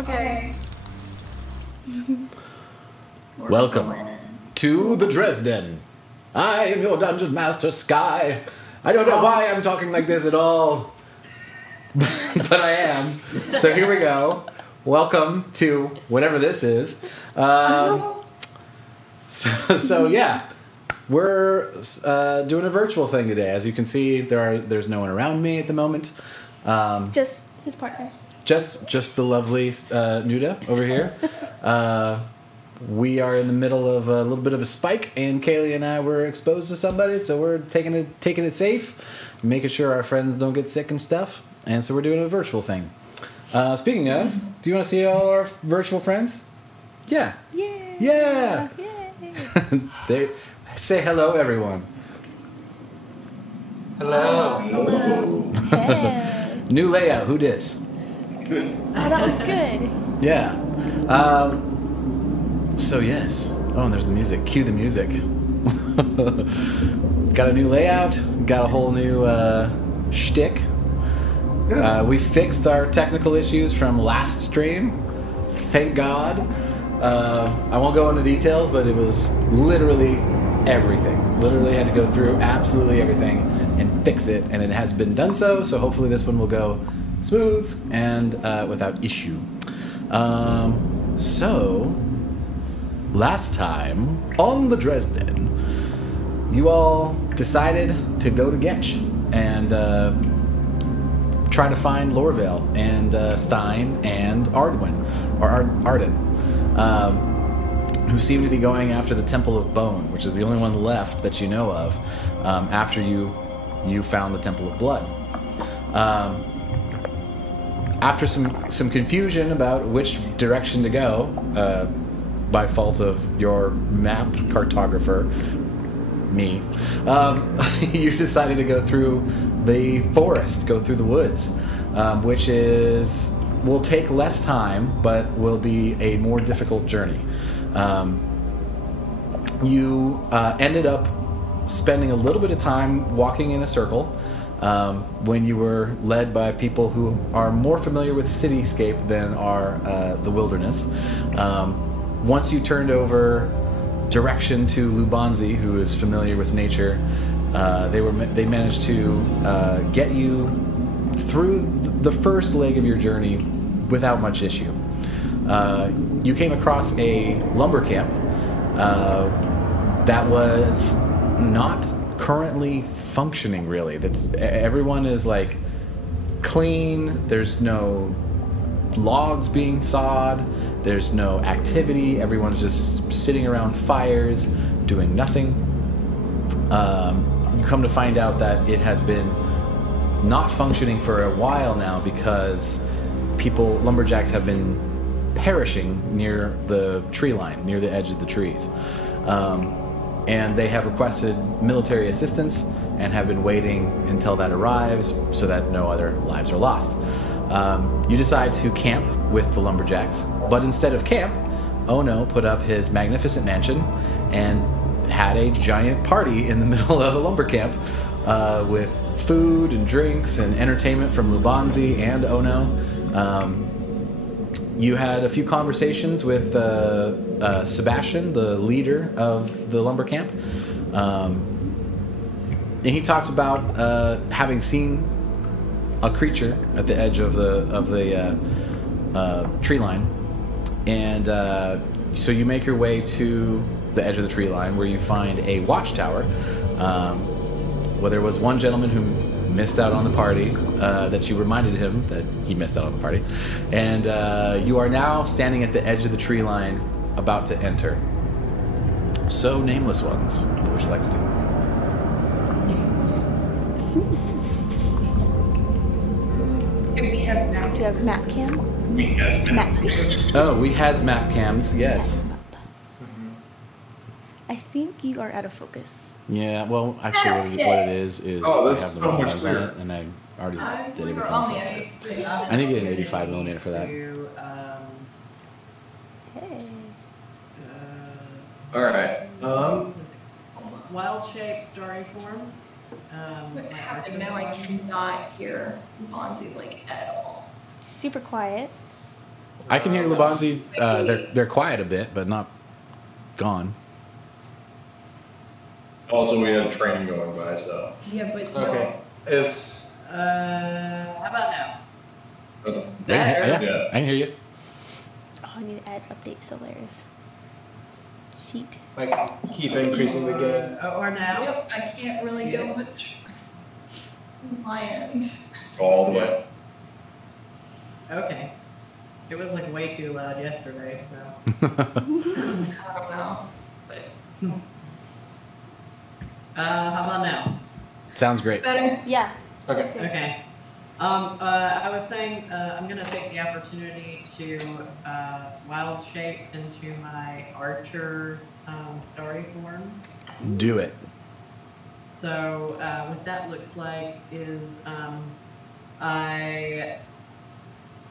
Okay. Welcome to the Dresden. I am your dungeon master, Sky. I don't know why I'm talking like this at all, but I am. So here we go. Welcome to whatever this is. So yeah, we're doing a virtual thing today. As you can see, there's no one around me at the moment. Just his partner. Just the lovely Nuda over here. We are in the middle of a little bit of a spike, and Kaylee and I were exposed to somebody, so we're taking it safe, making sure our friends don't get sick and stuff. And so we're doing a virtual thing. Speaking of, do you want to see all our virtual friends? Yeah. Yeah. They say hello, everyone. Hello. Hey. New layout. Who dis? Oh, that was good. Yeah. So yes. Oh, and there's the music. Cue the music. Got a new layout. Got a whole new shtick. We fixed our technical issues from last stream. Thank God. I won't go into details, but it was literally everything. Literally had to go through absolutely everything and fix it, and it has been done so. So hopefully this one will go smooth and without issue. So last time on the Dresden, you all decided to go to Getch and try to find Lorvale and Stein and Arden, who seem to be going after the Temple of Bone, which is the only one left that you know of after you found the Temple of Blood. After some confusion about which direction to go, by fault of your map cartographer, me, you decided to go through the forest, go through the woods, which will take less time, but will be a more difficult journey. You ended up spending a little bit of time walking in a circle when you were led by people who are more familiar with cityscape than are the wilderness. Once you turned over direction to Lubanzi, who is familiar with nature, they managed to get you through the first leg of your journey without much issue. You came across a lumber camp that was not currently functioning really. Everyone is like clean. There's no logs being sawed. There's no activity. Everyone's just sitting around fires doing nothing. You come to find out that it has been not functioning for a while now because lumberjacks have been perishing near the tree line, near the edge of the trees. And they have requested military assistance and have been waiting until that arrives so that no other lives are lost. You decide to camp with the lumberjacks, but instead of camp, Ono put up his magnificent mansion and had a giant party in the middle of a lumber camp with food and drinks and entertainment from Lubanzi and Ono. You had a few conversations with Sebastian, the leader of the lumber camp, and he talked about having seen a creature at the edge of the tree line, and so you make your way to the edge of the tree line where you find a watchtower. Well, there was one gentleman who missed out on the party that you reminded him that he missed out on the party, and you are now standing at the edge of the tree line about to enter. So, nameless ones, what would you like to do? Do you have map cam? We has Map. Oh, we has map cams, yes. I think you are out of focus. Yeah, well, actually, what it is Oh, I that's have the so wrong much ones on clearer. it, and I already did everything. So. I need to get an 85mm for that. Hey. All right. Wild shape, starring form. What happened now? I cannot hear Bonzi like at all. Super quiet. I can hear Labanzi. They're quiet a bit, but not gone. Also, we had a train going by, so. Yeah, but Okay. Is How about now? Yeah, I can hear you. Oh, I need to add update so there's sheet. like keep increasing the gain? Or now? Yep, I can't really go Yes. much on my end. All the way. Okay. It was like way too loud yesterday, so. I don't know. But How about now? Sounds great. better. Yeah. Okay. Okay. I was saying I'm gonna take the opportunity to wild shape into my archer starry form. Do it. So what that looks like is I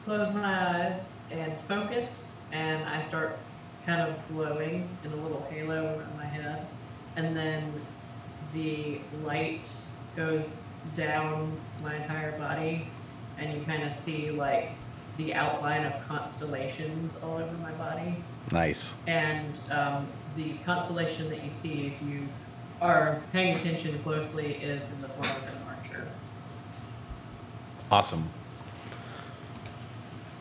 close my eyes and focus, and I start kind of glowing in a little halo around my head, and then the light goes down my entire body, and you kind of see like the outline of constellations all over my body. Nice. And the constellation that you see, if you are paying attention closely, is in the form of an archer. Awesome.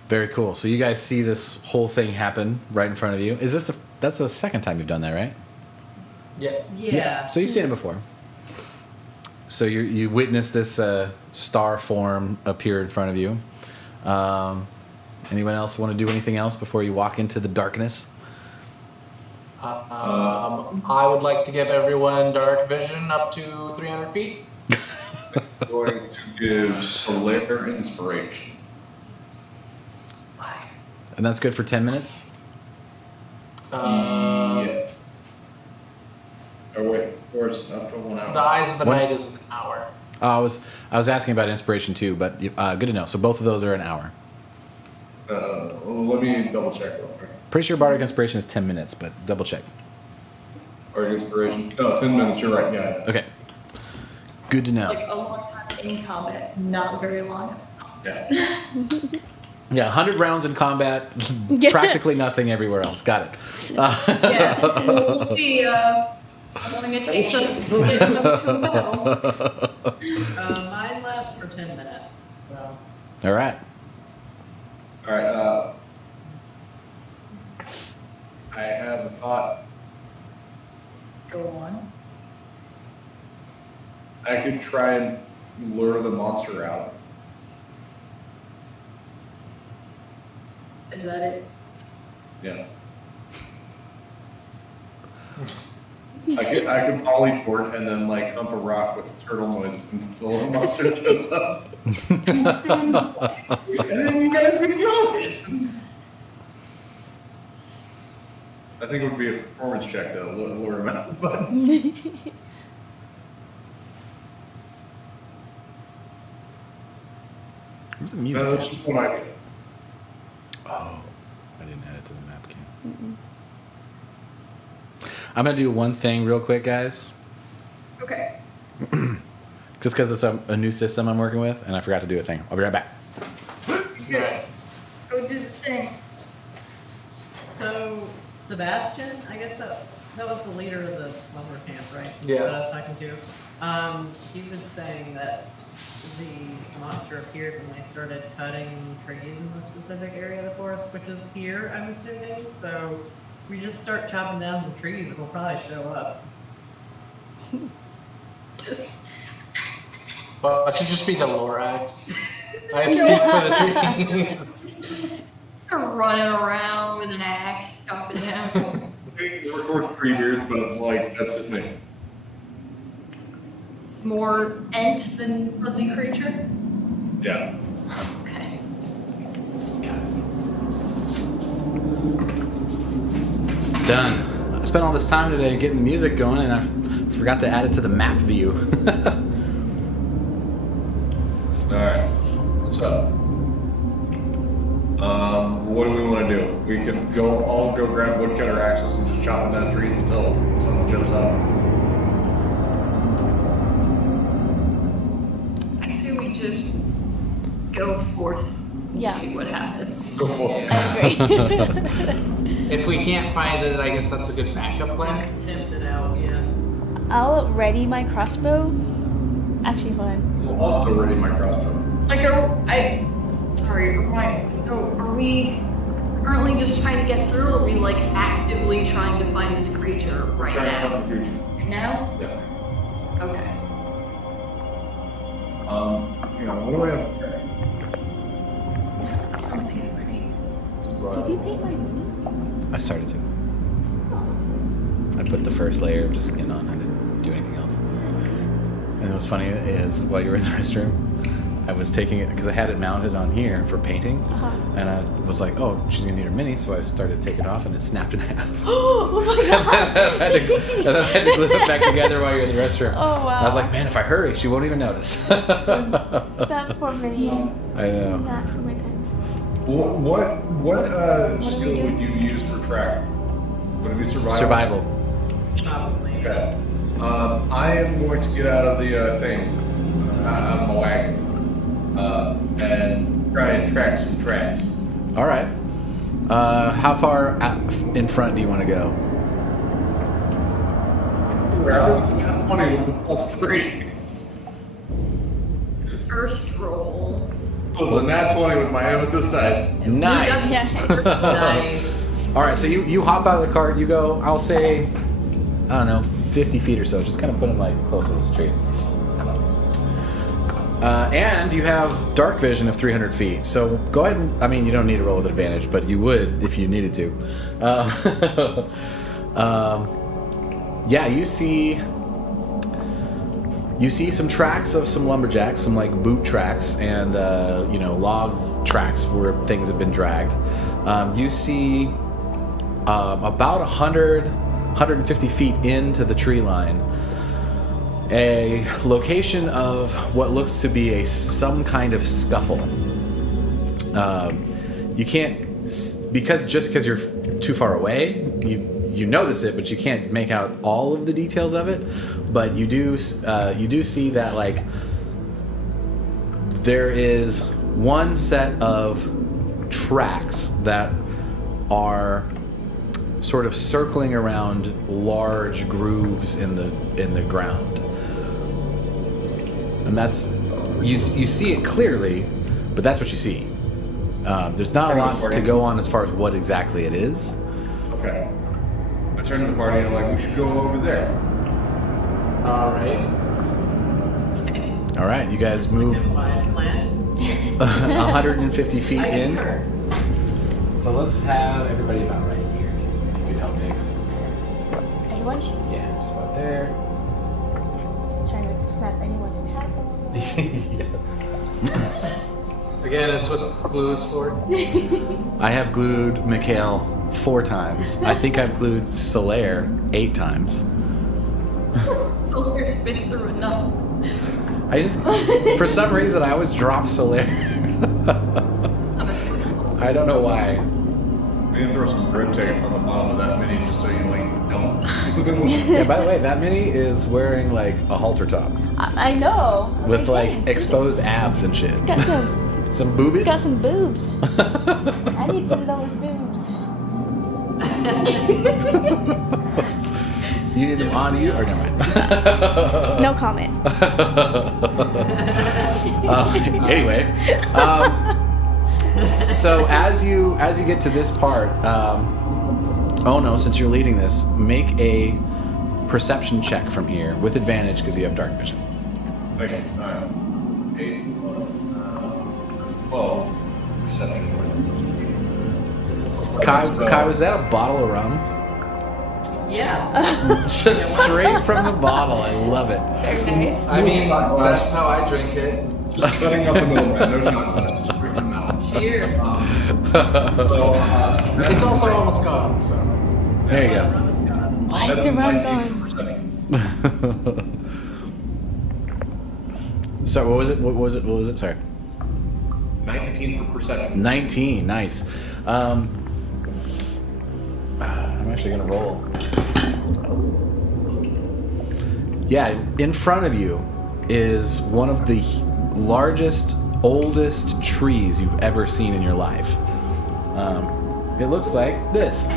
Very cool. So you guys see this whole thing happen right in front of you. Is this that's the second time you've done that, right? Yeah. Yeah. So you've seen it before. So you witness this star form appear in front of you. Anyone else want to do anything else before you walk into the darkness? I would like to give everyone dark vision up to 300 feet. I'm going to give Solaire inspiration. And that's good for 10 minutes? Yeah. Oh wait, or it's up to 1 hour. The eyes of the What? night is an hour. I was asking about inspiration too, but good to know. So both of those are an hour. Well, let me double check real quick. Pretty sure bardic inspiration is 10 minutes, but double check. Or inspiration. No, 10 minutes. You're right. Yeah. Okay. Good to know. Like a long time in combat, not very long. Yeah. Yeah, 100 rounds in combat, practically nothing everywhere else. Got it. Yes, we'll see how long it takes us to get up to a battle. Mine lasts for 10 minutes. So. All right. All right. I have a thought. Go on. I could try and lure the monster out. Is that it? Yeah. I could volley toward and then like hump a rock with turtle noises until the monster shows up. And then you guys can go. I think it would be a performance check to lure him out, but Where's the no, music? that's just one idea. Oh, I didn't add it to the map cam. I'm going to do one thing real quick, guys. Okay. Just because it's a new system I'm working with, and I forgot to do a thing. I'll be right back. Good. Go do the thing. So Sebastian, I guess that was the leader of the lumber camp, right? Yeah. That I was talking to. He was saying that the monster appeared when they started cutting trees in the specific area of the forest, which is here, I'm assuming. So we just start chopping down some trees, it'll probably show up. Just But it should just be the Lorax. I speak for the trees. running around with an axe, chopping down. We're 3 years, but like that's just me. More ent than fuzzy creature. Yeah. Okay. Done. I spent all this time today getting the music going, and I forgot to add it to the map view. All right. So, what do we want to do? We can all go grab woodcutter axes and just chop down trees until someone shows up. I say we just go forth and Yeah. see what happens. Go for it. I agree. If we can't find it, I guess that's a good backup plan. Tempt it out, yeah. I'll ready my crossbow. Actually, hold on. We'll also ready my crossbow. Like, are we currently just trying to get through, or are we like actively trying to find this creature right Trying to now? find the creature. Right now? Yeah. Okay. What do I have? Something ready. Did you paint my room? I started to. I put the first layer of just skin on. I didn't do anything else. And what's funny is while you were in the restroom, I was taking it because I had it mounted on here for painting, and I was like, "Oh, she's gonna need her mini," so I started to take it off, and it snapped in half. Oh my And god! then I had to glue it back together while you're in the restroom. Oh, wow. I was like, "Man, if I hurry, she won't even notice." That poor mini. I know. Not so many times. What skill would you use for track? Would it be survival? Survival. Probably. Okay. I am going to get out of the thing, out of my wagon, and try and track some tracks. All right. How far in front do you want to go? Well, 20 with plus 3. First roll. Was a nat 20 with my amethyst dice. Nice. Yeah. Nice. All right, so you hop out of the cart. You go. I'll say, I don't know, 50 feet or so. Just kind of put them like close to this tree. And you have dark vision of 300 feet. So go ahead and, I mean, you don't need to roll with advantage, but you would if you needed to. Yeah, you see some tracks of some lumberjacks, some like boot tracks and, log tracks where things have been dragged. You see about 150 feet into the tree line, a location of what looks to be some kind of scuffle. You can't, because you're too far away, you notice it, but you can't make out all of the details of it. But you do see that like there is one set of tracks that are sort of circling around large grooves in the ground. And that's you see it clearly, but that's what you see. There's not a lot to go on as far as what exactly it is. Okay. I turn to the party and I'm like, we should go over there. All right. All right, you guys move Wise plan. 150 feet I in. concur. So let's have everybody about right here. If you could help me. Anyone? Yeah, just about there. Trying not to snap anyone in half. Again, it's what glue is for. I have glued Mikhail 4 times. I think I've glued Solaire 8 times. So we're spinning through enough. I just, for some reason, I always drop Solaire. Understandable. I don't know why. We can throw some grip tape on the bottom of that mini just so you like don't. Yeah, by the way, that mini is wearing like a halter top I know. with like Dang. exposed abs and shit. Got some boobies. got some boobs. I need some of those boobs. You need them on you or never mind. No comment. Anyway, so as you get to this part, oh no, since you're leading this, make a perception check from here with advantage because you have dark vision. Okay, alright. 8, 12. Perception. Kai, was that a bottle of rum? Yeah. Just straight from the bottle. I love it. Very nice. I mean, that's how I drink it. Just cutting out the middleman. There's not much. Just freaking mouth. Cheers. So, It's also almost gone, so. There you go. Why is the rum gone? So what was it? What was it? Sorry. 19 for perception. 19. Nice. I'm actually gonna roll. Yeah, in front of you is one of the largest oldest trees you've ever seen in your life. It looks like this.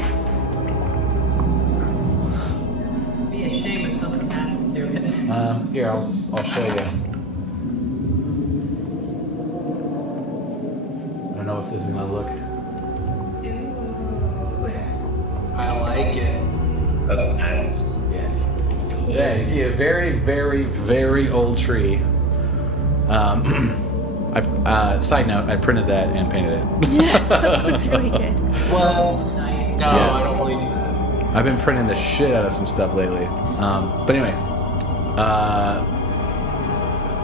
It'd be a shame if something happened to it. Here, I'll show you. I don't know if this is gonna look. Ooh. I like it. That's nice. Yes. So yeah, you see a very, very, very old tree. Side note, I printed that and painted it. Yeah, that looks really good. What? No, Yeah. I don't believe you. I've been printing the shit out of some stuff lately. But anyway,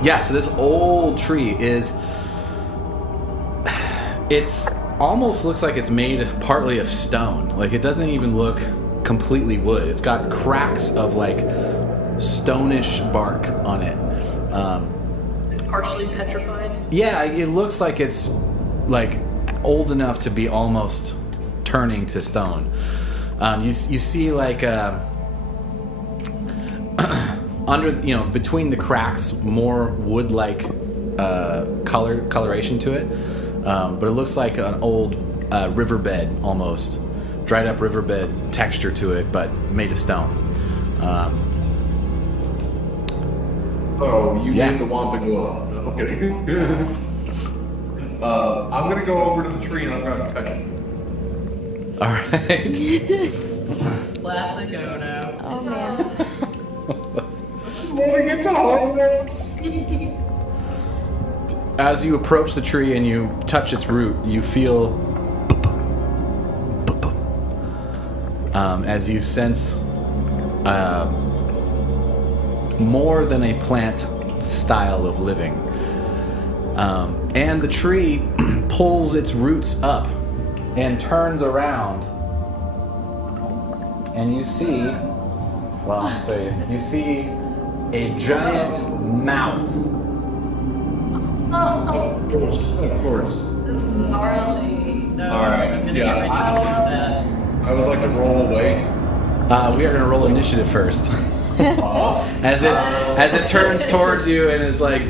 yeah. So this old tree it's almost looks like it's made partly of stone. Like it doesn't even look completely wood. It's got cracks of like stonish bark on it. Partially petrified. Yeah, it looks like it's like old enough to be almost turning to stone. You see like under between the cracks more wood-like coloration to it, but it looks like an old riverbed almost, dried up riverbed texture to it, but made of stone. Oh, you Yeah. made the wampa go up. Okay. I'm gonna go over to the tree and I'm gonna touch it. All right. Classic Ono. Oh man. Moving into Hogwarts. As you approach the tree and you touch its root, you feel as you sense more than a plant style of living. And the tree pulls its roots up and turns around. And you see, well, I'll show you. You see a giant mouth. Oh, Of course. this is gnarly. No, All right, I'm gonna yeah. get ready to shoot that. I would like to roll away. We are going to roll initiative first. As it turns towards you and is like,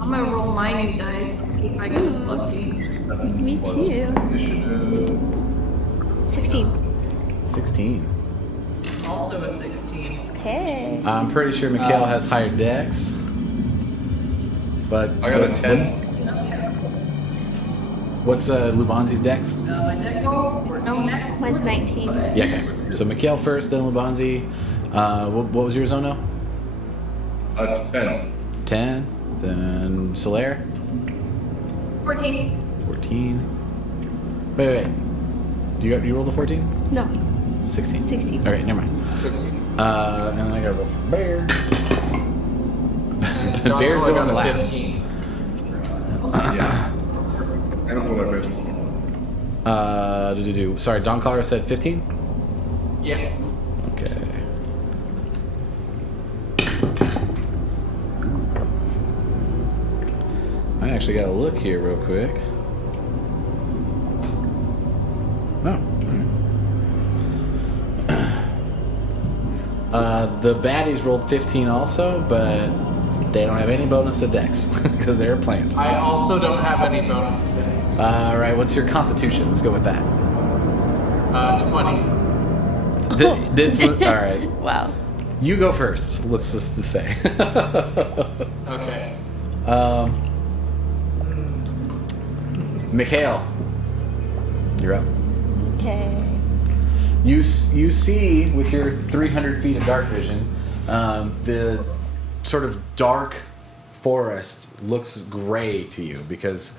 I'm gonna roll my new dice, see if I get this lucky. Me too. Initiative. 16. 16. Also a 16. Hey. I'm pretty sure Mikhail has higher dex. But I got a 10. what's Lubanzi's dex? My dex is No, 14. no, neck. Mine's 19. Yeah, okay. So Mikhail first, then Lubanzi. What was yours, Ono? That's 10. 10. Then Solaire? 14. 14. Wait. You rolled a 14? No, 16. 16. Okay, never mind. 16. And then I gotta roll for Bear. And Bear's Don Cole going got a last. 15. Yeah. I don't know what I missed. Sorry, Don Collar said 15? Yeah. Okay. I actually gotta look here real quick. Oh. The baddies rolled 15 also, but they don't have any bonus to dex because they're a plant. I also don't have any bonus to dice. Alright, what's your constitution? Let's go with that. 20. This one, alright. Wow. You go first, let's just say. Okay. Mikhail, you're up. Okay. You see with your 300 feet of dark vision, the sort of dark forest looks gray to you because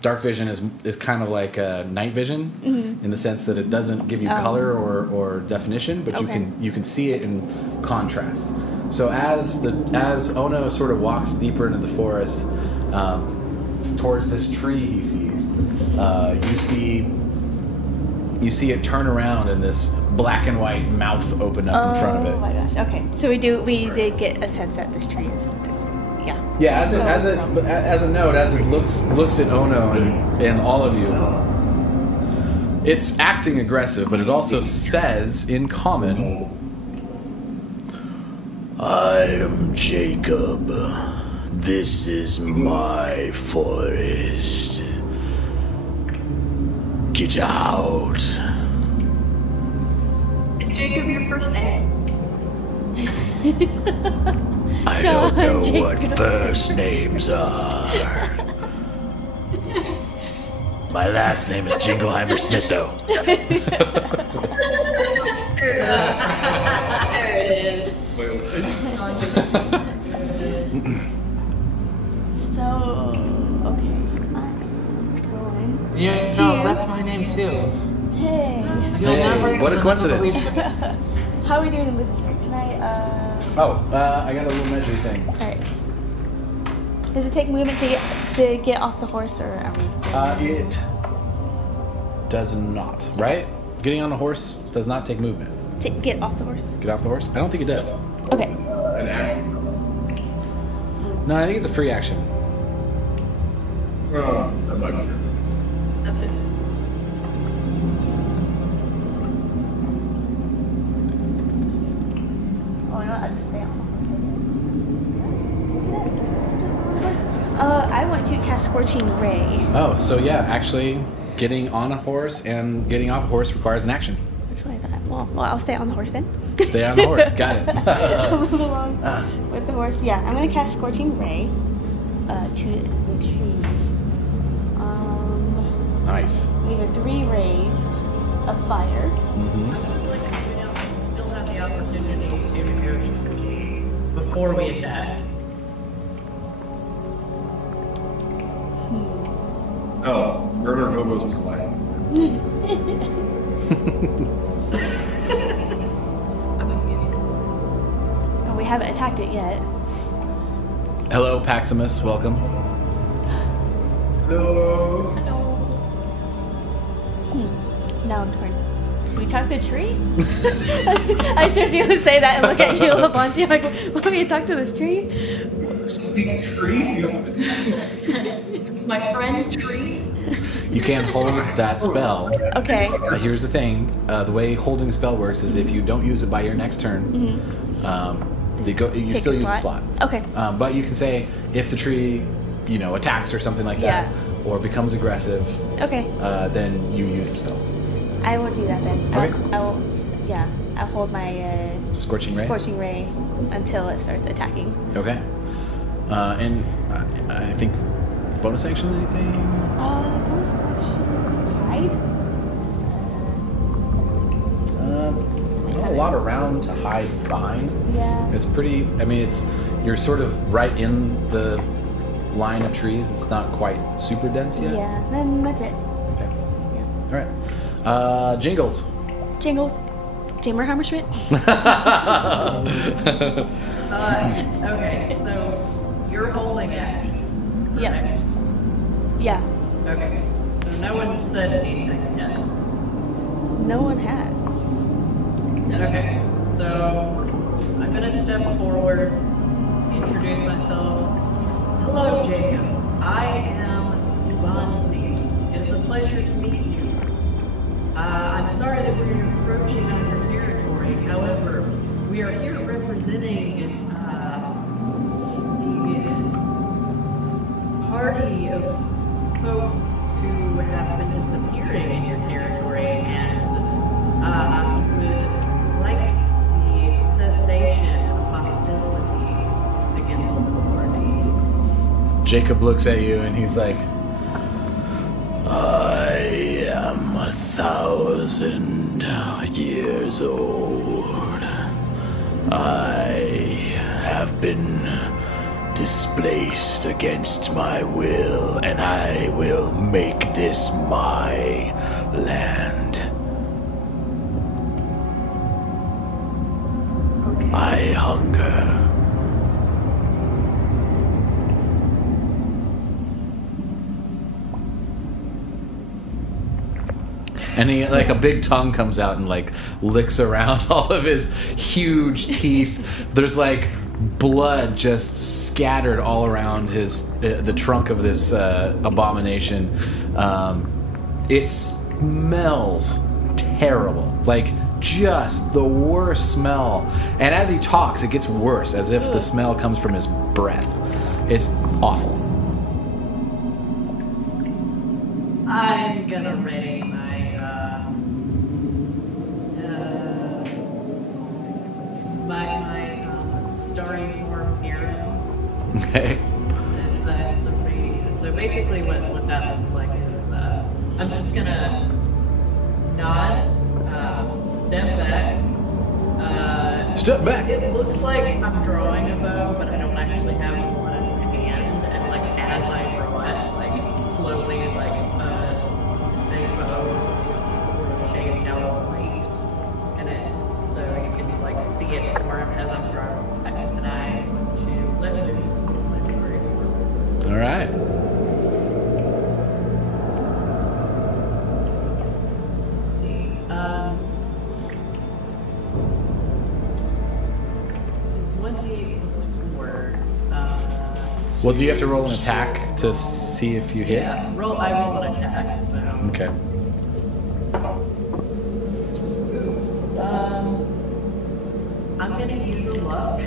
dark vision is kind of like night vision in the sense that it doesn't give you color or definition, but Okay. you can see it in contrast. So as Ono sort of walks deeper into the forest towards this tree he sees, you see it turn around and this black and white mouth open up in front of it. Oh my gosh. Okay. So we did get a sense that this tree is this. Yeah. Yeah, as a note, as it looks at Ono and all of you, It's acting aggressive, but it also says in common, I am Jacob. This is my forest. Get out. Is Jacob your first name? I don't know what first names are. My last name is Jingleheimer Smith, though. There it is. So, okay. I'm going. Yeah, no, that's my name too. Hey. You'll Hey, never what a coincidence. believe this. How are we doing the movement here? Can I, I got a little measure thing. Alright. Does it take movement to get off the horse, or are we? It does not, right? Getting on a horse does not take movement. Get off the horse? Get off the horse? I don't think it does. Okay. An action. No, I think it's a free action. Oh, I'm not sure. Oh, you know what? I'll just stay on the horse, I guess. I want to cast Scorching Ray. Oh, so yeah, actually, getting on a horse and getting off a horse requires an action. That's what I thought. Well, I'll stay on the horse then. Stay on the horse. Got it. Move along with the horse. Yeah, I'm going to cast Scorching Ray to the tree. Nice. These are 3 rays of fire. Mm-hmm. I would like to point out that we still have the opportunity to negotiate before we attack. Oh, murder hobos for life. Oh, we haven't attacked it yet. Hello, Paximus. Welcome. Hello. Now I'm torn. Should we talk to the tree? I seriously going to say that and look at you, Labonte, like, want me to talk to this tree? Speak tree. My friend Tree. You can hold that spell. Okay. But here's the thing: the way holding a spell works is if you don't use it by your next turn, you Take still a use a slot? slot. Okay. But you can say if the tree, attacks or something like that, or becomes aggressive, Okay. then you use the spell. I will do that then. Okay. I'll hold my Scorching Ray? Scorching Ray until it starts attacking. Okay. And I think bonus action, anything? Bonus action. Hide? Not a lot around to hide behind. Yeah. It's pretty. I mean, you're sort of right in the line of trees. It's not quite super dense yet. Yeah, then that's it. Okay. Yeah. All right. Jingles. Jingles. Jammerhammer Schmidt? Okay, so you're holding action. Yep. correct? Yeah. Okay. So no one said anything yet. No one has. Okay. So I'm gonna step forward, introduce myself. Hello, Jacob. I am Ubansi. It is a pleasure to meet you. I'm sorry that we're encroaching on your territory. However, we are here representing the party of folks who have been disappearing in your territory, and would like the cessation of hostilities against the party. Jacob looks at you and he's like, I am 1,000 years old. I have been displaced against my will, and I will make this my land. I hunger. And he, like, a big tongue comes out and, like, licks around all of his huge teeth. There's, like, blood just scattered all around the trunk of this abomination. It's smells terrible. Like, just the worst smell. And as he talks, it gets worse, as if the smell comes from his breath. It's awful. I'm gonna ready my starry form arrow. Okay. It's a free. So basically, what that looks like is I'm just gonna nod, step back. Step back. It looks like I'm drawing a bow, but I don't actually have one in hand. And like as I draw it, like slowly, like the bow is sort of shaped out of light, and so you can like see it form as I'm drawing. And I want to let loose my story. All right. Let's see. Is 1d plus 4. Well, do you have to roll an attack to see if you hit? Yeah, I roll an attack, so. Okay. I'm gonna use a luck.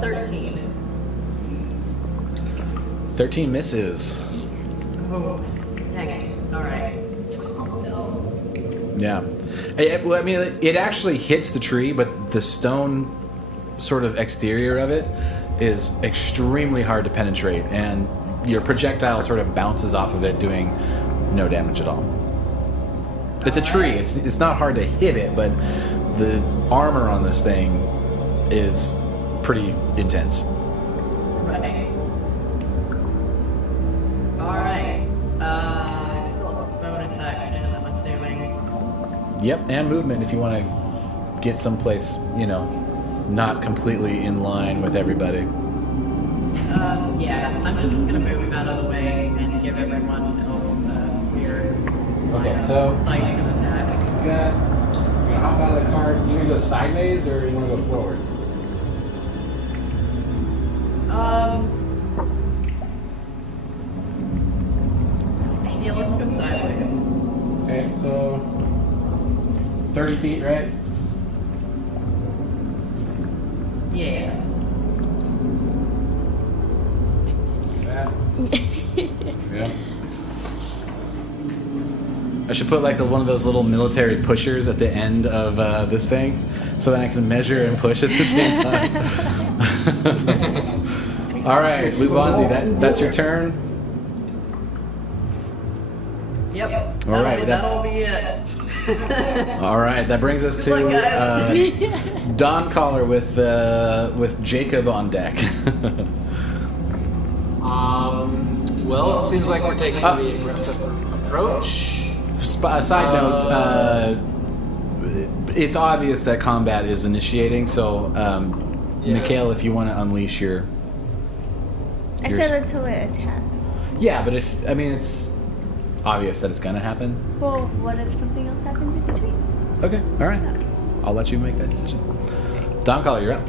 13. 13 misses. Oh, dang it. Alright. Oh no. Yeah. Well, I mean, it actually hits the tree, but the stone sort of exterior of it is extremely hard to penetrate, and your projectile sort of bounces off of it, doing no damage at all. It's a tree. It's not hard to hit it, but the armor on this thing is pretty intense. Right. Alright. Still a bonus action, I'm assuming. Yep, and movement if you want to get someplace, not completely in line with everybody. Yeah, I'm just gonna move him out of the way and give everyone else weird Okay, so sight and attack. you're gonna hop out of the cart. You gonna go sideways or you want to go forward? Yeah, let's go sideways. Okay, so 30 feet, right? Yeah. That. Yeah. I should put like one of those little military pushers at the end of this thing, so that I can measure and push at the same time. All right, Lubanzi, that's your turn. Yep. All right, That'll be it. All right, that brings us Good luck, to guys. Don Collar with Jacob on deck. Well, it seems like we're taking the aggressive approach. Side note, it's obvious that combat is initiating, so Mikhail, if you want to unleash your... I said until it attacks. Yeah, but it's obvious that it's going to happen. Well, what if something else happens in between? Okay, all right. I'll let you make that decision. Don Collar, you're up.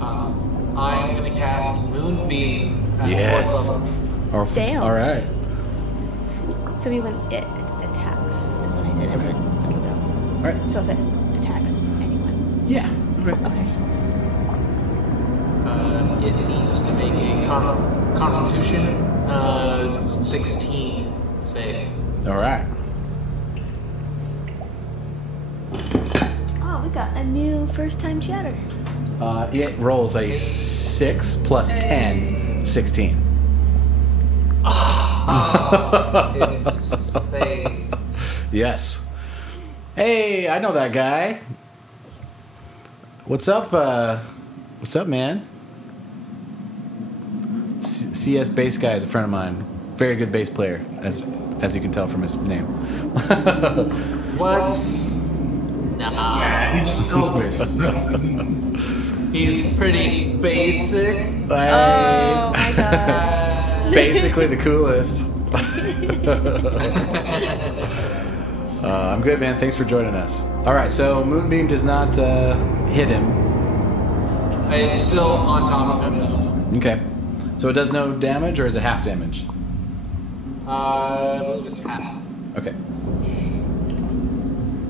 I'm going to cast Moonbeam at Yes. 4th level. Damn. All right. So when it attacks is when I said it would go. All right. So if it attacks anyone. Yeah. Okay. Okay. It needs to make a Constitution 16 save. All right. Oh, we got a new first-time chatter. It rolls a 6 plus 10, 16. It saves. Yes. Hey, I know that guy. What's up? What's up, man? CS bass guy is a friend of mine. Very good bass player, as you can tell from his name. What? Nah. Yeah, he just still bass. He's pretty basic. Oh my god. Basically the coolest. I'm good, man. Thanks for joining us. All right, so Moonbeam does not hit him. It's still on top of him though. Okay. So it does no damage, or is it half damage? I believe it's half. Okay.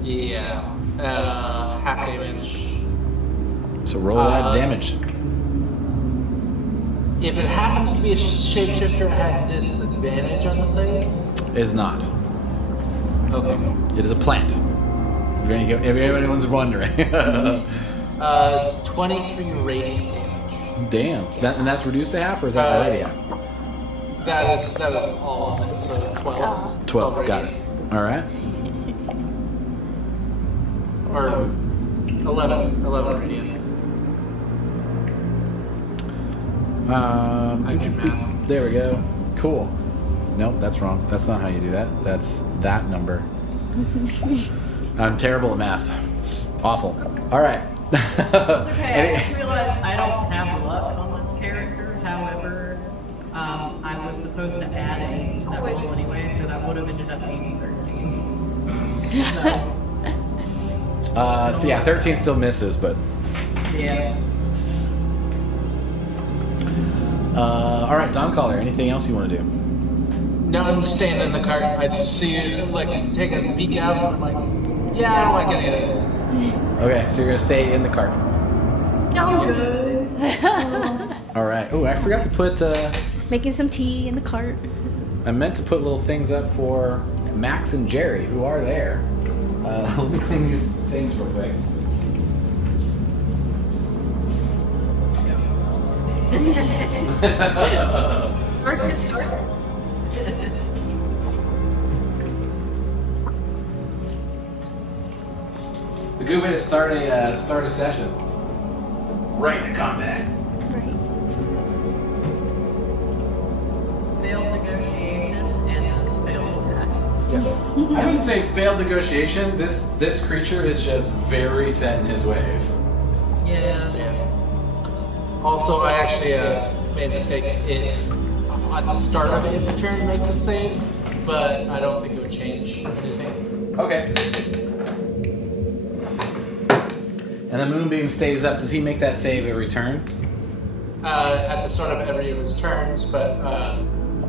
Yeah. Half damage. So roll that damage. If it happens to be a shapeshifter at disadvantage on the save? It is not. Okay. It is a plant. If anyone's wondering. 23 radiant damage. Damn. And that's reduced to half, or is that already half? That is all of it, so 12. 12, got it. Alright. Or 11 radiant. I do math. There we go. Cool. Nope, that's wrong. That's not how you do that. That's that number. I'm terrible at math. Awful. Alright. It's okay. I just realized I don't have luck on this character. However, I was supposed to add 8 to that roll anyway, so that would have ended up being 13. Yeah, 13 still misses, but... Yeah. Alright, Dawncaller, anything else you want to do? No, I'm standing in the cart. I just see you, like, take a peek out, and I'm like, yeah, I don't like any of this. Okay, so you're going to stay in the cart. No good. Alright. Oh, I forgot to put... Making some tea in the cart. I meant to put little things up for Max and Jerry, who are there. Let me clean these things real quick. Good start. It's a good way to start a session. Right into combat. Right. Failed negotiation and then failed attack. I wouldn't say failed negotiation. This creature is just very set in his ways. Yeah. Yeah. Also, I actually made a mistake. It at the start of its turn makes a save, but I don't think it would change anything. Okay. And the moonbeam stays up. Does he make that save every turn? At the start of every of his turns, but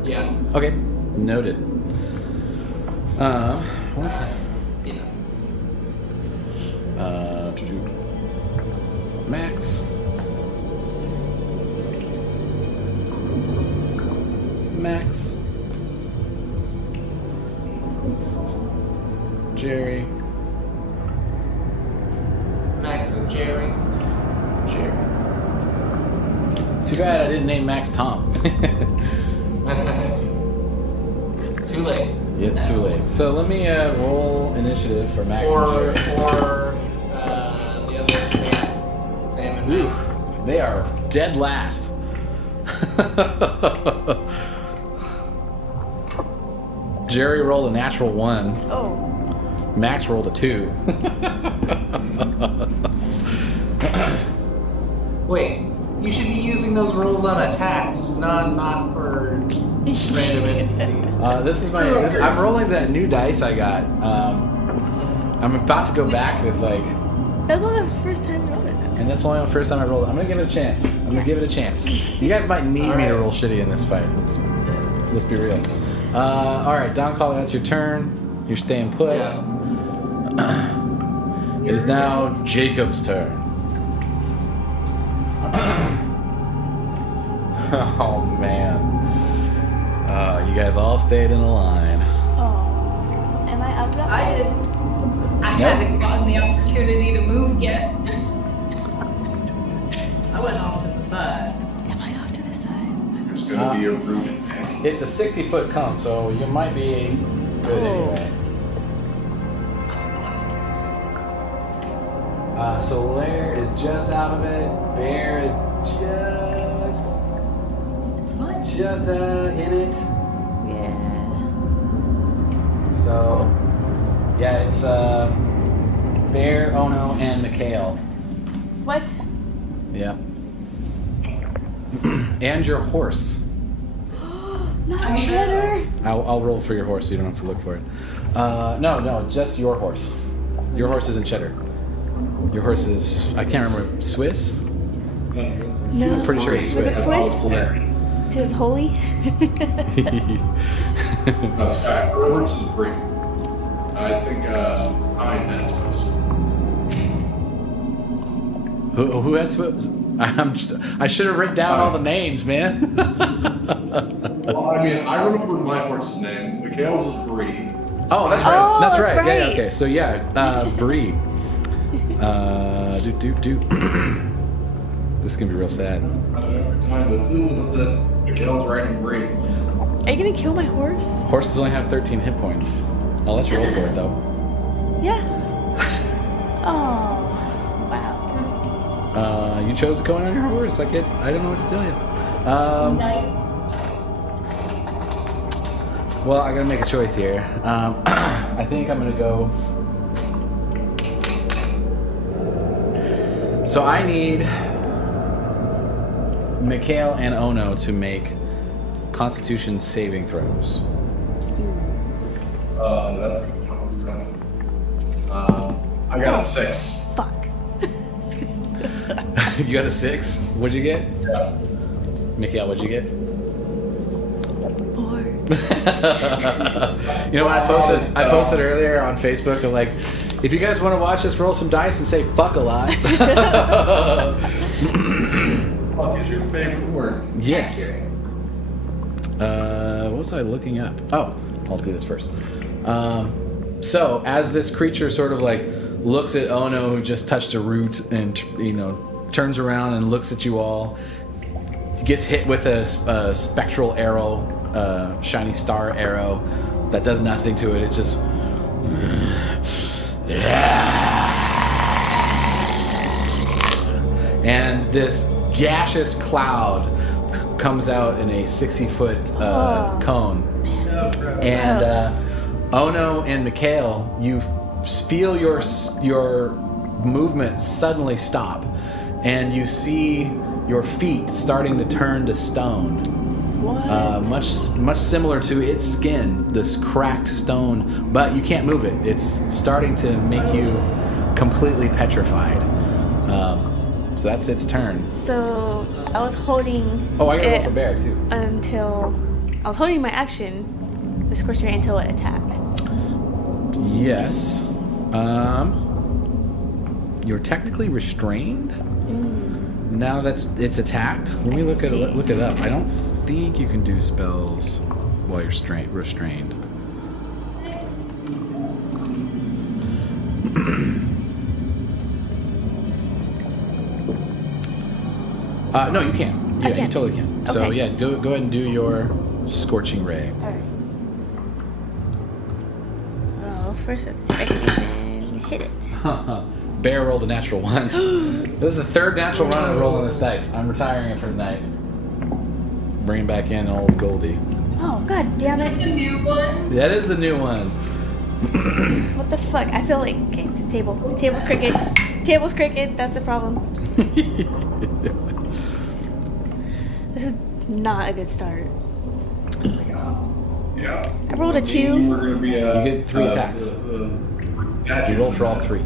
yeah. Okay. Noted. Yeah. Max. Max. Jerry. Max and Jerry. Jerry. Too bad I didn't name Max Tom. Too late. Yeah, too late. So let me roll initiative for Max Or and Jerry. the other one, Sam and Max. Oof, they are dead last. Jerry rolled a natural 1. Oh. Max rolled a 2. Wait, you should be using those rolls on attacks, not for random NPCs. This is I'm rolling that new dice I got. I'm about to go back. It's like, That was only the first time you rolled it. and that's only the first time I rolled it. I'm gonna give it a chance. I'm gonna give it a chance. You guys might need me to roll shitty in this fight. Let's be real. All right, Dawncaller, that's your turn. You're staying put. Yeah. It is now Jacob's turn. Oh man. You guys all stayed in a line. Oh. Am I up? I didn't. I haven't gotten the opportunity to move yet. I went off to the side. Am I off to the side? There's going to be a root in there. It's a 60-foot cone, so you might be good anyway. So Lair is just out of it. Bear is just in it. Yeah. So yeah, it's Bear, Ono, and Mikhail. What? Yeah. And your horse. Not better. I'll roll for your horse so you don't have to look for it. No, just your horse. Your horse isn't Cheddar. Your horse is, I can't remember, Swiss? No. I'm pretty sure it's Was it Swiss. Swiss? Yeah. It was holy. No, Sky. Horse is Brie. I think behind that's Swiss. Who has Swiss? I should have written down all the names, man. Well, I mean, I remember my horse's name. Mikhail's is Brie. Oh, that's right. Oh, that's that's right. Yeah, right. okay. So yeah, Brie. This is gonna be real sad. Every time that's Mikhail's riding Brie. Are you gonna kill my horse? Horses only have 13 hit points. I'll let you roll for it though. Yeah. Oh, wow. You chose going on your horse. I don't know what to tell you. Well, I gotta make a choice here. I think I'm gonna go. So I need Mikhail and Ono to make Constitution saving throws. That's good. I got a 6. Fuck. You got a 6? What'd you get? Yeah. Mikhail, what'd you get? 4. You know what I posted earlier on Facebook of like, if you guys want to watch us roll some dice and say fuck a lot. Fuck is your favorite word? Yes. What was I looking up? Oh, I'll do this first. So as this creature sort of like looks at Ono, who just touched a root, and turns around and looks at you all, gets hit with a spectral arrow, shiny star arrow that does nothing to it. It just and this gaseous cloud comes out in a 60-foot cone. And Ono and Mikhail, you feel your movement suddenly stop, and you see your feet starting to turn to stone. What? Much similar to its skin, this cracked stone, but you can't move it. It's starting to make you completely petrified. So that's its turn. So I was holding. Oh, I gotta roll it for bear too. until I was holding my action, the scorcher, until it attacked. Yes. You're technically restrained. Now that it's attacked, let me look it up. I don't think you can do spells while you're restrained. No, you can. Yeah, I can. you totally can. So Okay. yeah, go ahead and do your scorching ray. Alright. Oh, first let's see if I can even hit it. Bear rolled a natural 1. This is the third natural run I rolled on this dice. I'm retiring it for tonight. Bringing back in old Goldie. Oh, god damn That's it. a new one. That is the new one. What the fuck? I feel like. Okay, it's a table. The table's crooked. Table's crooked. That's the problem. This is not a good start. Yeah. I rolled a 2. We're gonna be, You get 3 attacks. You roll for all 3.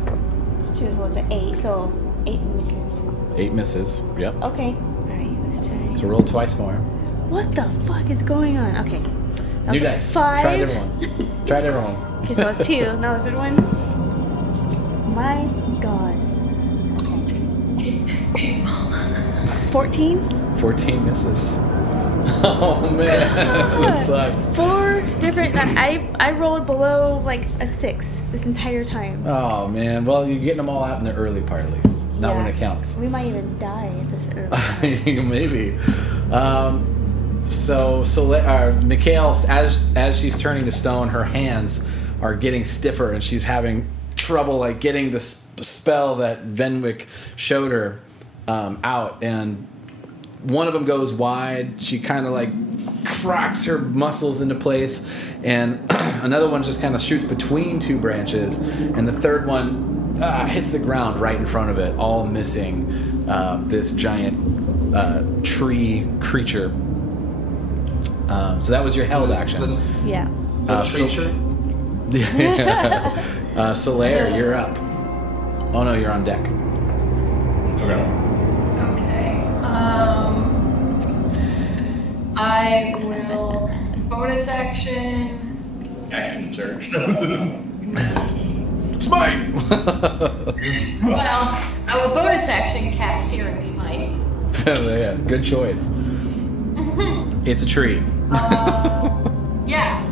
2 was an 8, so 8 misses. 8 misses. Yep. Okay. Alright, let's try. So roll twice more. What the fuck is going on? Okay. That New was a dice. 5. Try a different one. Try a different one. Okay, so that was 2. Now the third one. My god. Okay. 14? 14 misses. Oh man, that sucks. 4 different. I rolled below like a 6 this entire time. Oh man, well you're getting them all out in the early part at least. Not when Yeah. it counts. We might even die at this early. Maybe. So Mikhail, as she's turning to stone, her hands are getting stiffer, and she's having trouble like getting the spell that Venwick showed her out. And one of them goes wide. She kind of like cracks her muscles into place, and another one just kind of shoots between 2 branches, and the third one hits the ground right in front of it, all missing this giant tree creature. So that was your held action. Yeah. The So- creature. Solaire, you're up. Oh no, you're on deck. Okay. Okay. bonus action. Action search. Smite! Well, I will bonus action cast Searing Smite. Yeah, good choice. It's a tree. Yeah.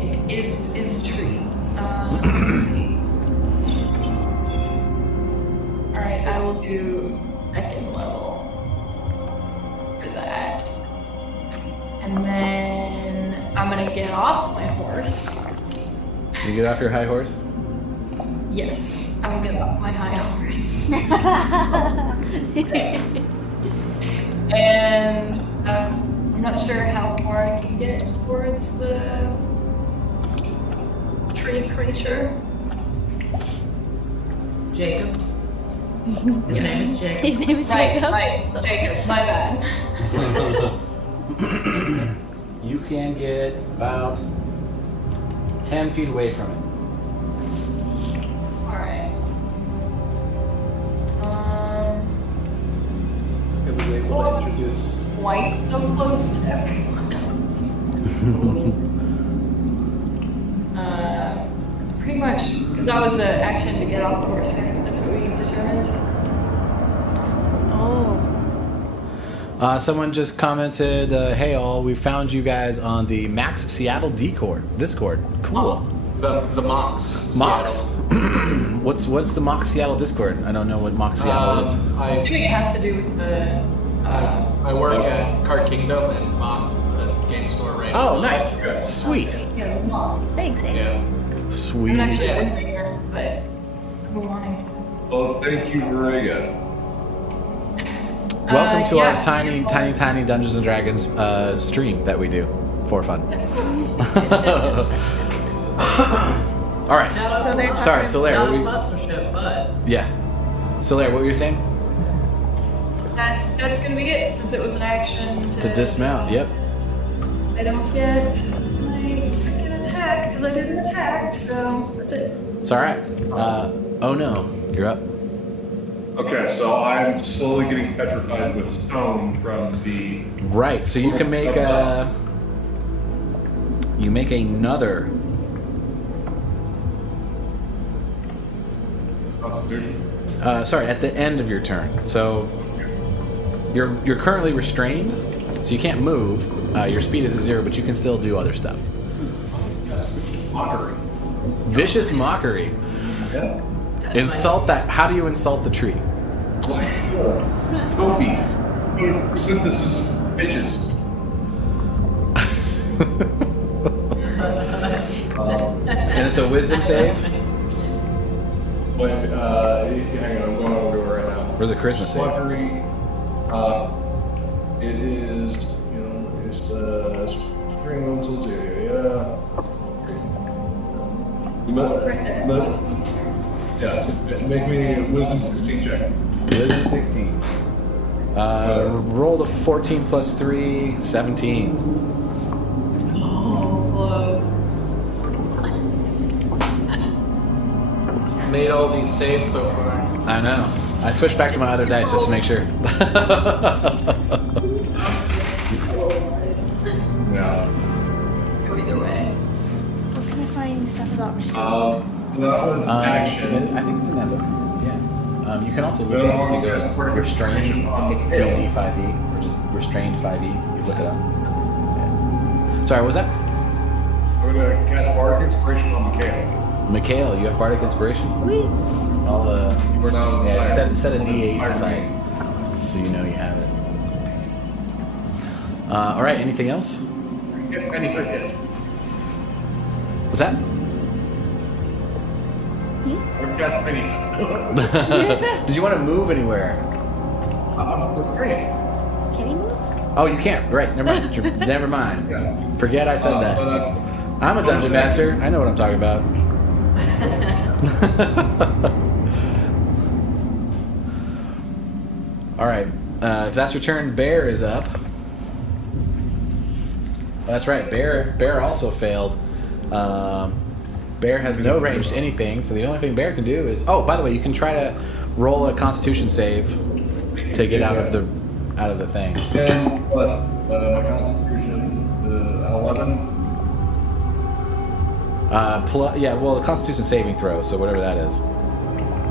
It is a tree. Let's see. Alright, I will do second level for that. And then I'm gonna get off my horse. You get off your high horse? Yes, I will get off my high horse. And I'm not sure how far I can get towards the tree creature. Jacob. His name is Jacob. His name is Jacob. Right, Jacob, my bad. You can get about 10 feet away from it. Alright. It was able to introduce. White so close to everyone else. It's pretty much because that was an action to get off the horse, right? That's what we determined. Oh. Someone just commented, hey all, we found you guys on the Max Seattle Discord. Cool. The Mox. Mox? What's the Mox Seattle Discord? I don't know what Mox Seattle is. I think it has to do with the. I work at Card Kingdom, and Mox is a game store right Oh, now. nice. Sweet. Yeah, the mom. Thanks, Ace. Yeah. Sweet. I'm actually working here, but I'm wanting to. Well, thank you, Mariga. Welcome to yeah, our tiny Dungeons and Dragons stream that we do for fun. All right. Shout out So to they're Mox. Sorry, Solaire. Not What a were sponsorship, but yeah. Solaire, what were you saying? That's gonna be it since it was an action To dismount. Yep. I don't get my second attack because I didn't attack, so that's it. It's all right. Oh no, you're up. Okay, so I'm slowly getting petrified with stone from the. Right. So you can make you make another. Constitution. Sorry, at the end of your turn. So you're currently restrained, so you can't move. Your speed is at 0, but you can still do other stuff. Yes, which is mockery. Vicious mockery. Yeah. Insult that. How do you insult the tree? Like, don't be. Synthesis of bitches. And it's a wisdom save. But, hang on, I'm going over to it right now. Where's a charisma save? Mockery, it is, it's the spring until It's right there. yeah, make me a wisdom 16 check. Wisdom 16. Rolled a 14 plus 3, 17. Close. Made all these saves so far. I know. I switched back to my other dice just to make sure. Yeah. Go either way. Where can I find stuff about restraints? That was action. I think it's in that book. Yeah. You can also look Then up I'll if you cast go Bardic restrained Inspiration on D&D Mikhail. 5e or just restrained 5e. You look it up. Yeah. Sorry, what was that? I'm gonna cast Bardic Inspiration on Mikhail. Mikhail, you have Bardic Inspiration? Wait. I'll We're not yeah, inspired. set a Don't D8 inspire aside me. so you know you have it. All right. Anything else? Get penny cricket. What's that? I'm gonna cast penny. Did you want to move anywhere? Great. Can he move? Oh, you can't. Right. Never mind. Never mind. Yeah. Forget I said that. I'm a dungeon master. I know what I'm talking about. All right. If that's your turn, Bear is up. That's right. Bear also failed. Bear has no range to anything, so the only thing Bear can do is. Oh, by the way, you can try to roll a Constitution save to get out of the thing. And what? My Constitution, 11. Yeah, well, the Constitution saving throw, so whatever that is.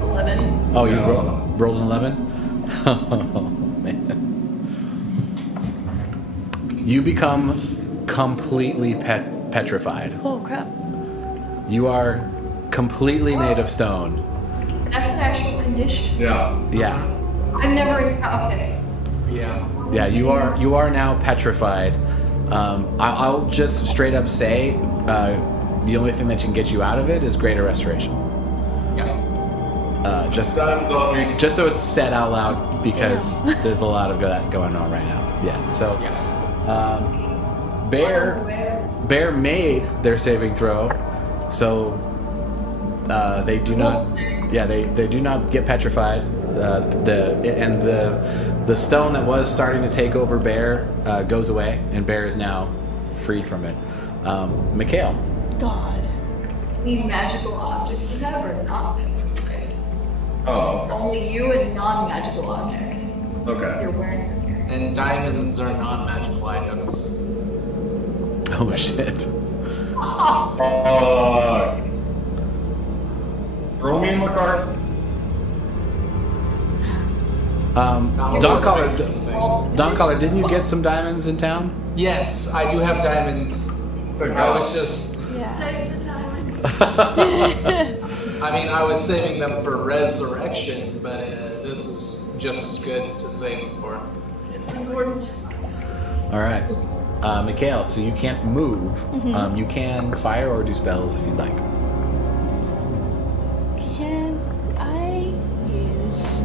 11. Oh, you Yeah. rolled an 11? Oh, man. You become completely petrified. Oh crap. You are completely made of stone. That's an actual condition. Yeah. Yeah. I've never encountered. Okay. Yeah. Yeah, you are now petrified. I'll just straight up say the only thing that can get you out of it is greater restoration. Yeah. Just Diamonds on me. so it's said out loud because there's a lot of that going on right now. Yeah. So Bear made their saving throw, so they do not. Yeah, they do not get petrified. The stone that was starting to take over Bear goes away, and Bear is now freed from it. Mikhail. God. Any magical objects you have are not petrified. Oh, Only you and non-magical objects okay. you're wearing your gear. And diamonds are non-magical items. Oh shit. Throw me in my cart. Don Collar, didn't you get some diamonds in town? Yes, I do have diamonds. I was just, Yeah. Save the diamonds. I mean, I was saving them for resurrection, but this is just as good to save them for. It's important. All right. Mikhail, so you can't move. You can fire or do spells if you'd like. Can I use?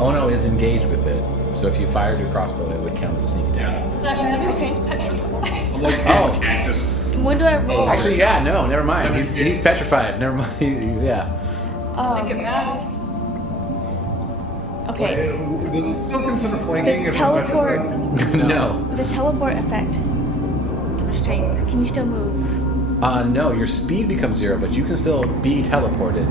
Ono is engaged with it, so if you fired your crossbow, it would count as a sneak attack. Does that mean everything's petrified? I'm like, Oh. cactus. When do I roll? Actually, yeah, no, never mind. He's petrified. Never mind. Yeah. I think it matters. Okay. Does it still consider flanking? Does if I'm teleport? petrified? No. Does teleport affect restraint? Can you still move? No, your speed becomes 0, but you can still be teleported.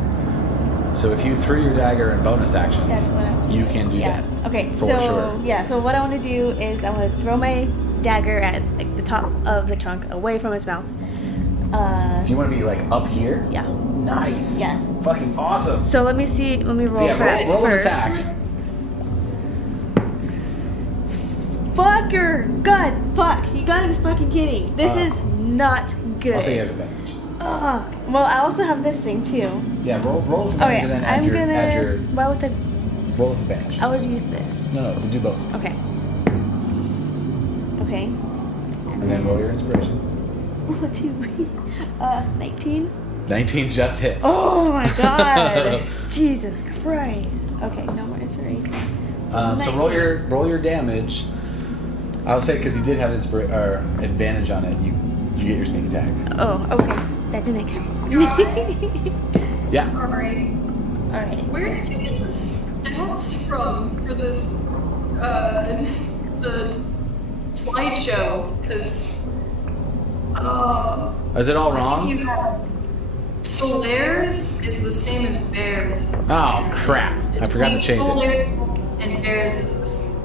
So if you threw your dagger in bonus action, That's what I want. you can do Yeah. that. Okay. For so sure. yeah. So what I want to do is I want to throw my dagger at like the top of the trunk, away from his mouth. Do you want to be like up here? Yeah. Nice. Yeah. Fucking awesome. So let me see. Let me roll So yeah, for that roll an first. attack. Fucker! God, fuck! You gotta be fucking kidding. This is not good. I'll say you have advantage. Well, I also have this thing too. Yeah, roll with Okay, advantage and then I'm gonna. add your Well, with the, roll with advantage. I would use this. No, we'll do both. Okay. Okay. And then roll your inspiration. 19. 19 just hits. Oh my god! Jesus Christ. Okay, no more inspiration. So roll your damage. I would say because you did have advantage on it, you get your sneak attack. Oh, okay. That didn't count. Yeah. Alright. Alright. Where did you get the stats from for this, the slideshow? Because, Is it all I think wrong? you have Solaires is the same as Bears. Oh crap! I forgot to change it. Solaires and Bears is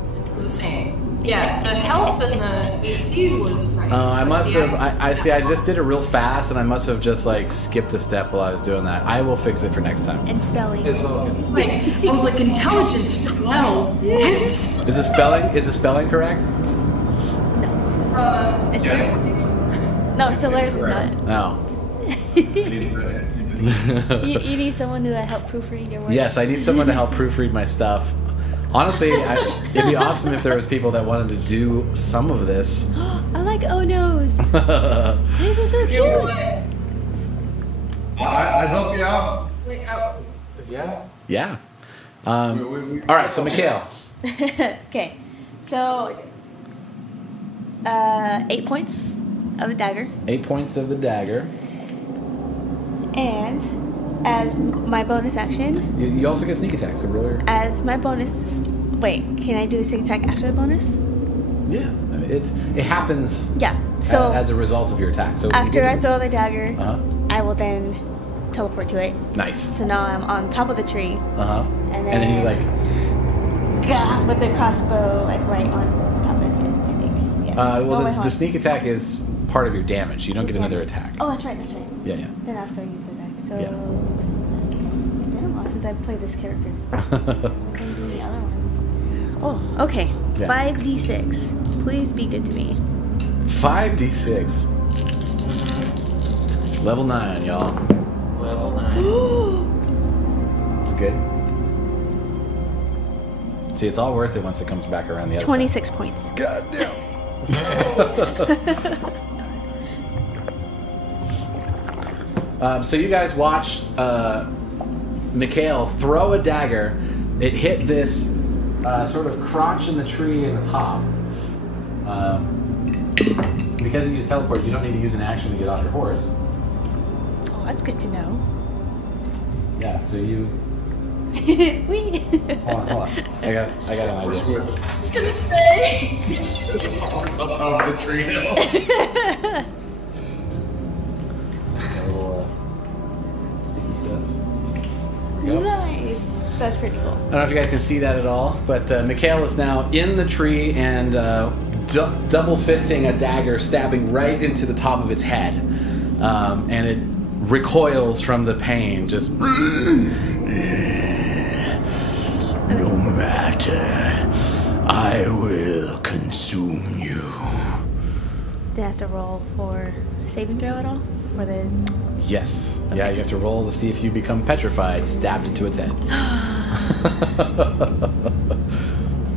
the same. Yeah, the health and the AC was right. I must but have. I see. I just did it real fast, and I must have just like skipped a step while I was doing that. I will fix it for next time. And spelling. It's all good. I was like, intelligence 12. What? Is the spelling correct? It's Yeah. No, Solaris is not. No. You need someone to help proofread your work. Yes, I need someone to help proofread my stuff. Honestly, it'd be awesome if there was people that wanted to do some of this. I like Oh No's. These are so cute. I'd help you out. Wait, Yeah? Yeah. All right, so Mikhail. Okay, so 8 points of the dagger, 8 points of the dagger. and as my bonus action, You also get sneak attack, so roll your... as my bonus. Wait, can I do the sneak attack after the bonus? Yeah, I mean, it happens Yeah. So as a result of your attack. So after I throw the dagger, Uh-huh. I will then teleport to it. Nice. So now I'm on top of the tree, Uh-huh. And And then you then- like... gah, with the crossbow like right on top of it. I think. Yeah. Well, Oh, my the God. sneak attack is part of your damage. You don't get another attack. Oh, that's right. That's right. Yeah, yeah. Then I'll still use the die. So Yeah. it's been a while since I've played this character. And the other ones. Oh, okay. Yeah. 5d6. Please be good to me. 5d6. Level 9, y'all. Level 9. Good. See, it's all worth it once it comes back around the other 26 points. side. God damn. So you guys watch Mikhail throw a dagger. It hit this sort of crotch in the tree in the top. Because you use teleport, you don't need to use an action to get off your horse. Oh, that's good to know. Yeah, so you... Wee. Hold on. I got an idea. I was gonna say. Horse on top of the tree now. A little sticky stuff. There we go. Nice. That's pretty cool. I don't know if you guys can see that at all, but Mikhail is now in the tree and double fisting a dagger, stabbing right into the top of its head. And it recoils from the pain, just... No matter, I will consume you. Did I have to roll for saving throw at all? For the... Yes. Okay. Yeah, you have to roll to see if you become petrified, stabbed into its head.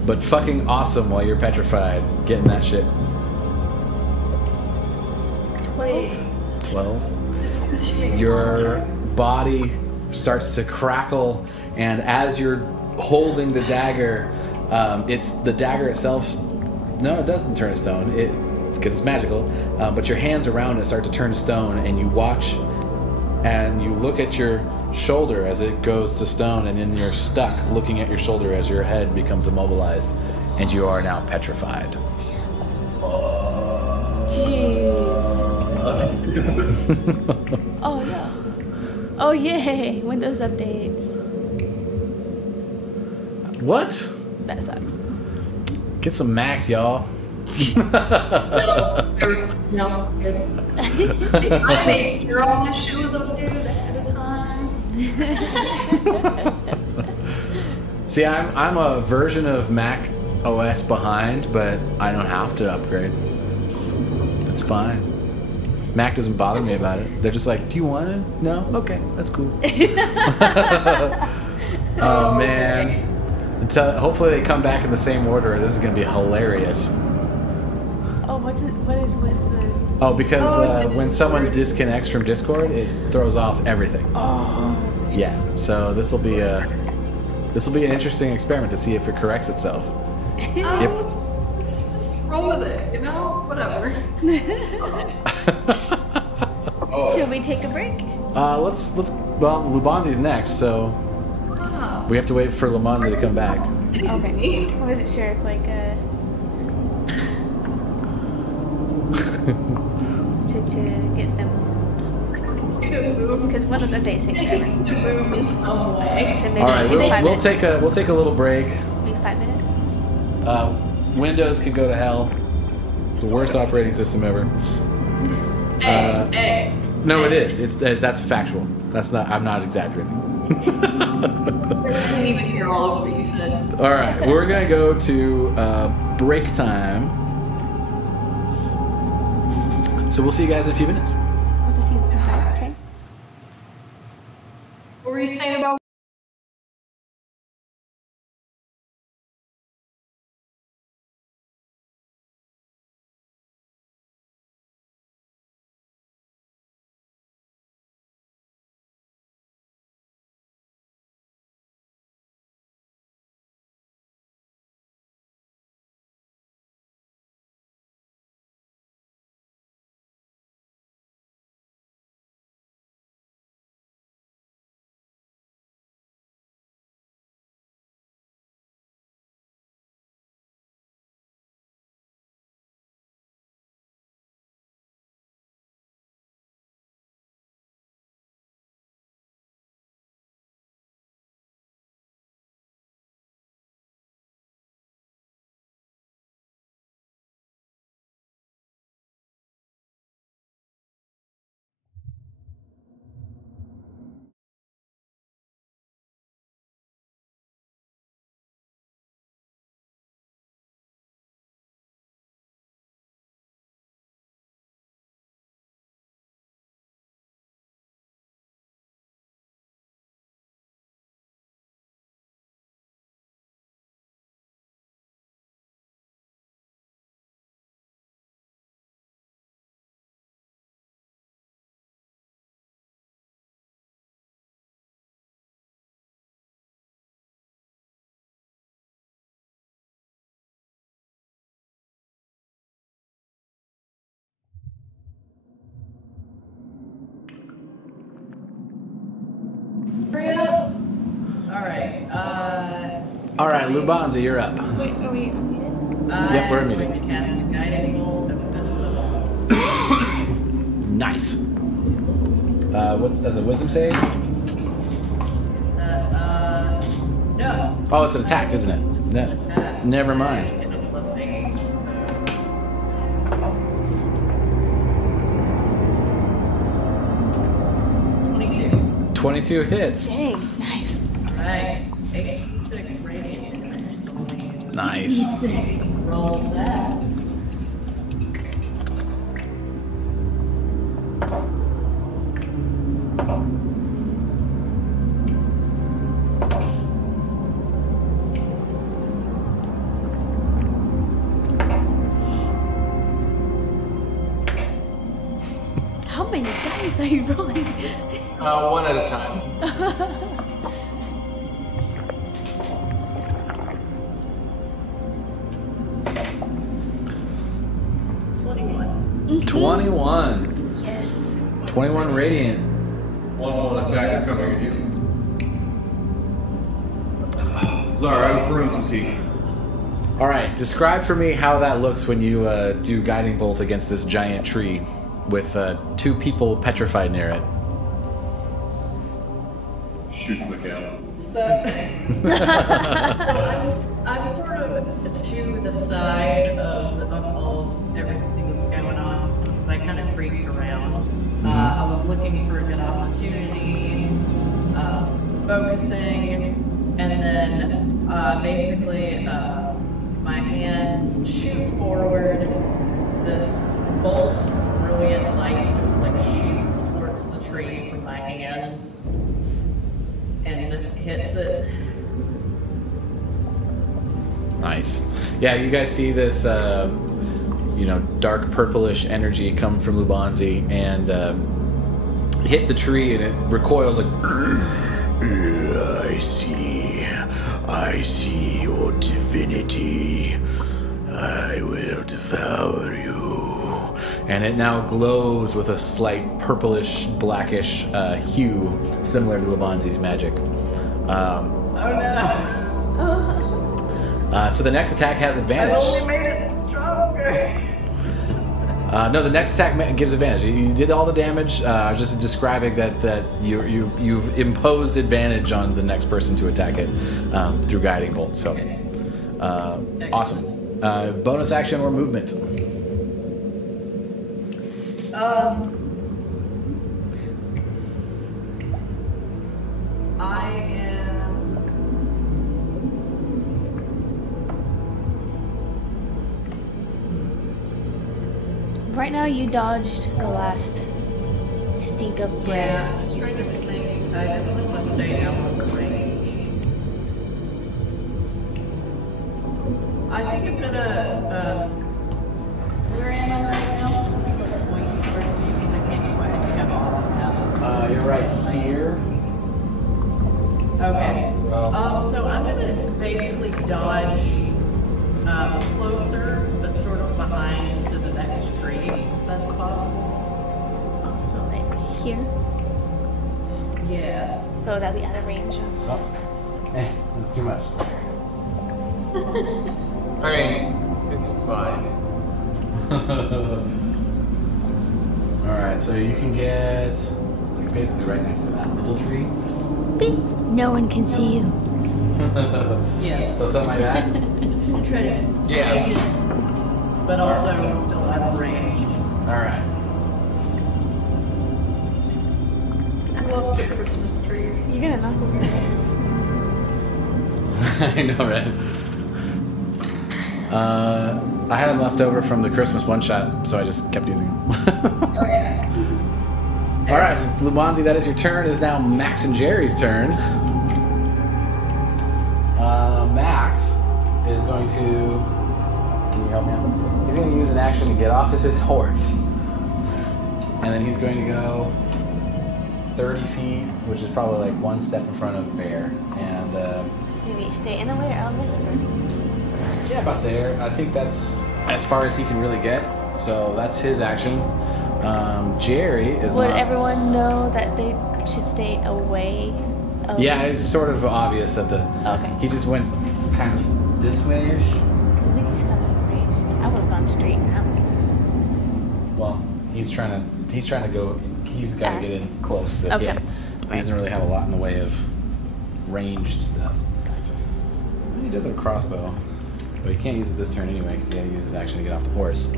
But fucking awesome while you're petrified, getting that shit. 12. Your body starts to crackle, and as you're holding the dagger, it's the dagger itself. No, it doesn't turn to stone. Because it's magical. But your hands around it start to turn to stone, and you watch, and you look at your shoulder as it goes to stone, and then you're stuck looking at your shoulder as your head becomes immobilized, and you are now petrified. Jeez. Oh no. Oh yay! Windows updates. What? That sucks. Get some Macs, y'all. No, good. I made sure all my shit was updated ahead of time. See, I'm a version of Mac OS behind, but I don't have to upgrade. It's fine. Mac doesn't bother me about it. They're just like, do you want it? No? Okay, that's cool. Oh, man. Hopefully they come back in the same order. This is going to be hilarious. Oh, what is with the... Oh, because when someone disconnects from Discord, it throws off everything. Oh. Yeah, so this will be an interesting experiment to see if it corrects itself. Just roll with it, you know? Whatever. It's fine. Should we take a break? Well, Lubanzi's next, so Wow. we have to wait for Lubanzi to come back. Okay. I wasn't sure if like to get them because Windows Update 6 forever. Move in some way. So maybe All right, take 5 we'll minutes. take a little break. Maybe 5 minutes. Windows can go to hell. It's the worst operating system ever. Hey. No, it is. That's factual. I'm not exaggerating. I didn't even hear all of what you said. All right, we're gonna go to break time. So we'll see you guys in a few minutes. What's a few? 5, 10? What were you saying about All right, Lubanza, you're up. Wait, are we unmuted? Yep, we're I'm muted. going to cast a guiding bolt at the level. Nice. That's a wisdom save? No. Oh, it's an attack, isn't it? Just an attack. Never mind. And a +8, so. 22. 22 hits. Dang, nice. Alright, 86 radiant damage. Nice. Roll that. How many dice are you rolling? One at a time. 21. Yes. 21 radiant. One attacker coming at you. Sorry, I'm brewing some tea. All right, describe for me how that looks when you do guiding bolt against this giant tree with 2 people petrified near it. Shoot the count. So, I'm sort of to the side of all everything that's going on because I kind of creeped around. I was looking for a good opportunity, focusing, and then basically my hands shoot forward. This bolt of brilliant light just like shoots towards the tree from my hands and hits it. Nice. Yeah, you guys see this, dark purplish energy come from Lubanzi and hit the tree, and it recoils like. I see your divinity. I will devour you. And it now glows with a slight purplish, blackish hue, similar to Lubanzi's magic. Oh no! So the next attack has advantage. I've only made it stronger. No, the next attack gives advantage. You did all the damage. I was just describing that you've imposed advantage on the next person to attack it through guiding bolt. So, awesome. Bonus action or movement. I am. Right now, you dodged the last stink of Yeah, breath. I'm just trying to think. I definitely want to stay out of the range. I think I'm gonna. Where am I right now? Point towards me because I can't quite. I think I'm off now. You're right here. Okay. Well. So I'm gonna basically dodge closer, but sort of behind to the next tree, if that's possible. Oh, so like here? Yeah. Oh, that'd be out of range. Oh. That's too much. I mean, it's fine. All right, so you can get basically right next to that little tree. Beep. No one can see you. Yes. So something like that. I'm just gonna try to Yeah. but also still out of range. All right. I love the Christmas trees. You're gonna knock over your I know, right? I had them left over from the Christmas one shot, so I just kept using them. Oh yeah. All right, Lubanzi, that is your turn. It is now Max and Jerry's turn. Max is going to. Can you help me out? He's going to use an action to get off of his horse, and then he's going to go 30 feet, which is probably like one step in front of Bear, and. Maybe stay in the way or out of the way. Yeah, about there. I think that's as far as he can really get. So that's his action. Jerry is Would not. everyone know that they should stay away? Yeah, it's sort of obvious that the. Okay. He just went kind kind of this way-ish. Because I think he's kind of in range. I would have gone straight now. Well, he's trying to go. He's got to get in close to Okay. him. He doesn't really have a lot in the way of ranged stuff. Gotcha. He does have a crossbow, but he can't use it this turn anyway because he had to use his action to get off the horse.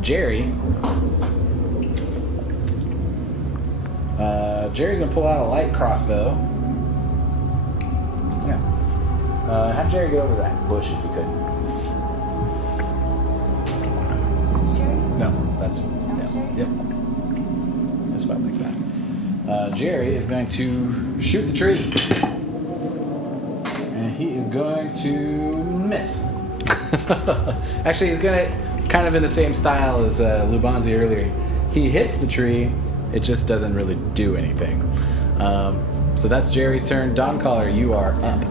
Jerry. Jerry's gonna pull out a light crossbow. Yeah. Have Jerry go over that bush if you could. Is it Jerry? No, that's That was Jerry? Yep. That's about like that. Jerry is going to shoot the tree. And he is going to miss. Actually, he's going to, kind of in the same style as Lubanzi earlier. He hits the tree, it just doesn't really do anything. So that's Jerry's turn. Don Collar, you are up.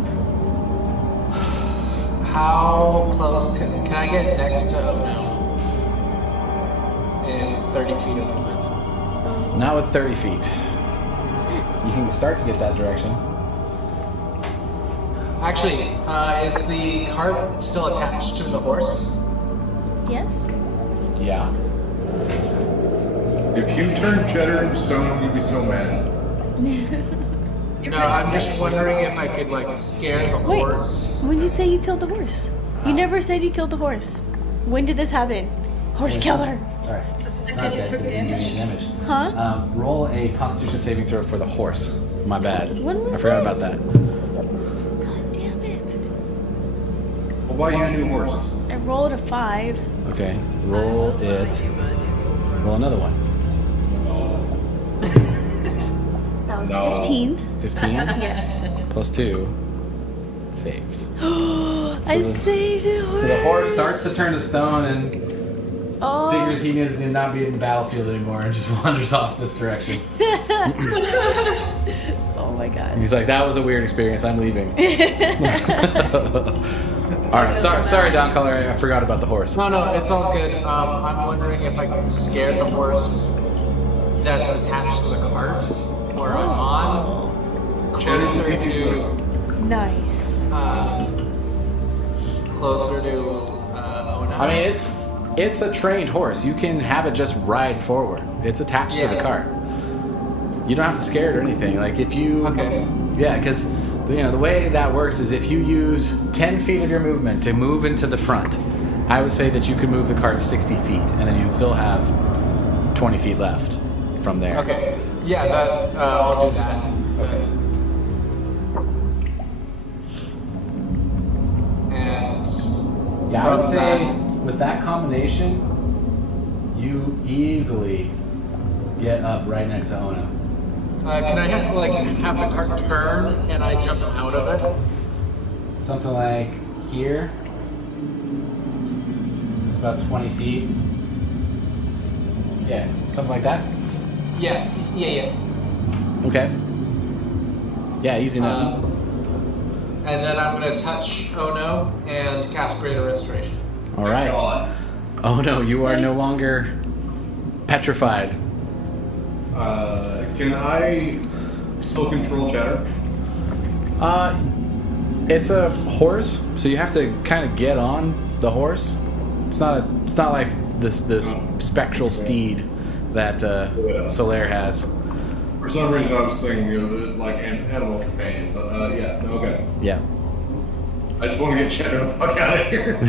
How close can I get next to Ono? In 30 feet of movement. Not with 30 feet. You can start to get that direction. Actually, is the cart still attached to the horse? Yes. Yeah. If you turn cheddar into stone, you'd be so mad. No, I'm just wondering if I could like scare the Wait, horse. when did you say you killed the horse? You never said you killed the horse. When did this happen? Horse killer. Sorry. The It's second not it dead, took it's damage. damage. Huh? Roll a Constitution saving throw for the horse. My bad. When was I forgot this? about that. God damn it. We'll buy you a new horse. I rolled a 5. Okay. Roll it. Roll another one. That was No. 15. 15 Yes. plus 2 saves. I the- saved it. So the horse starts to turn to stone and Oh. figures he needs to not be in the battlefield anymore and just wanders off this direction. Oh my god. And he's like, that was a weird experience. I'm leaving. All right. Sorry, Don Collar. I forgot about the horse. No, it's all good. I'm wondering if I can scare the horse that's attached to the cart where I'm on, closer to, Nice. closer to Ono. I mean, it's a trained horse. You can have it just ride forward. It's attached to the Yeah. cart. You don't have to scare it or anything. Like if you, Okay. yeah, because the way that works is if you use 10 feet of your movement to move into the front, I would say that you could move the cart 60 feet, and then you'd still have 20 feet left from there. Okay. Yeah, that I'll do that. And Yeah, I would say with that combination, you easily get up right next to Ono. can I have the cart turn and I jump out of it? Something like here. It's about 20 feet. Yeah, something like that. Yeah. Okay. Yeah, easy enough. And then I'm going to touch Ono and cast Greater Restoration. All right. God. Oh no, you are no longer petrified. Can I still control cheddar? It's a horse, so you have to kind of get on the horse. It's not like this spectral steed that Solaire has. For some reason, I was thinking of it like animal companion, but yeah, no, okay. Yeah. I just want to get cheddar the fuck out of here.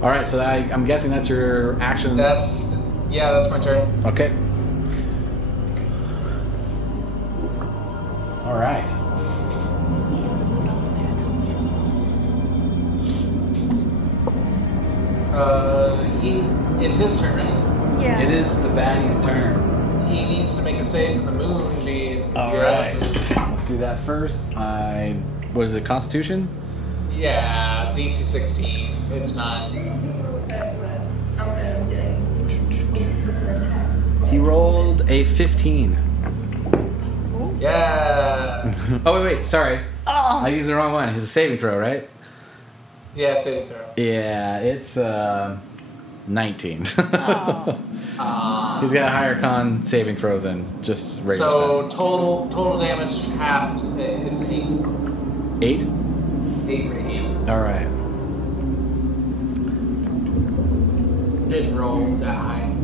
All right, so I'm guessing that's your action. That's my turn. Okay. All right. It's his turn, right? Yeah. It is the baddie's turn. He needs to make a save for the moonbeam. All right. Let's do that first. What is it, Constitution? Yeah, DC 16. It's not. He rolled a 15. Yeah. Oh, wait, sorry. Oh. I used the wrong one. He's a saving throw, right? Yeah, saving throw. Yeah, it's 19. Oh. He's got a higher con saving throw than just regular So total damage half. It's 8. stat. 8? 8 radiant. All right. Didn't roll that high.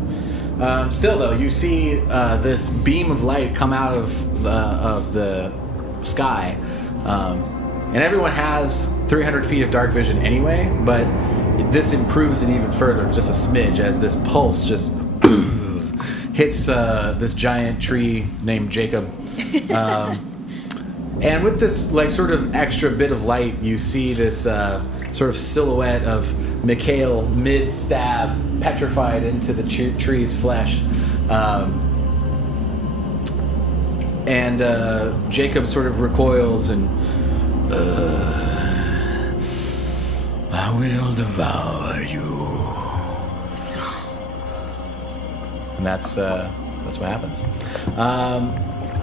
Still, though, you see this beam of light come out of the sky, and everyone has 300 feet of dark vision anyway, but this improves it even further, just a smidge, as this pulse just hits this giant tree named Jacob. And with this like sort of extra bit of light, you see this sort of silhouette of Mikhail mid-stab, petrified into the tree's flesh. And Jacob sort of recoils and I will devour you. And that's what happens.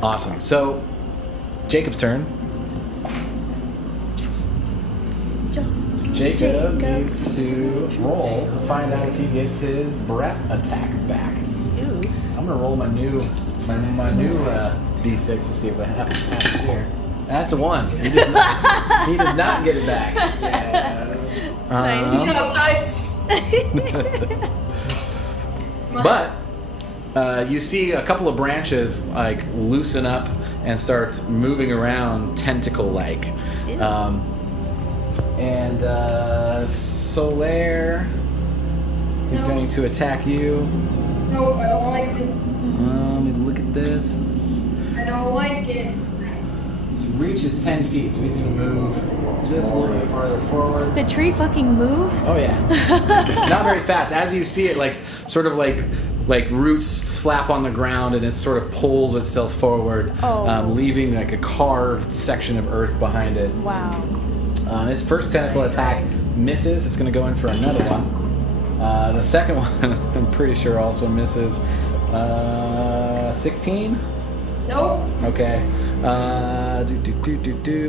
Awesome. So Jacob's turn. Jacob needs to roll to find out if he gets his breath attack back. Ooh. I'm gonna roll my new d6 to see what happens here. That's a 1. So he does not get it back. Nice. Good job, Tights. But you see a couple of branches like loosen up and start moving around tentacle-like. And Solaire is going to attack you. No, I don't like it. Let me look at this. I don't like it. His reach is 10 feet, so he's going to move just a little bit farther forward. The tree fucking moves? Oh yeah. Not very fast. As you see it, like sort of like roots flap on the ground, and it sort of pulls itself forward, leaving like a carved section of earth behind it. Wow. Its first tentacle attack misses. It's going to go in for another one. The second one, I'm pretty sure, also misses. 16? Nope. Okay. And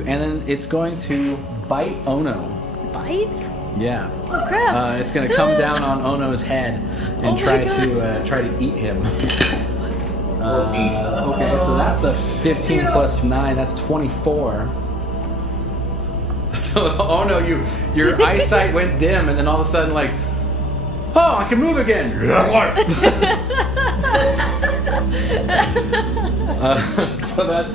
then it's going to bite Ono. Bite? Yeah. Oh crap. It's going to come down on Ono's head and try to eat him. Okay, so that's a 15 plus 9. That's 24. So, Ono, your eyesight went dim, and then all of a sudden, like, oh, I can move again. So that's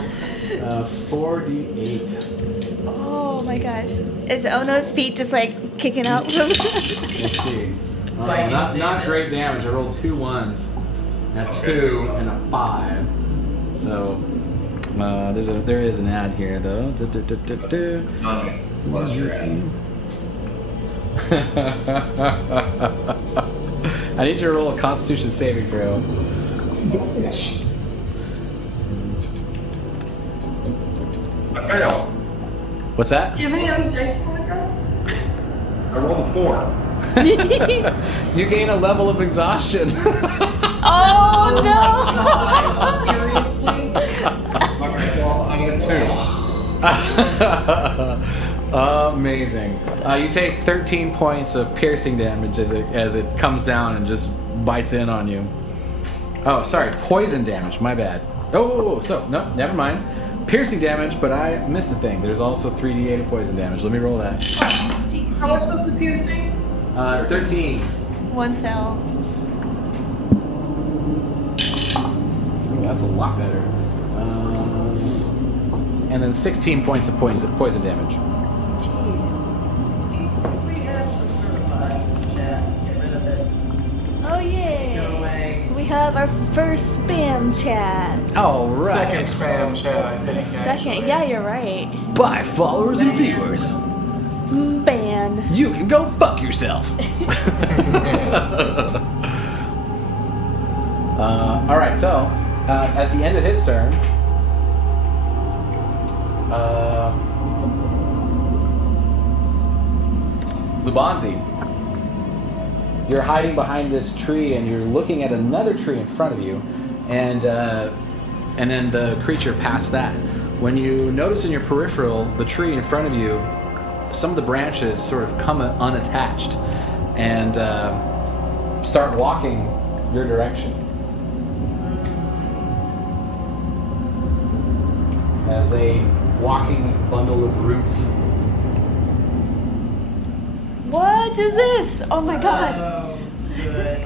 4d8. Oh my gosh. Is Ono's feet just like kicking out from Let's see. Not great damage. I rolled 2 1s, a 2, and a 5. So there is an ad here though. Plus your end. I need you to roll a Constitution saving throw. I fail. What's that? Do you have any other dice for it? I rolled a 4. You gain a level of exhaustion. Oh no! Seriously? Okay, well, I get 2. Amazing. You take 13 points of piercing damage as it comes down and just bites in on you. Oh, sorry, poison damage. My bad. Oh, so no, never mind. Piercing damage, but I missed the thing. There's also 3d8 of poison damage. Let me roll that. How much was the piercing? 13. One fell. Ooh, that's a lot better. And then 16 points of poison damage. See, we have some sort of chat. Get rid of it. Oh yay! Go away. We have our first spam chat. All right. Second spam chat, I think. Second, actually. yeah, you're right. Bye, followers and viewers. Ban. You can go fuck yourself. All right, so at the end of his turn, Lubanzi, you're hiding behind this tree and you're looking at another tree in front of you, and then the creature past that. When you notice in your peripheral the tree in front of you, some of the branches sort of come unattached, and start walking your direction. As a walking bundle of roots. What is this? Oh my god. Oh, good.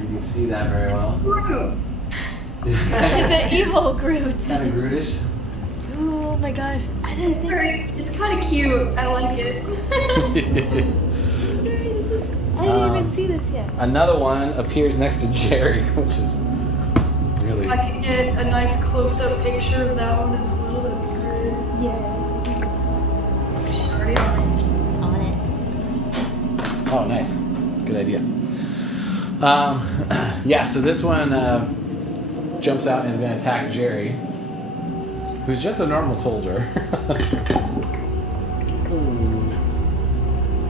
You can see that very well. Groot. It's an evil Groot. Kind of Grootish. Oh my gosh. I didn't think. It's kind of cute. I like it. I didn't even see this yet. Another one appears next to Jerry, which is really. I could get a nice close-up picture of that one as well. That'd be great. Yeah. She's already on it. On it. Oh, nice. Good idea. Yeah, so this one jumps out and is going to attack Jerry, who's just a normal soldier.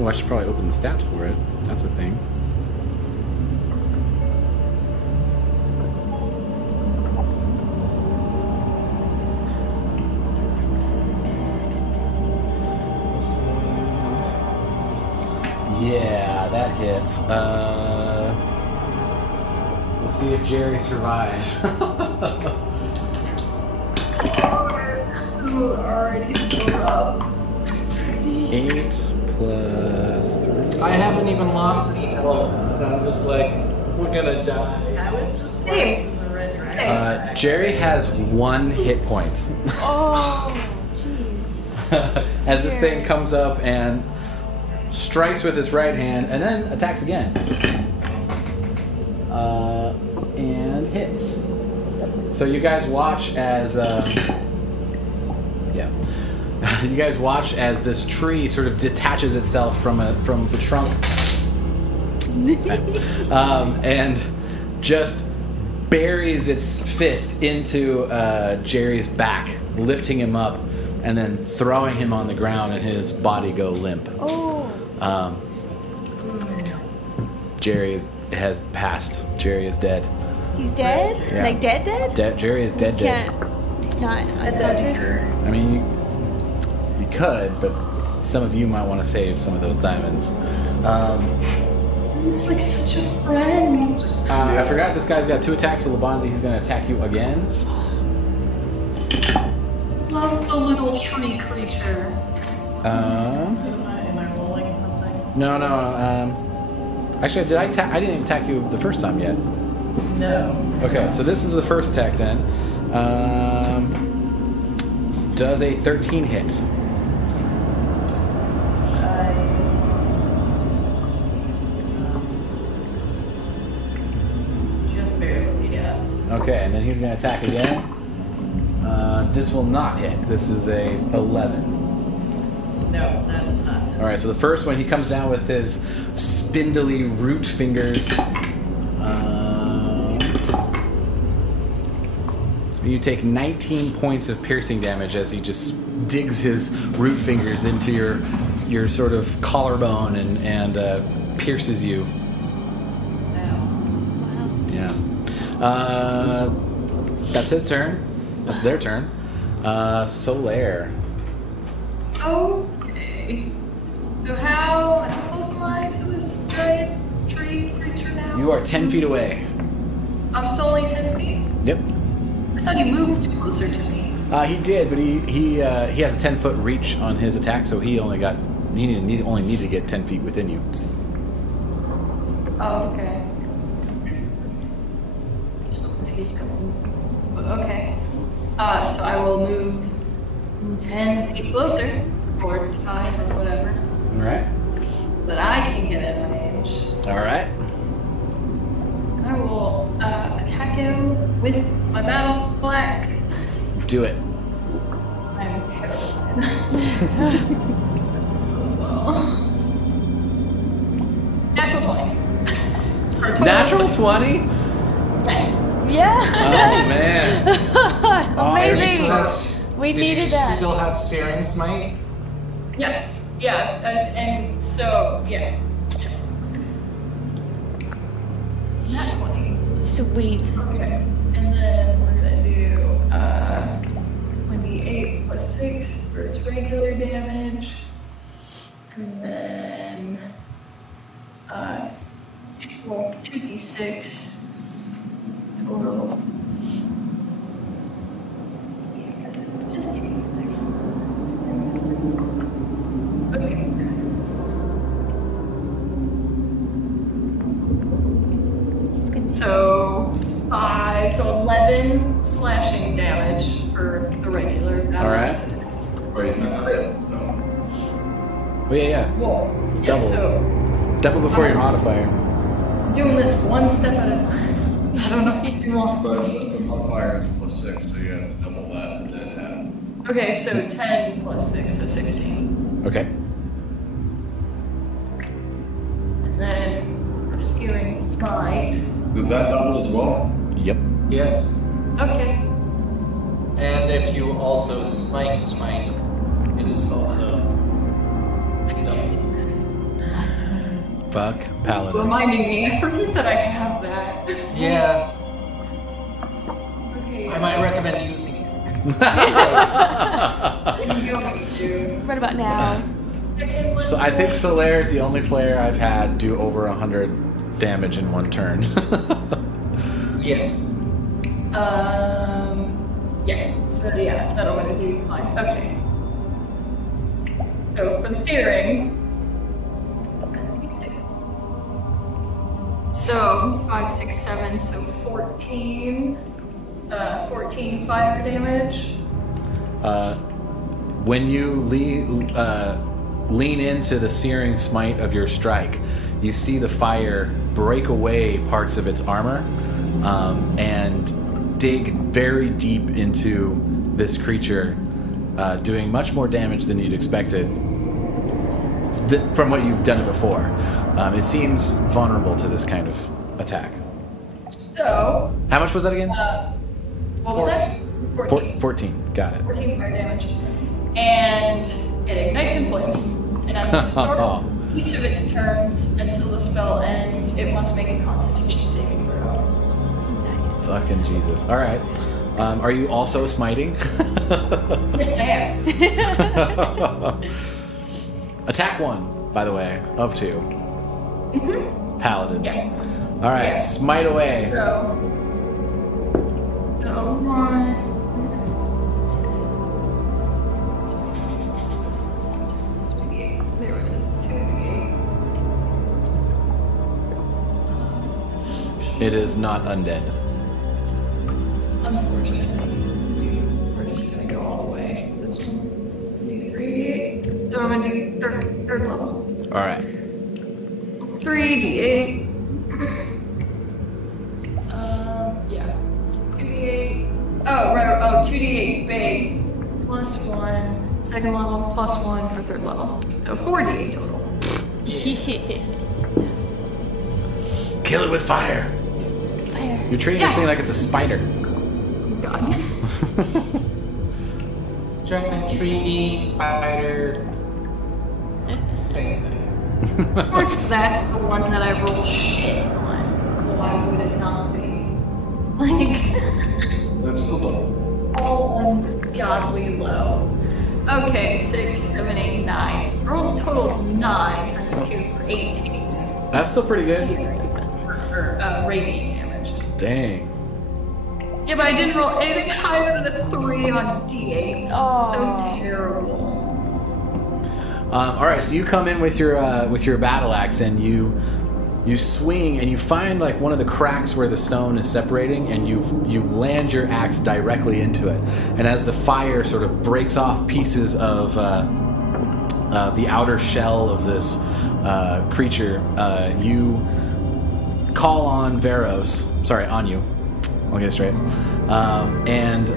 Oh, I should probably open the stats for it. That's a thing. Yeah, that hits. Let's see if Jerry survives. Ooh, already so rough. 8 plus 3. I haven't even lost any health, and I'm just like, we're gonna die. That was just Same. worse than the red dragon. Jerry has 1 hit point. Oh, jeez. As this thing comes up and strikes with his right hand and then attacks again. And hits. So you guys watch as you guys watch as this tree sort of detaches itself from the trunk and just buries its fist into Jerry's back, lifting him up and then throwing him on the ground and his body go limp. Oh. Jerry has passed. Jerry is dead. He's dead? Yeah. Like dead? Jerry is dead. Can't. Not unconscious? I mean, you could, but some of you might want to save some of those diamonds. It's like such a friend. I forgot this guy's got 2 attacks with Labanzi. He's going to attack you again. Love the little tree creature. Am I rolling something? No. Actually, I didn't attack you the first time yet. No. Okay, so this is the first attack then. Does a 13 hit? Just barely, yes. Okay, and then he's going to attack again. This will not hit. This is a 11. No, that is not. All right, so the first one, he comes down with his spindly root fingers. So you take 19 points of piercing damage as he just digs his root fingers into your sort of collarbone and pierces you. No. Yeah. That's his turn. That's their turn. Solaire. Okay. So how close am I to this giant tree creature now? You are 10 feet away. I'm still only 10 feet? Yep. I thought he moved closer to me. He did, but he has a 10-foot reach on his attack, so he only needed to get 10 feet within you. Oh, okay. Just confused. Okay. So I will move 10 feet closer, or 5 or whatever, All right. so that I can get in range. All right. I will attack him with my battle axe. Do it. I'm terrified. Well, natural 20. Natural 20? Yes. Yeah. Oh, man. Amazing. We Did needed you that. still have Searing Smite? Yes. Yeah. And so, yeah. Yes. Nat 20. Sweet. Okay. And then we're going to do 28 plus 6 for its regular damage. And then 2d8 2d6 total. Just 2d6. Okay. So 5, so 11 slashing damage for the regular battle. Alright. Right, so. Oh yeah. Well, It's yeah, double. so Double before your modifier. doing this one step at a time. I don't know if you want. But the modifier is +6, so you have to double that and then add. Okay, so 10 plus 6, so 16. Okay. And then for Searing Smite. Does that double as well? Yep. Yes. Okay. And if you also smite, it is also doubled. Fuck paladins. Reminding me, I forget that I have that. Yeah, Okay. I might recommend using it. Right about now. So I think Solaire is the only player I've had do over 100 damage in one turn. Yes. Yeah, so yeah, that'll make you fine. Okay. So for the steering. So 5, 6, 7, so 14. 14 fire damage. When you lean into the searing smite of your strike, you see the fire break away parts of its armor and dig very deep into this creature, doing much more damage than you'd expected from what you've done it before. It seems vulnerable to this kind of attack. So, How much was that again? what was that? 14. 14. Got it. 14 fire damage. And it ignites in flames. And at the start of each of its turns until the spell ends, it must make a Constitution saving throw. Fucking Jesus. All right. Are you also smiting? Yes, I am. Attack 1, by the way, of 2. Mm-hmm. Paladins. Yeah. All right, Yeah. smite away. So 1. There it is. 2d8. It is not undead. Unfortunately, we're just gonna go all the way. This one. Do 3d8. So I'm gonna do third level. All right. 3d8. Yeah. 2d8. Oh, right. Oh, 2d8 base plus 1. Second level plus 1 for third level. So 4d8 total. Kill it with fire. Fire. You're treating this thing like it's a spider. God. Giant tree, spider, same thing. Of course, that's the one that I roll shit on. Why would it not be? Like, That's still low. all ungodly low. Okay, 6, 7, 8, 9. Roll a total of 9 times 2 for 18. That's still pretty good. Or radiant damage. Dang. Yeah, but I didn't roll anything higher than a 3 on d8s. Oh. So terrible. All right, so you come in with your battle axe and you swing and you find like one of the cracks where the stone is separating, and you land your axe directly into it. And as the fire sort of breaks off pieces of the outer shell of this creature, you call on Veros. Sorry, on you. I'll get it straight. And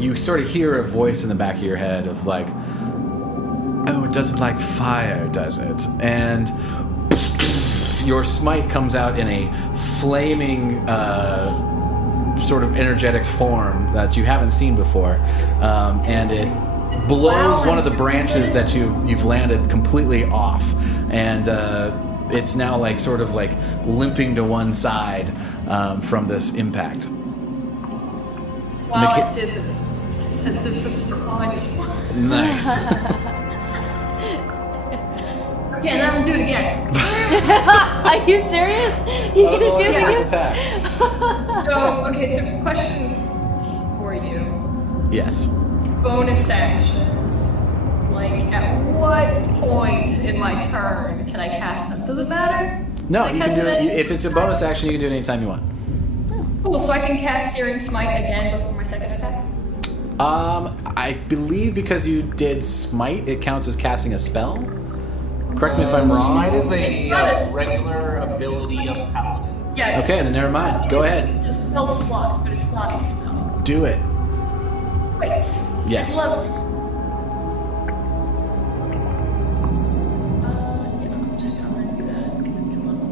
you sort of hear a voice in the back of your head of like, "Oh, it doesn't like fire, does it?" And your smite comes out in a flaming sort of energetic form that you haven't seen before, and it blows one of the branches that you've landed completely off, and it's now like sort of like limping to one side from this impact. Wow, I did this. I said this is for fun. Nice. Okay, then we'll do it again. I Are you serious? You That was gonna only do the it first again? attack. So, okay, so question for you. Yes. Bonus actions. Like, at what point in my turn can I cast them? Does it matter? No, Can I you can cast do it? it. If it's a bonus action, you can do it anytime you want. Cool, so I can cast Searing Smite again before my second attack? I believe because you did smite, it counts as casting a spell. Correct me if I'm wrong. Smite is a regular ability of Paladin. Yeah, it's Okay, just- then never mind. Go ahead. It's a spell slot, but it's not a spell. Do it. Great. Yes. Loved. Yeah, I'm just gonna do that. Second level.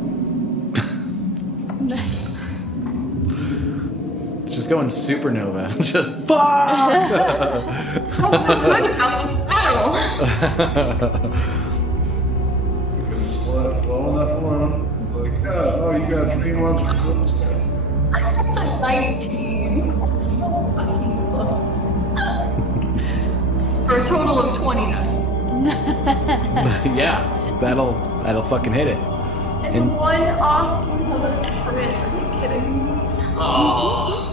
Just going supernova. Just fuck! Oh, I'm good about this battle. You could just let it flow enough alone. It's like, oh, you got a train launcher footsteps. That's a 19. So fucking close. For a total of 29. Yeah, that'll fucking hit it. It's And- one off another crit. Are you kidding me? Oh.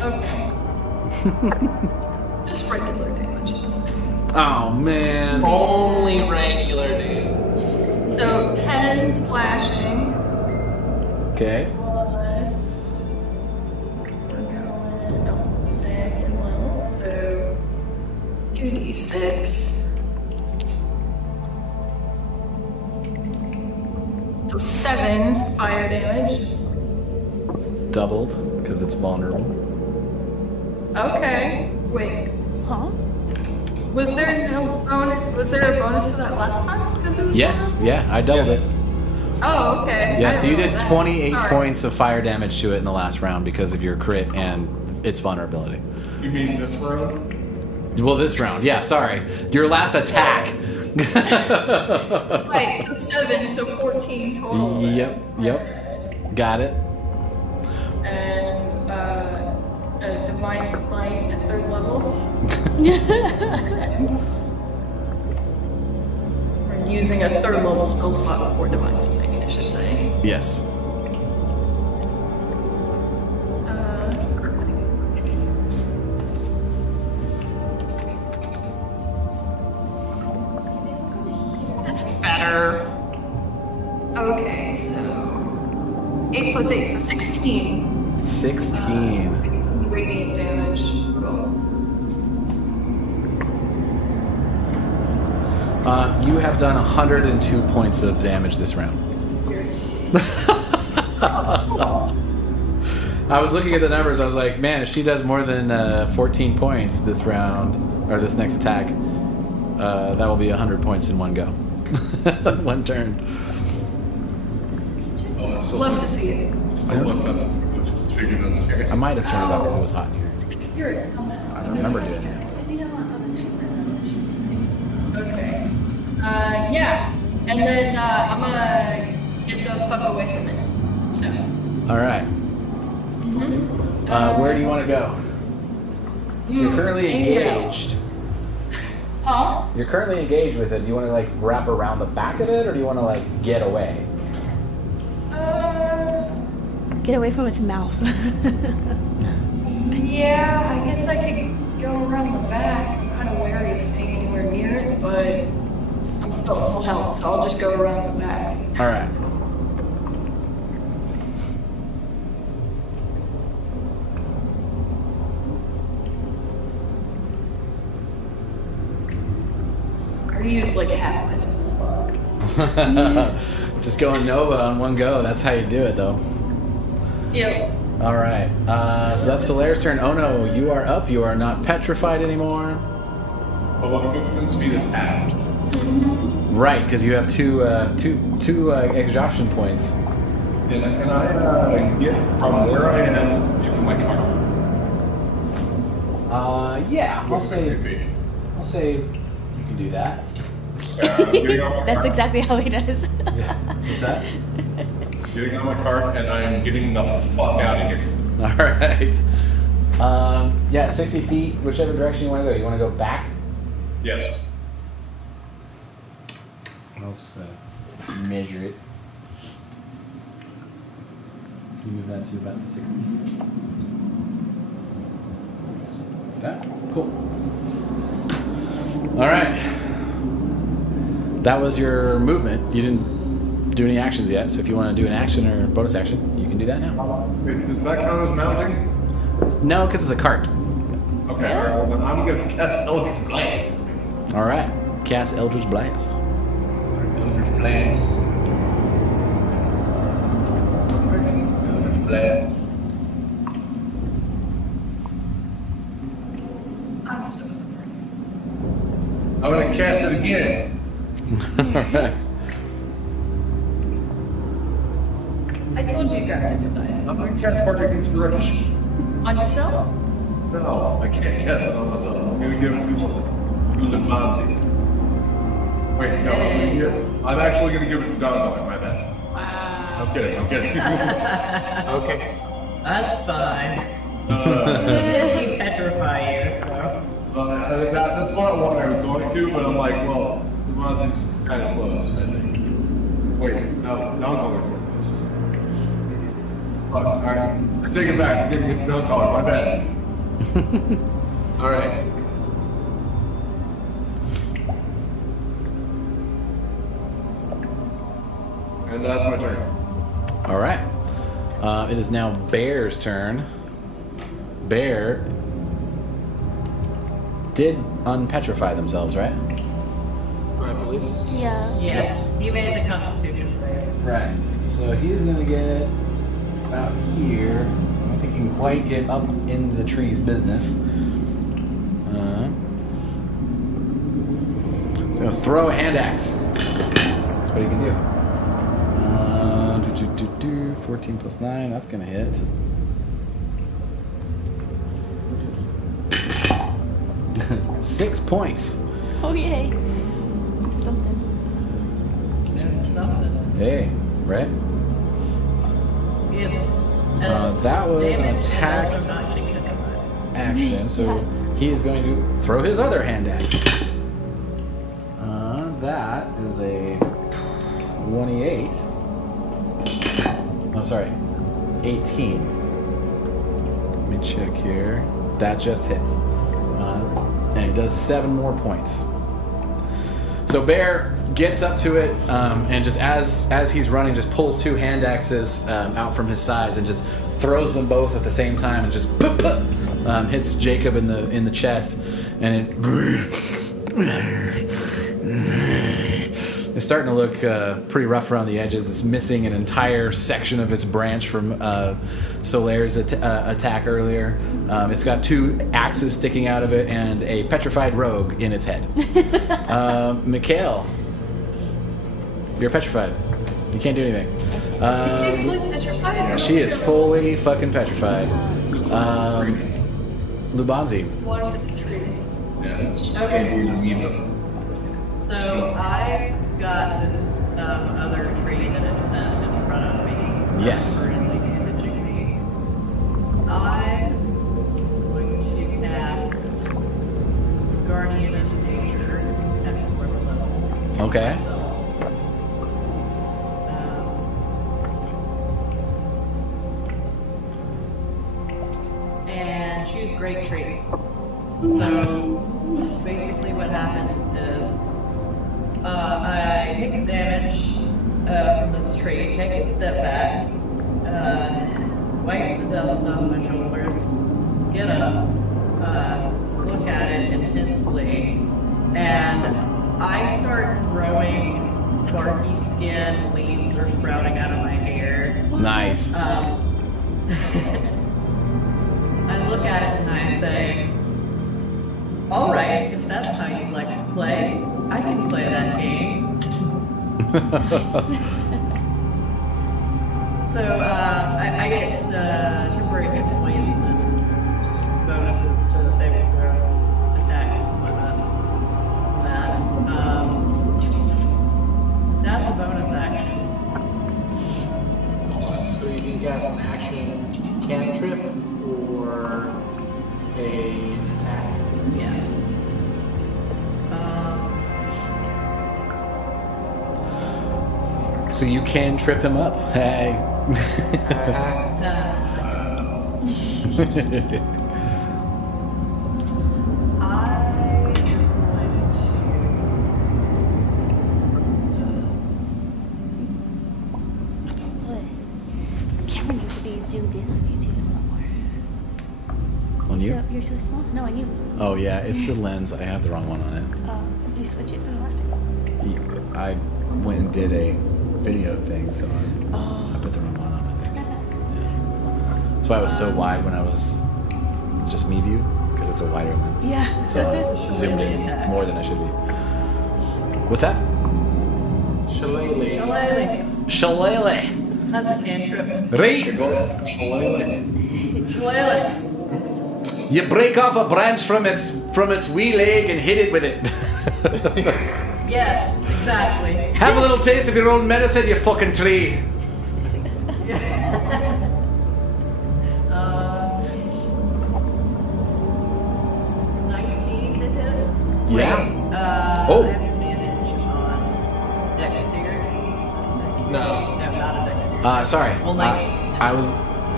Okay. Just regular damage this time. Oh man. Only regular damage. So 10 slashing Okay. plus we're going second level, so 2d6. So 7 fire damage. Doubled because it's vulnerable. Okay. Wait. Huh? Was there no bonus? Was there a bonus to that last time? Because of the Yes. bonus? Yeah, I doubled Yes. it. Oh, okay. Yeah, I so you didn't did realize that. 28 Alright. points of fire damage to it in the last round because of your crit and its vulnerability. You mean this round? Well, this round, yeah, sorry. Your last attack. Right, so 7, so 14 total. Yep. Got it. And a divine smite at 3rd level. We're using a 3rd level spell slot for divine smite, I should say. Yes. That's better. Okay, so 8 plus 8, so 16. 16. 16 radiant damage. Cool. You have done 102 points of damage this round. I was looking at the numbers. I was like, man, if she does more than 14 points this round, or this next attack, that will be 100 points in one go. One turn. Oh, it's still, Love to see it. still looked up. It's figured downstairs. I might have turned it off because it was hot in here. Here it is. I don't remember doing it. Okay. Yeah. And then I'm gonna get the fuck away from it. So. All right. Where do you want to go? So you're currently engaged. Huh? You're currently engaged with it. Do you want to like wrap around the back of it, or do you want to like get away? Get away from its mouth. Yeah, I guess I could go around the back. I'm kind of wary of staying anywhere near it, but I'm still at full health, so I'll just go around the back. All right. I already used like a half my spell slot. Just going Nova on one go. That's how you do it, though. Yep. All right. So that's Solaire's turn. Oh no, you are up. You are not petrified anymore. Oh, well, movement speed is halved. Right, because you have two exhaustion points. And can I get from where I am to my car? Yeah. I'll What's 50 say feet? you can do that. I'm getting on my That's cart. exactly how he does. Yeah. What's that? Getting on my cart, and I'm getting the fuck out of here. All right. Yeah, 60 feet, whichever direction you want to go. You want to go back? Yes. Let's measure it. You move that to about the 60. That? Cool. All right. That was your movement. You didn't do any actions yet, so if you want to do an action or bonus action, you can do that now. Wait, does that count as mounting? No, because it's a cart. Okay, alright, well then I'm gonna cast Eldritch Blast. All right. Cast Eldritch Blast. Eldritch Blast. Eldritch Blast. I'm so sorry. I'm gonna cast it again. All right. I told you to grab different dice. I'm gonna cast Bardic Inspiration. On yourself? No, I can't cast it on myself. I'm gonna give it to Lubanti. Wait, no, I'm actually gonna give it to Don. My bad. Wow. I'm kidding. Okay. That's fine. He petrify you, so. That's what I was going to, but I'm like, well, Lubanti's kind of close, I think. Wait, no, Don Collar. Alright, I take it back. I'm gonna get Don Collar, my bad. All right. And that's my turn. All right. It is now Bear's turn. Bear did unpetrify themselves, right? I believe. Yeah. Yes. You made the Constitution save. Right. So he's gonna get about here. I don't think he can quite get up into the tree's business. He's gonna throw a hand axe. That's what he can do. 14 plus 9. That's gonna hit. Six points. Oh, yay. Something. Yeah, it's something. Hey, right? It's. That was an damage, and attack also not getting hit by it. action, so he is going to throw his other hand axe. That is a 28. Oh, sorry, 18. Let me check here. That just hits, and it does 7 more points. So Bear gets up to it, and just as he's running, just pulls 2 hand axes out from his sides and just throws them both at the same time, and just hits Jacob in the chest, and it's starting to look pretty rough around the edges. It's missing an entire section of its branch from Solaire's attack earlier. It's got 2 axes sticking out of it and a petrified rogue in its head. Mikhail, you're petrified. You can't do anything. She's fully petrified? She is fully fucking petrified. Lubanzi. One with the tree. Yeah. Okay. Okay. So I've got this other tree that it's set in front of me. Yes. Currently damaging me. I'm going to cast Guardian of Nature at 4th level. Okay. Myself. And choose Great Tree. So basically what happens is I take damage from this tree, take a step back, wipe the dust off my shoulders, get up, look at it intensely, and I start growing barky skin, leaves are sprouting out of my hair. Nice. I look at it and I say, all right, if that's how you'd like to play, I can play that game. So I get temporary hit points and bonuses to saving throws, attacks, and whatnot. That's a bonus action. So you can cast an action cantrip or an attack. Yeah. So you can trip him up. Hey. Camera needs to be zoomed in on you too a lot more. On you? You're so small. No, on you. Oh yeah, it's the lens. I have the wrong one on it. Did you switch it from the last time? I went and did a video thing, so I put the wrong one on, I think. Yeah. That's why it was so wide when I was just me view, because it's a wider lens. Yeah. So I zoomed in more than I should be. What's that? Shillelagh. Shillelagh. Shillelagh. That's a cantrip. Right. Shillelagh. You break off a branch from its wee leg and hit it with it. Yes, exactly. Have a little taste of your own medicine, you fucking tree. 19 to hit. Yeah. Wait, Oh. I have advantage on dexterity. No. No, not a dexterity. Sorry. Well, 19. I was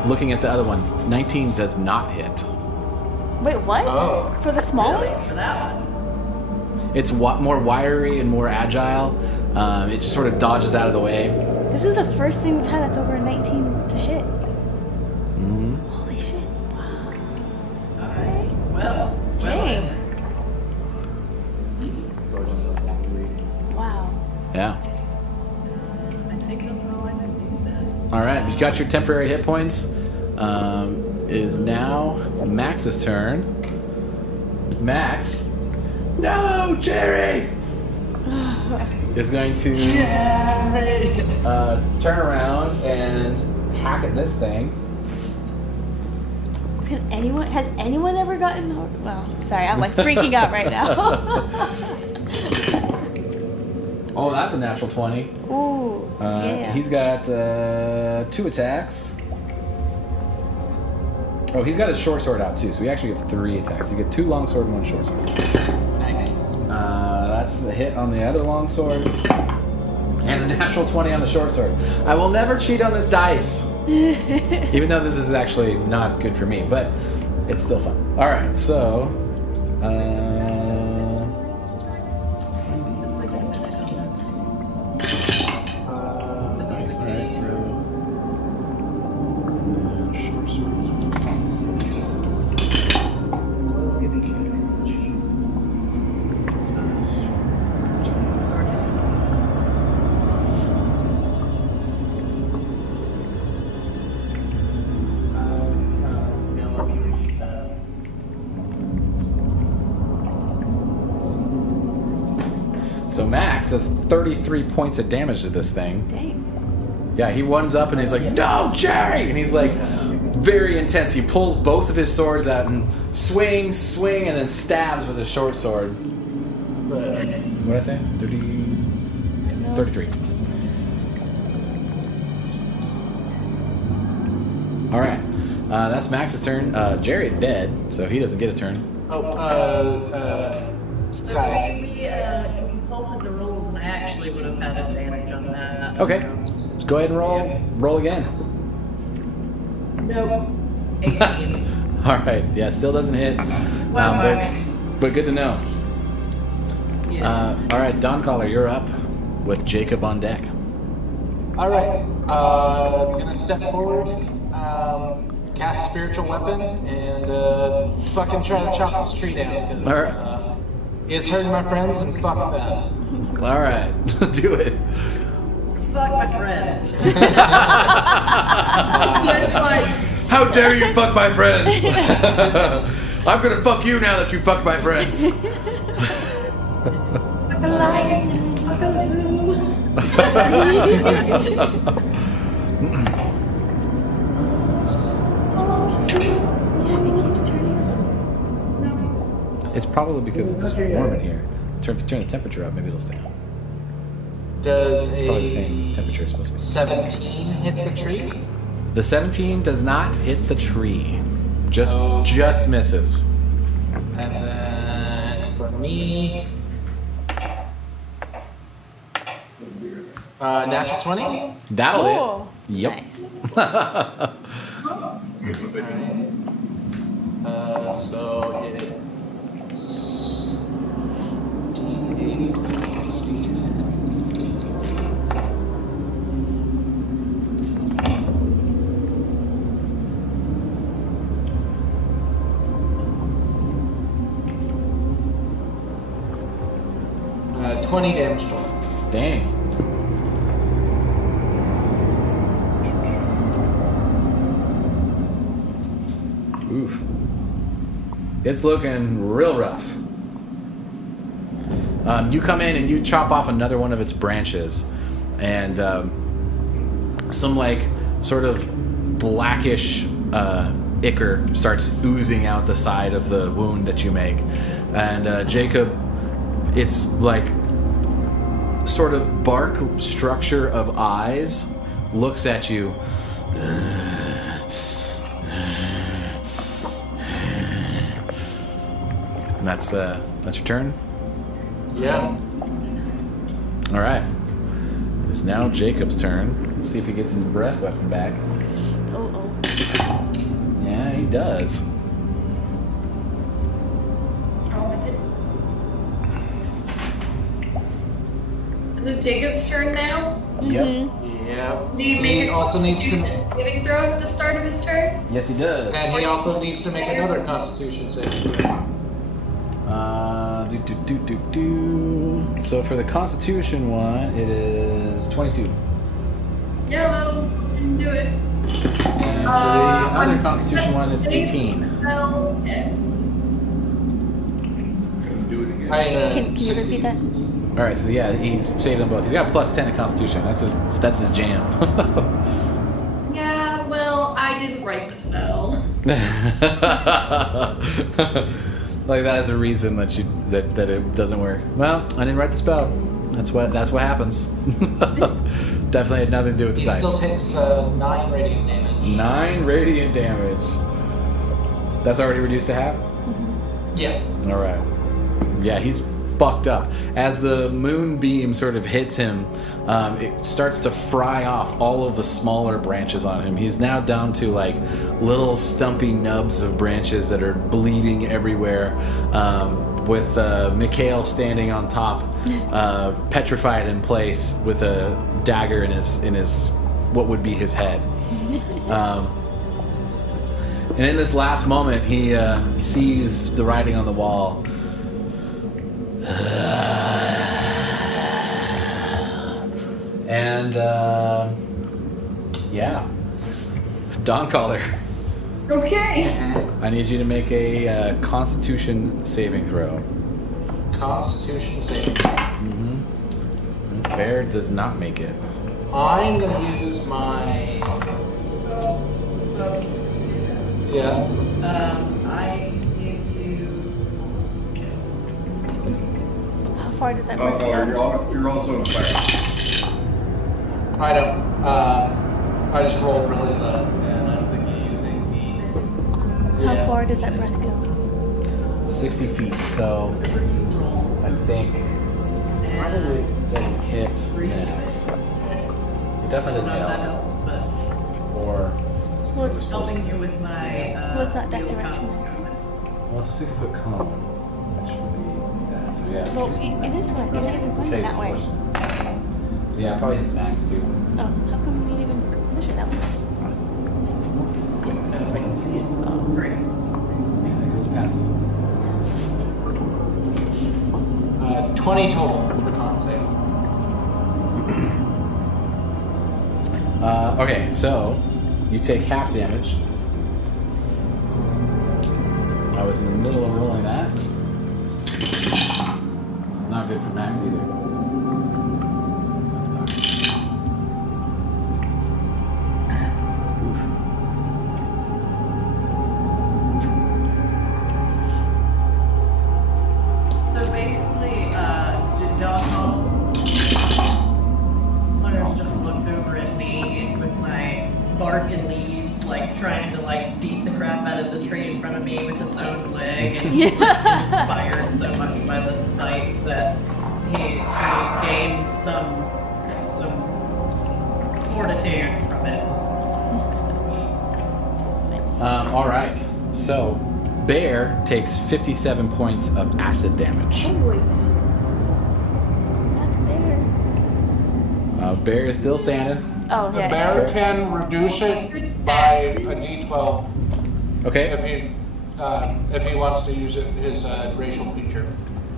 looking at the other one. 19 does not hit. Wait, what? Oh. For the small Really? ones? For that one. It's more wiry and more agile. It just sort of dodges out of the way. This is the first thing we've had that's over a 19 to hit. Mm-hmm. Holy shit. Wow. Alright. Well. Dang. Wow. Yeah. I think that's all I can do then. All right. You got your temporary hit points. Is now Max's turn. Max. No, Jerry. Is going to turn around and hack at this thing. Has anyone ever gotten? Well, sorry, I'm like freaking out right now. Oh, that's a natural 20. Ooh, yeah. He's got 2 attacks. Oh, he's got his short sword out too, so he actually gets 3 attacks. He gets 2 long sword and 1 short sword. Nice. That's a hit on the other long sword. And a natural 20 on the short sword. I will never cheat on this dice. Even though this is actually not good for me, but it's still fun. Alright, so... short sword. So Max does 33 points of damage to this thing. Dang. Yeah, he runs up and he's like, "No, Jerry!" And he's like, very intense. He pulls both of his swords out and swing, and then stabs with his short sword. What did I say? 33. All right. That's Max's turn. Jerry dead, so he doesn't get a turn. So Sky. we consulted the rules, and I actually would have had advantage on that. Okay. So. Just go ahead and roll. Roll again. Nope. 18. All right. Yeah, still doesn't hit. But good to know. Yes. All right, Don Caller, you're up with Jacob on deck. All right. I'm gonna step forward, cast spiritual weapon, and fucking try to chop this tree down because Alright. it's hurting my friends and fuck them. All right, do it. Fuck my friends. How dare you fuck my friends? I'm gonna fuck you now that you fucked my friends. It keeps turning on. It's probably because it's warm in here. If you turn the temperature up, maybe it'll stay on. Does It's probably the a same temperature it's supposed to be. 17 hit the tree? The 17 does not hit the tree. Just misses. And then for me, natural 20. That'll Oh, hit. Yep. nice. Alright. So it's D8 20 damage total. Dang. Oof. It's looking real rough. You come in and you chop off another one of its branches, and some like sort of blackish ichor starts oozing out the side of the wound that you make. And Jacob, it's like sort of bark structure of eyes looks at you. And that's your turn. Yeah. All right. It's now Jacob's turn. Let's see if he gets his breath weapon back. Oh. Yeah, he does. Is it Jacob's turn now? Yep. Yeah. Do you He make a also needs to, Constitution saving throw at the start of his turn? Yes, he does. and he also needs to make another Constitution saving throw. So for the Constitution one, it is 22. Yeah, that'll do it. And for the other on Constitution one, it's 18. Spell ends. Gonna do it again. Can you repeat that? All right, so yeah, he's saved them both. He's got plus 10 in Constitution. That's his jam. Yeah, well, I didn't write the spell. Like that is a reason that it doesn't work. Well, I didn't write the spell. That's what happens. Definitely had nothing to do with the He dice. still takes 9 radiant damage. 9 radiant damage. That's already reduced to half? Yeah. All right. Yeah, he's fucked up. As the moonbeam sort of hits him, it starts to fry off all of the smaller branches on him. He's now down to like little stumpy nubs of branches that are bleeding everywhere, with Mikhail standing on top, petrified in place with a dagger in his what would be his head. And in this last moment, he sees the writing on the wall. And yeah, Dawncaller, Okay. I need you to make a Constitution saving throw. Constitution saving. Bear does not make it. I'm gonna use my. Yeah. I give you. How far does that Oh, work? you're also in fire. I don't. I just rolled really low, and I don't think you're using the. How Yeah. far does that breath go? 60 feet, so I think probably doesn't hit max. It definitely doesn't hit that all. helps, but Or, What's helping you with my. What's that field direction? constitution. well, it's a 60-foot cone, which would be that. So yeah. Well, it is what you're not even pointing Save that way. force. So yeah, it probably hits max too. Oh, how come you didn't even measure that way? I can see it. Great. Yeah, it goes past. 20 total for the con save. Okay, so you take half damage. I was in the middle of rolling that. It's not good for max either. That's not good. Oof. So basically, Dawncaller just looked over at me with my bark and leaves, like trying to like beat the crap out of the tree in front of me with its own leg, and he's like, inspired so much by the sight that he gained some fortitude from it. All right. So, bear takes 57 points of acid damage. Holy shit. Not the bear. Bear is still standing. Oh, The okay. bear can reduce it by a d12 Okay. if he wants to use it his racial feature.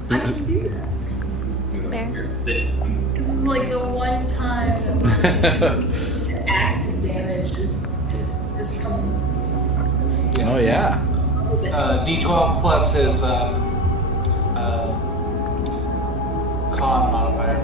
I can do that. Bear. This is like the one time that acid damage is coming. Oh yeah. D12 plus his con modifier.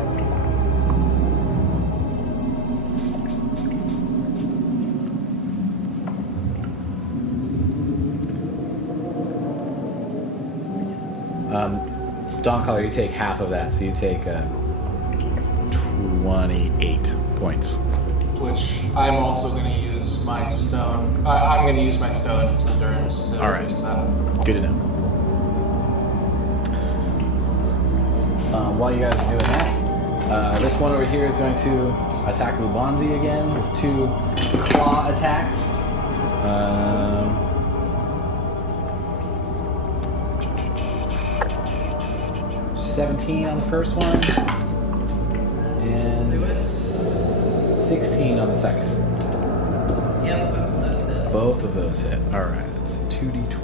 Dawn Caller, you take half of that, so you take 28 points. Which I'm also going to use my stone. I'm going to use my stone as endurance. To All right. reduce that. Good to know. While you guys are doing that, this one over here is going to attack Lubanzi again with 2 claw attacks. 17 on the first one, and 16 on the second. Yep, both of those hit. Both of those hit. All right, so 2d12.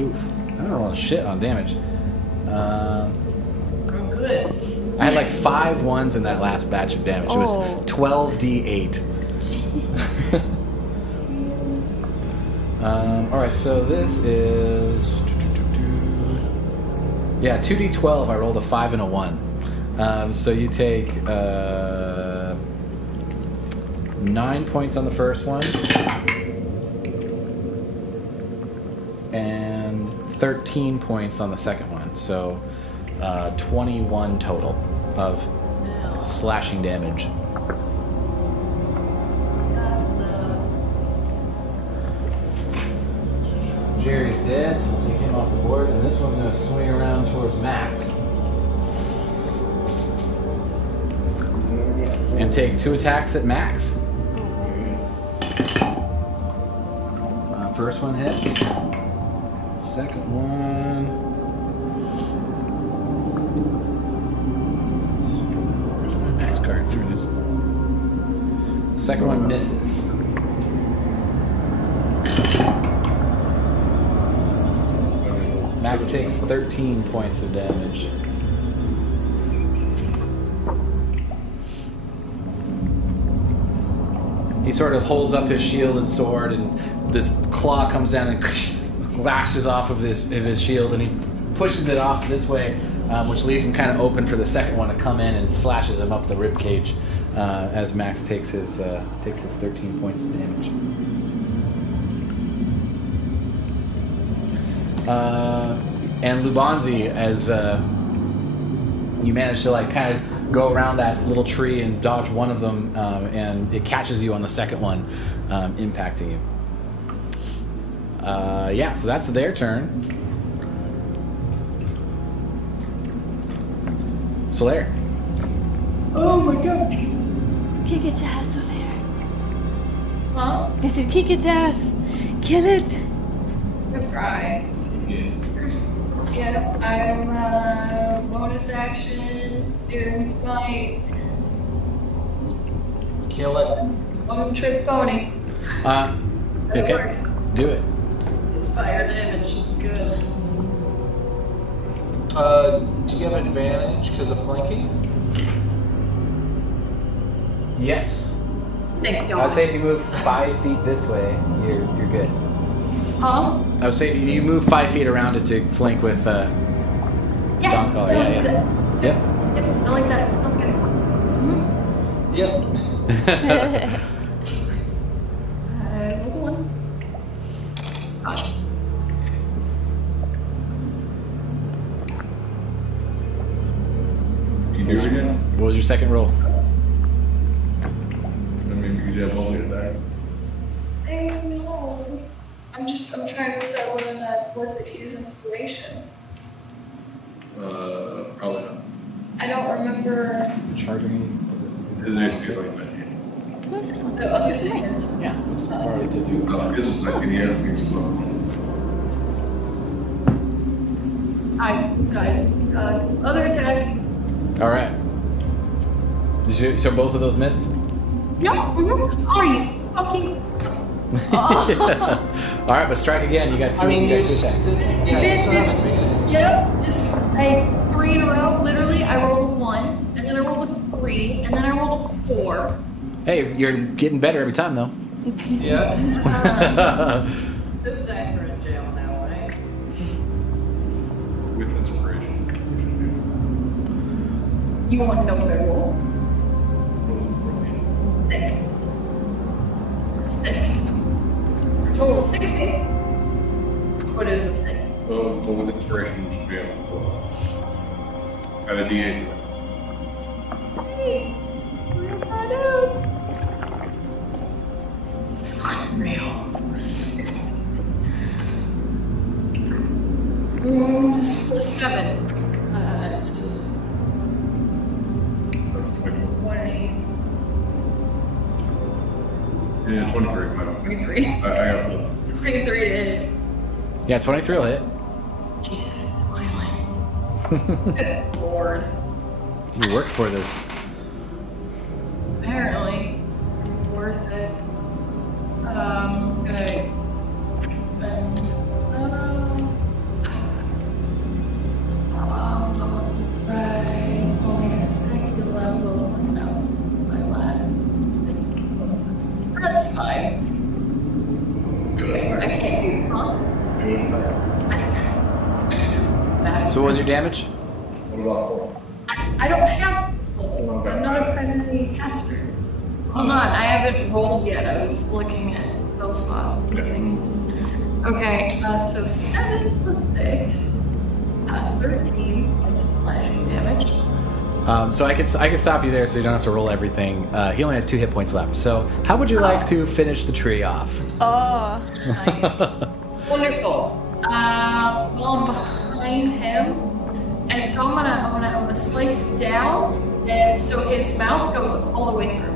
Oof, I don't roll shit on damage. Oh, good. I had like 5 ones in that last batch of damage. It was Oh. 12d8. All right, so this is 2d12. I rolled a 5 and a 1. So you take 9 points on the first one, and 13 points on the second one. So 21 total of slashing damage. Jerry's dead, so we'll take him off the board, and this one's going to swing around towards Max. And take 2 attacks at Max. First one hits. Second one. Where's my Max card? There it is. Second one misses. Max takes 13 points of damage. He sort of holds up his shield and sword, and this claw comes down and lashes off of his shield, and he pushes it off this way, which leaves him kind of open for the second one to come in and slashes him up the rib cage as Max takes his 13 points of damage. And Lubanzi, as you manage to like kind of go around that little tree and dodge one of them, and it catches you on the second one, impacting you. Yeah, so that's their turn. Solaire. Oh my god. Kick its ass, Solaire. Huh? I said, kick its ass. Kill it. Good try. Yeah, I'm bonus action, student smite. Kill it. Oh, trick pony. That Okay, works. do it. Fire damage is good. Do you have advantage because of flanking? Yes. Thank I would God. say if you move 5 feet this way, you're good. Huh? I would say if you move 5 feet around it to flank with Yeah. Dawn Caller. That Yeah, was yeah. good. Yep. Yep, I like that. Sounds good. Yep. Roll one. Gosh. You do it again? What was your second roll? I mean, you have only attack. I don't know. I'm trying to decide whether or not it's worth it to use inspiration. Probably not. I don't remember Charging Is there just like that? What was this one? the other things. Yeah, it's already to do. This is like in the air things close. Other attack. All right. So both of those missed? No, are you fucking? All right, but strike again. You got two. I mean, you you got two attacks. yeah, you still have advantage. Yep, just like 3 in a row. Literally, I rolled a 1, and then I rolled a 3, and then I rolled a 4. Hey, you're getting better every time, though. Yeah. Those dice are in jail now, right? With inspiration. You want to know what I rolled? 6. Total of 60. What is a 6? So with inspiration, you should be able to add a D8 to it. Hey, we're gonna find out. It's unreal. Just plus 7. Just That's 20. 20. Yeah, 23. My bad. 23. I got full. 23 to hit. Yeah, 23 will hit. Jesus, finally. Good Lord. You worked for this. Apparently. Worth it. Okay. And, right. It's only a second level. That was my last. That's fine. I can't do So what was your damage? What about I don't have. I'm not a primary caster. Hold on, I haven't rolled yet. I was looking at spell slots and things. Okay, so 7 plus 6, 13 points of slashing damage. So I can stop you there, so you don't have to roll everything. He only had 2 hit points left. So how would you like to finish the tree off? Oh. Wonderful. Well, I'm behind him, and so I'm gonna slice down, and so his mouth goes all the way through.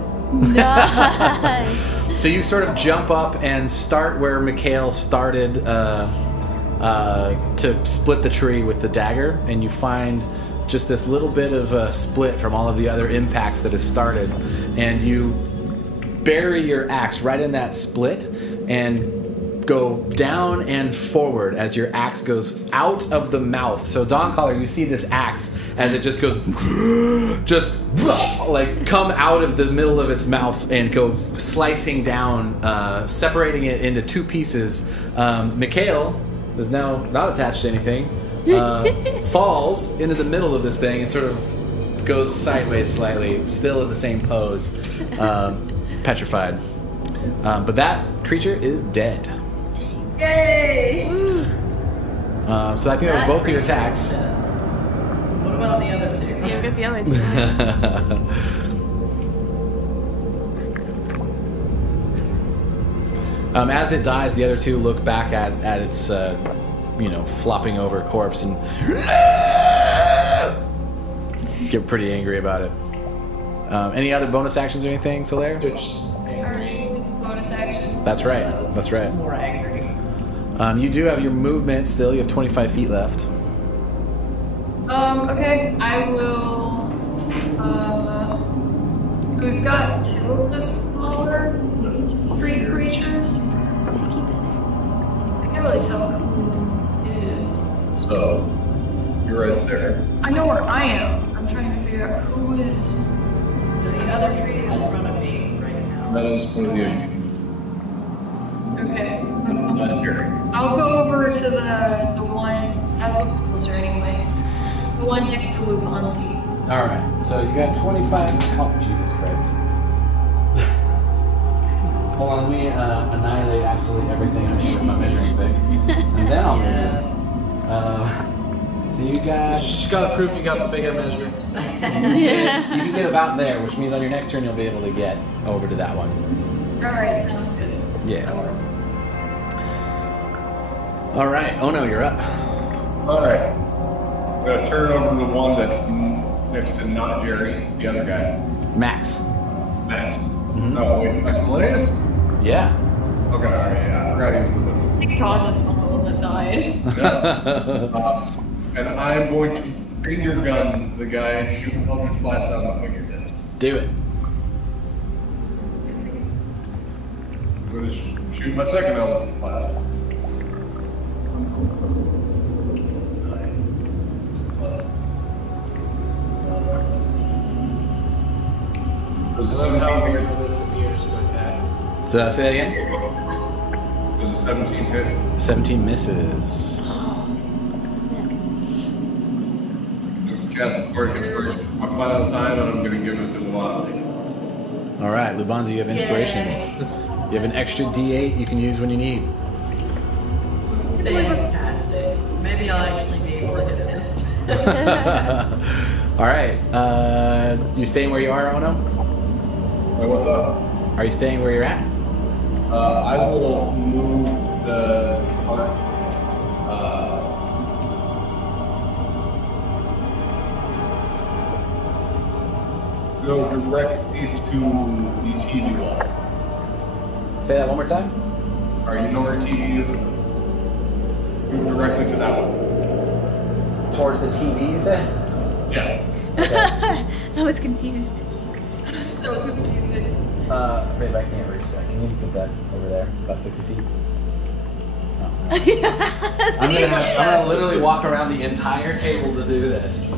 Nice. So you sort of jump up and start where Mikhail started to split the tree with the dagger, and you find just this little bit of a split from all of the other impacts that has started, and you bury your axe right in that split and go down and forward as your axe goes out of the mouth. So Dawncaller, you see this axe as it just goes, just like come out of the middle of its mouth and go slicing down, separating it into 2 pieces. Mikhail is now not attached to anything, falls into the middle of this thing and sort of goes sideways slightly, still in the same pose, petrified. But that creature is dead. Yay! So I think that was both of your attacks. So what about the other 2? Yeah, get the other 2. As it dies, the other 2 look back at its, flopping over corpse and get pretty angry about it. Any other bonus actions or anything, Solaire? Already with bonus actions. That's right. That's right. More angry. You do have your movement still. You have 25 feet left. Okay, I will. We've got 2 of the smaller tree creatures. She keep it I can't really tell who it is. So, you're right there. I know where I am. I'm trying to figure out who is. So the other tree is in front of me right now. That is one of you. Okay. Not here. I'll go over to the one that looks closer anyway. The one next to Lubanzi. All right. So you got 25. Oh, Jesus Christ. Hold on. Let me annihilate absolutely everything on my measuring stick, and then I'll move. So you got. Just gotta prove you got the bigger measure. You can get about there, which means on your next turn you'll be able to get over to that one. Alright, sounds good. Yeah. All right. Oh no, you're up. Alright. I'm gonna turn over to the one that's next to not Jerry, the other guy. Max. Max. Oh, wait, Max Blaze? Yeah. Okay, alright, yeah. I forgot he was with us. Thank God that's not the one that died. And I'm going to finger gun the guy and shoot Eldritch Blast out of my fingertips. Do it. I'm going to shoot my second Eldritch Blast. I love how Miracle disappears to attack. So say that again. Does a 17 hit? 17 misses. Cast the Bardic Inspiration my final time, and I'm going to give it to Lubanzi. All right, Lubanzi, you have inspiration. You have an extra D8 you can use when you need. Fantastic. Maybe I'll actually be able to hit this. All right. You staying where you are, Ono? Wait, what's up? Are you staying where you're at? I will move the cart. Go directly to the TV wall. Say that one more time. Alright, you know where TV is? Move directly to that one. Towards the TV, you said? Yeah. I was confused. So confusing. Babe, I can't reach that. Can you put that over there, about 60 feet? I'm I'm gonna literally walk around the entire table to do this.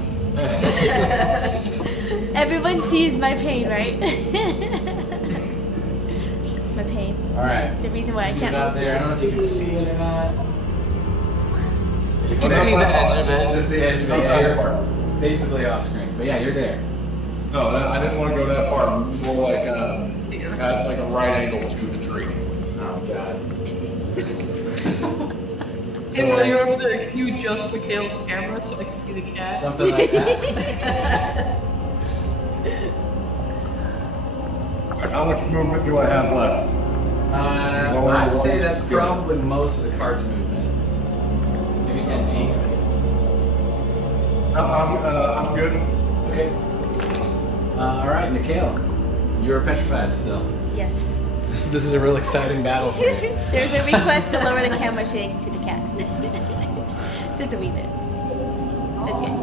Everyone sees my pain, right? My pain. All right. The reason why I Get can't out there. I don't know if you can see it or not. You can see the edge of it. Just the edge of it. Yeah, you're basically off screen. But yeah, you're there. No, I didn't want to go that far. More like at like a right angle to the tree. Oh god. Hey, while you're over there, can you adjust Mikhail's camera so I can see the cat? Something like that. How much movement do I have left? I'd say that's probably most of the cart's movement. Maybe 10 feet. I'm good. Okay. All right, Mikhail. You're petrified still. Yes. This is a real exciting battle for you. There's a request to lower the camera so you can see the cat. Just a wee bit. Just kidding.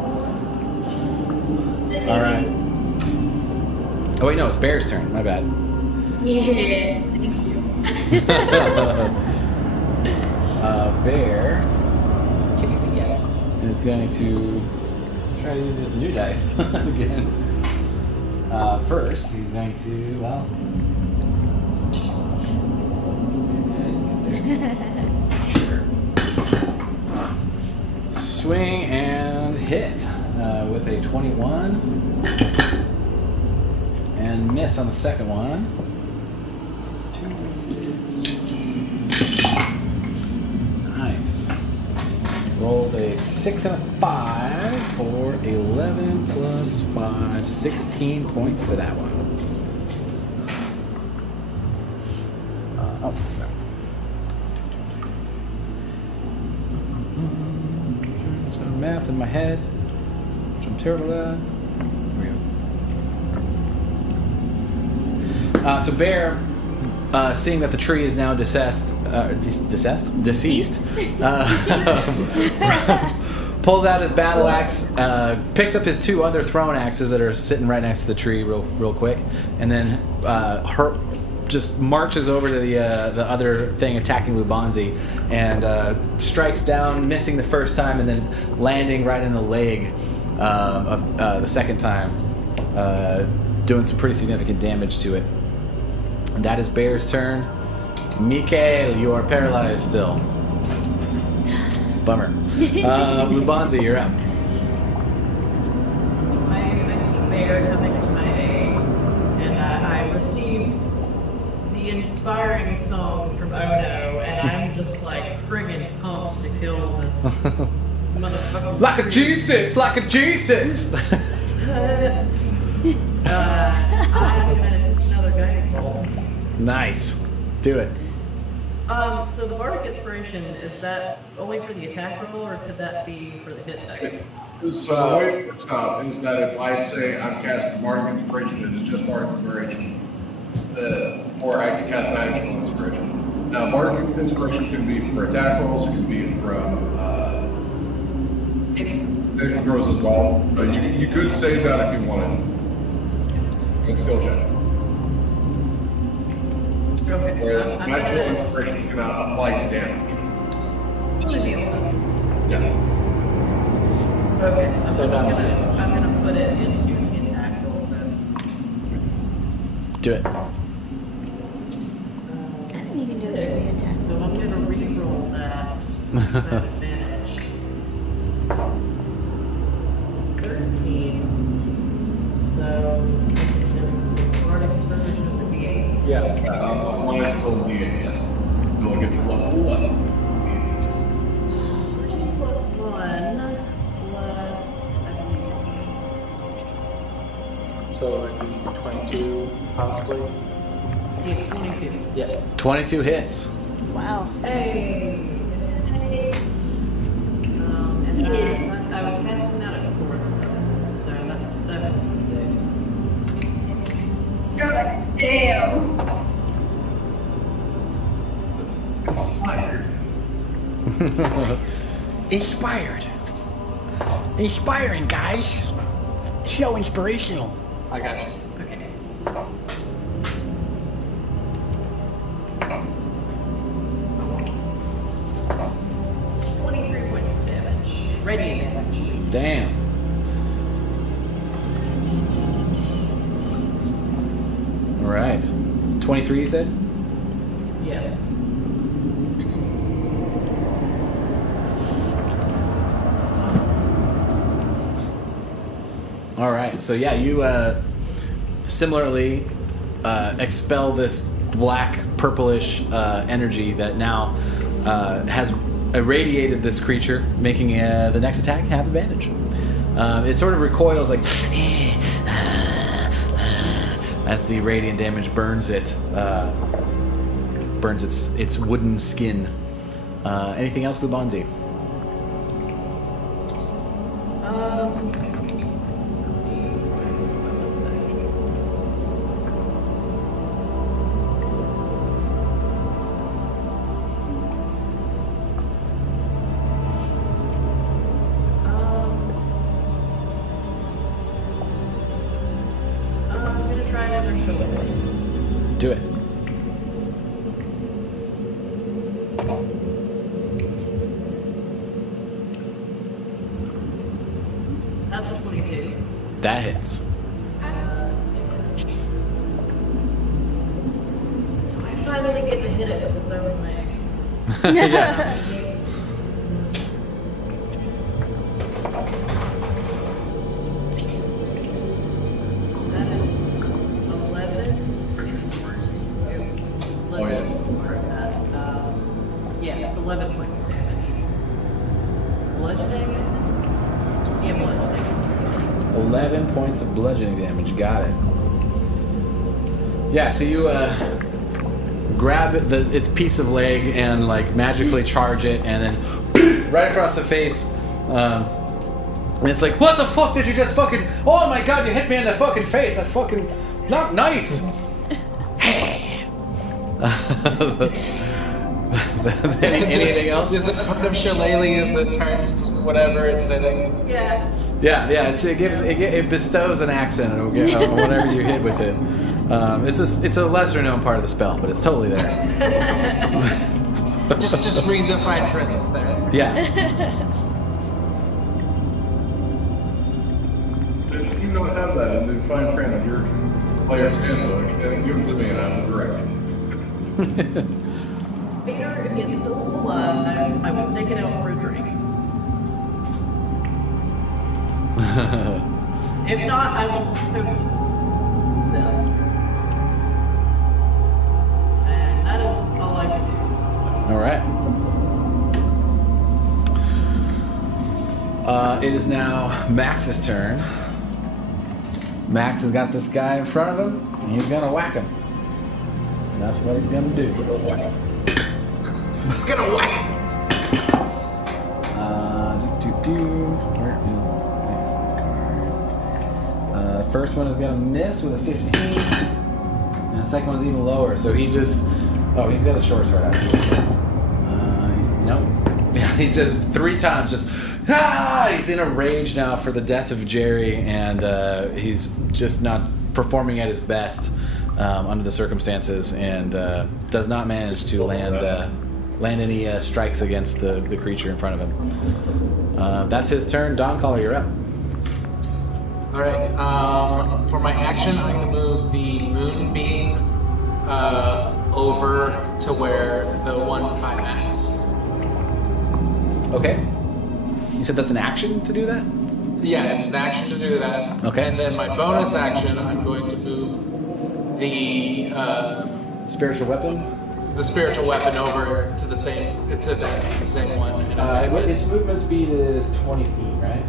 All right. Oh wait, no, it's Bear's turn. My bad. Yeah, thank you. Bear is going to try to use his new dice again. First, he's going to, well... Sure. Swing and hit with a 21. And miss on the second one. So 2 misses. Nice. Rolled a 6 and a 5 for 11 plus 5, 16 points to that one. Oh, sorry. Some math in my head, which I'm terrible at. So Bear, seeing that the tree is now deceased, pulls out his battle axe, picks up his 2 other thrown axes that are sitting right next to the tree real quick, and then just marches over to the other thing attacking Lubanzi, and strikes down, missing the first time, and then landing right in the leg of the second time, doing some pretty significant damage to it. And that is Bear's turn. Mikhail, you are paralyzed still. Bummer. Lubanzi, you're up. I see Bear coming to my aid, and I receive the inspiring song from Ono, and I'm just like friggin' pumped to kill this motherfucker. Like a G6, like a G6. I'm gonna take another guiding bolt. Nice. Do it. So the bardic inspiration, is that only for the attack roll, or could that be for the hit dice? So the way it works out is that if I say I'm casting bardic inspiration, it is just bardic inspiration. Or I can cast magical inspiration. Now, bardic inspiration can be for attack rolls, it can be from saving throws as well. But you could save that if you wanted. Good skill check. Okay. Whereas I'm magical gonna- inspiration can apply to damage. Only the old. Yeah. Okay, I'm So just not gonna put it into the attack roll then. Do it. I didn't even do it to the attack. So I'm gonna re-roll that with advantage. 13. So the bardic inspiration is a D8. Yeah. One is still D8, yes. Until it gets to level 11. 13 plus 1 plus 7. So it would be 22, possibly. Yeah, 22. Yeah. 22 hits. Wow. Hey! And I was casting that at 4, so that's 76. Damn. Inspired. Inspired. Inspiring, guys. So inspirational. I got you. Okay. Points of damage. Radiant damage. Damn. All right. 23, you said? Yes. All right. So yeah, you similarly expel this black purplish energy that now has irradiated this creature, making the next attack have advantage. It sort of recoils like as the radiant damage burns it, burns its wooden skin. Anything else, Lubanzi? Let's see. I'm gonna try another shillelagh. Do it. That's a 22. That hits. So I finally get to hit it with its own leg. Yeah. That is 11. Oops. Let's mark that. Yeah, it's 11 points of damage. Bludgeoning? Yeah, bludgeoning. 11 points of bludgeoning damage. Got it. Yeah, so you grab its piece of leg and like magically charge it, and then right across the face. And it's like, what the fuck did you just fucking? Oh my god, you hit me in the fucking face. That's fucking not nice. Anything else? Is it part of Shillelagh's that turns whatever it's hitting? Yeah. Yeah. It bestows an accent on whatever you hit with it. It's a lesser known part of the spell, but it's totally there. Just read the fine print. It's there. Yeah. If you don't have that in the fine print of your player's handbook, then give it to me and I will direct you. Peter, if he's still alive, I will take it out for a drink. If not, I will toast it to death. And that is all I can do. All right. It is now Max's turn. Max has got this guy in front of him, and he's gonna whack him. And that's what he's gonna do. He's gonna whack. Where is this card? First one is gonna miss with a 15, and the second one's even lower. So he just, he's got a short sword actually. Nope. Yeah, he just 3 times just. He's in a rage now for the death of Jerry, and he's just not performing at his best under the circumstances, and does not manage to land any strikes against the creature in front of him. That's his turn. Dawncaller, you're up. All right. For my action, I'm going to move the moonbeam over to where the 1 by max. Okay. You said that's an action to do that? Yeah, it's an action to do that. Okay. And then my bonus action, I'm going to move the Spiritual weapon? spiritual weapon over to the same one. And Its movement speed is 20 feet, right?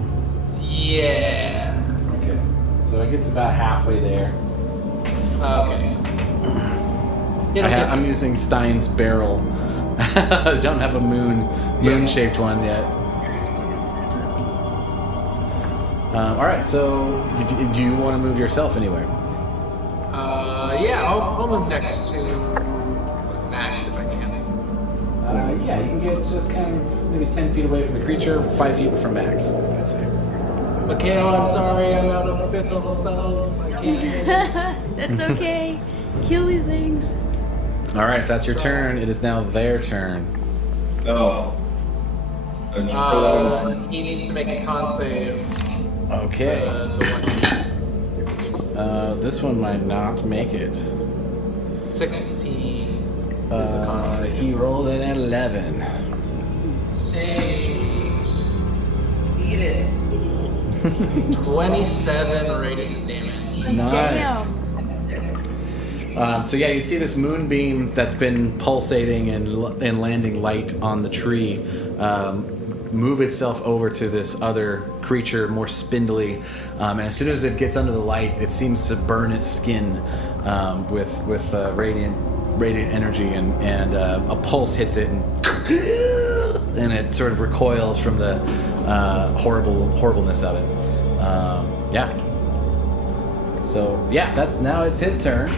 yeah. Okay. So it gets about halfway there. Okay. I'm using Stein's barrel. I don't have a moon-shaped one yet. All right. So, do you want to move yourself anywhere? Yeah, I'll move next to Max if I can. Yeah, you can get just kind of maybe 10 feet away from the creature, 5 feet from Max, I'd say. Mikhail, I'm sorry, I'm out of 5th level spells. I can't. That's okay. Kill these things. All right, if that's your turn, it is now their turn. No. He needs to make a con save. Okay. This one might not make it. 16 is the con save. He rolled an 11. Eat it. 27 radiant damage. Nice. So yeah, you see this moonbeam that's been pulsating and landing light on the tree move itself over to this other creature, more spindly, and as soon as it gets under the light, it seems to burn its skin with radiant energy, and a pulse hits it, and it sort of recoils from the horribleness of it. Yeah. So yeah, now it's his turn.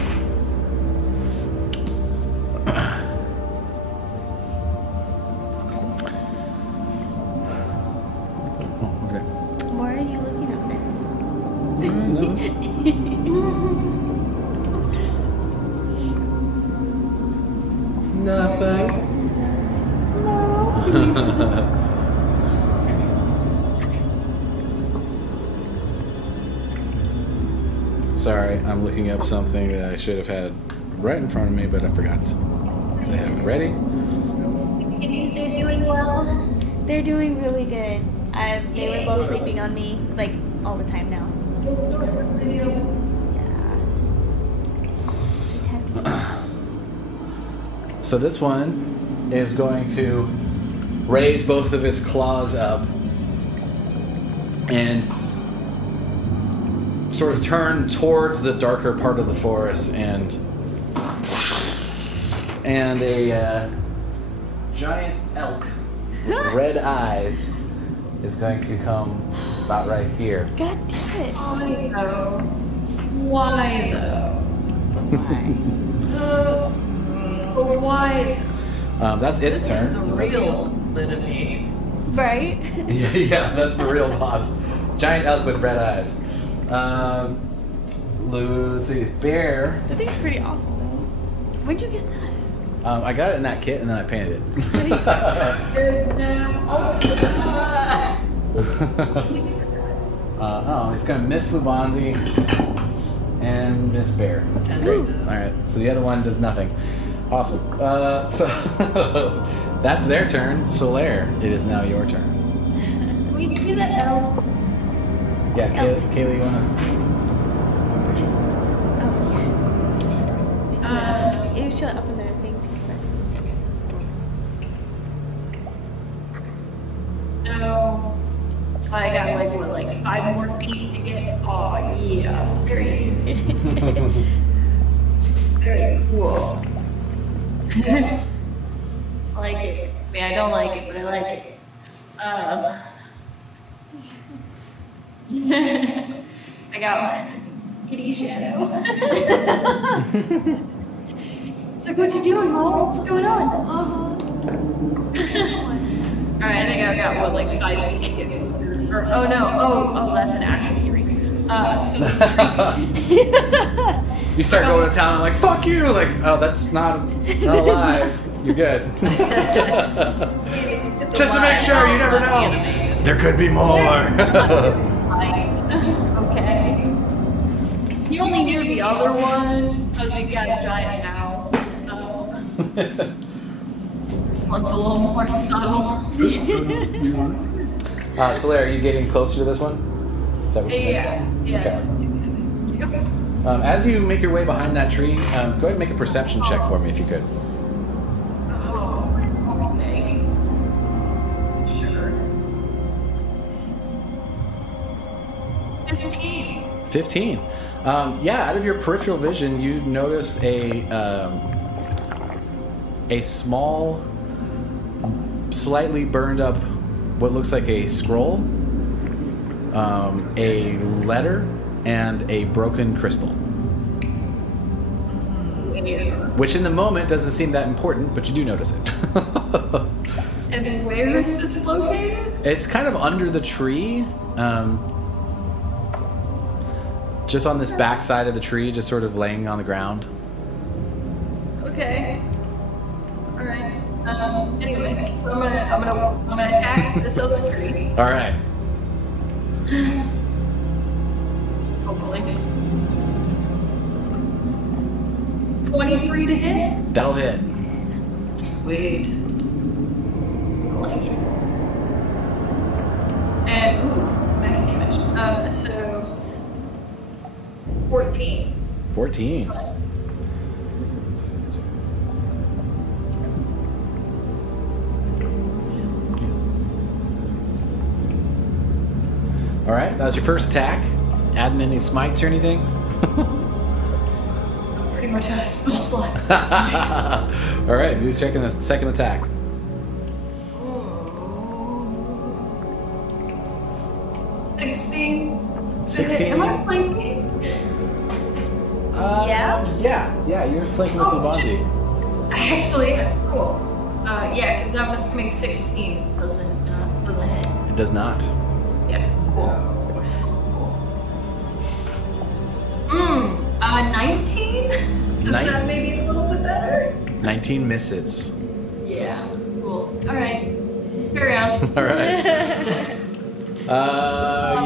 Why are you looking up there? Nothing. Sorry, I'm looking up something that I should have had right in front of me, but I forgot. So I have it ready. Kitties are doing well. They're doing really good. They were both sleeping on me, like, all the time now. Yeah. So this one is going to raise both of its claws up and sort of turn towards the darker part of the forest, and a giant elk with red eyes is going to come about right here. God damn it. Why though? Why though? But why? That's its This turn. is the real Linnape. Right? Yeah, that's the real boss. Giant elk with red eyes. Let's see, bear. That thing's pretty awesome, though. Where'd you get that? I got it in that kit and then I painted it. It's gonna miss Lubanzi and miss Bear. Great. All right, so the other one does nothing. Awesome. So that's their turn. Solaire, it is now your turn. Can we see the elk? Yeah, Kaylee, you wanna? Oh, yeah. It would show up in the thing, too. No. I got like 5 more feet to get. Oh yeah, very very cool. I like it. I mean, I don't like it, but I like it. I got kitty shadow. It's like, what you doing, Mom? What's going on? Alright, I think I got, what, like 5 feet to get closer. Or, oh no, oh, that's an actual tree. So You start going to town and like, fuck you! Like, oh, that's not alive. You're good. Just to make sure, you never know. There could be more. Right. Okay. You only knew the other one because he got a giant owl. This one's a little more subtle. Solaire, are you getting closer to this one? Is that what you're Yeah. Okay. As you make your way behind that tree, go ahead and make a perception check for me if you could. Oh, okay. Sure. 15. 15. Yeah, out of your peripheral vision, you notice a small, slightly burned up, what looks like a scroll, a letter, and a broken crystal. Which in the moment doesn't seem that important, but you do notice it. And where is this located? It's kind of under the tree, just on this back side of the tree, just sort of laying on the ground. Okay. All right. Anyway, so I'm gonna attack this other tree. All right. Hopefully. 23 to hit. That'll hit. Sweet. I like it. And ooh, max damage. So 14. 14. All right, that was your first attack. Adding any smites or anything? Pretty much out of spell slots at this point. All right, do second attack. 16. 16. Am I flanking? Yeah, you're flanking with Labanzi. Actually, cool. Yeah, because I'm assuming 16 doesn't hit. It does not. Yeah, cool. 19? Is that maybe a little bit better? 19 misses. Yeah, cool. Alright. Carry on. All right.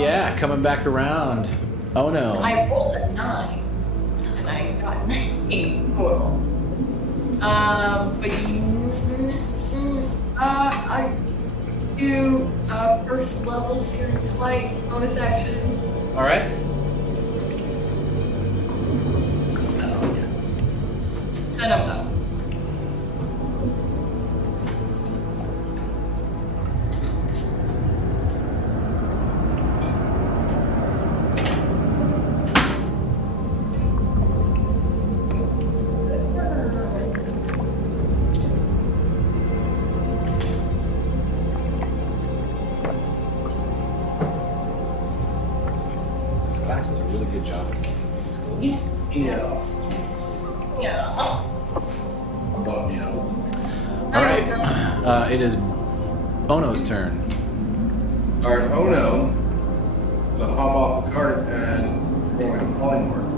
Yeah, coming back around. Oh no. I rolled a 9. And I got 19 total. But I do first level Searing Smite bonus action. All right. I don't know. This class does a really good job. It's cool. Yeah. Above, you know. All right. It is Ono's turn. All right, oh no. I'm gonna hop off the cart and go in polymorph.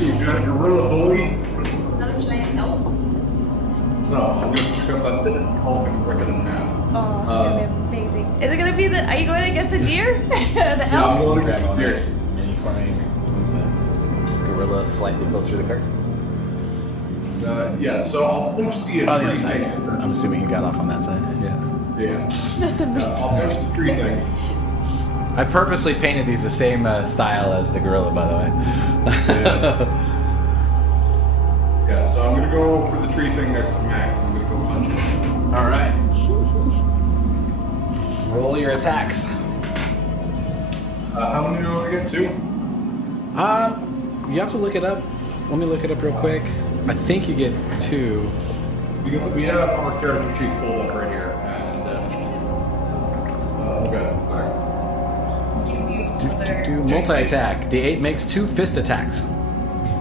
You got a gorilla bully? Not a giant elf. No, I'm gonna pick up that Hulk and break it in half. Oh, it's gonna be amazing. Is it gonna be the? Are you going against a deer? The Yeah, I'm elk? going Grab against on the this. And you want to move the gorilla slightly closer to the cart? Yeah, so I'll punch the On the tree other side. thing. I'm assuming he got off on that side. Yeah. Yeah. That's amazing. I'll punch the tree thing. I purposely painted these the same style as the gorilla, by the way. Yeah, so I'm gonna go for the tree thing next to Max, and I'm gonna go punch it. All right. Roll your attacks. How many do I get? 2? You have to look it up. Let me look it up real quick. I think you get 2. Because we have our character sheets pulled up right here. And, okay, alright. Do multi-attack. The 8 makes 2 fist attacks.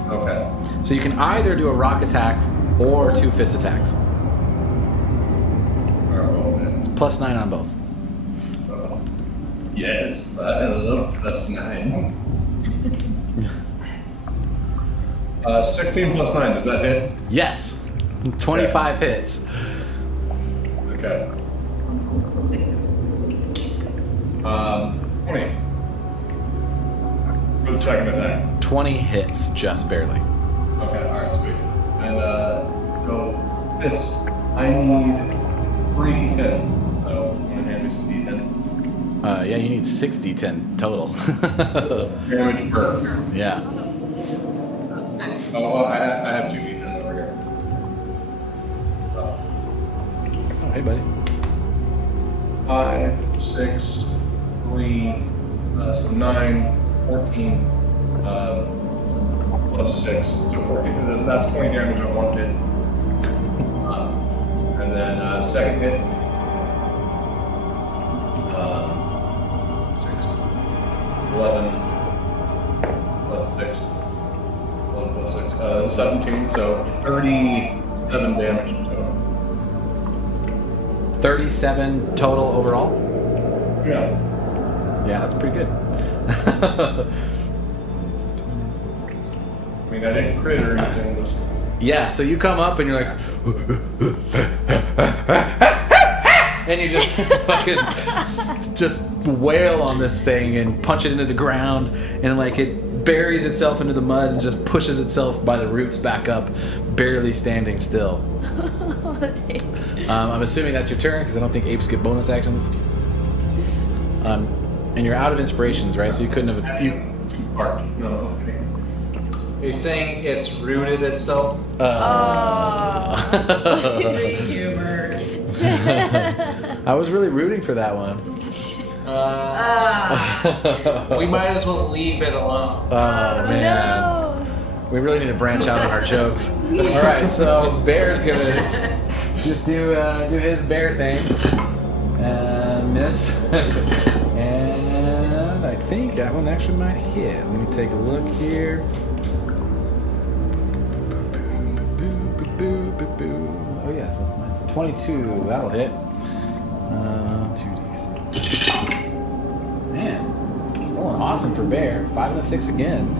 Okay. So you can either do a rock attack or 2 fist attacks. Alright, well, then. Plus 9 on both. Yes, I love plus 9. 16 plus 9, does that hit? Yes. 25 hits. Okay. 20. For the second attack. 20 hits, just barely. Okay, alright, sweet. And, so, this, I need 3d10. So, I'm gonna hand me some d10. Yeah, you need 6 d10 total. Damage per. Yeah. Oh, well, I have 2 d10 over here. Oh, hey, buddy. 5, 6, 3, so 9, 14, plus 6, so 14. That's 20 damage on one hit. And then second hit, 11 plus 6, 11 plus 6, 17, so 37 damage total. 37 total overall? Yeah. Yeah, that's pretty good. I mean, I didn't crit or anything. Just... Yeah, so you come up and you're like... and you just fucking just wail on this thing and punch it into the ground, and like it buries itself into the mud and just pushes itself by the roots back up, barely standing still. I'm assuming that's your turn because I don't think apes get bonus actions. And you're out of inspirations, right? So you couldn't have. No. Are you saying it's rooted itself? Humor. I was really rooting for that one. We might as well leave it alone. Oh man, No. we really need to branch out on our jokes. All right, so Bear's gonna just do his bear thing, miss, and I think that one actually might hit. Let me take a look here. Oh yes, that's nice. So 22, that'll hit. 2d6. Man, rolling awesome for Bear. 5 and a 6 again.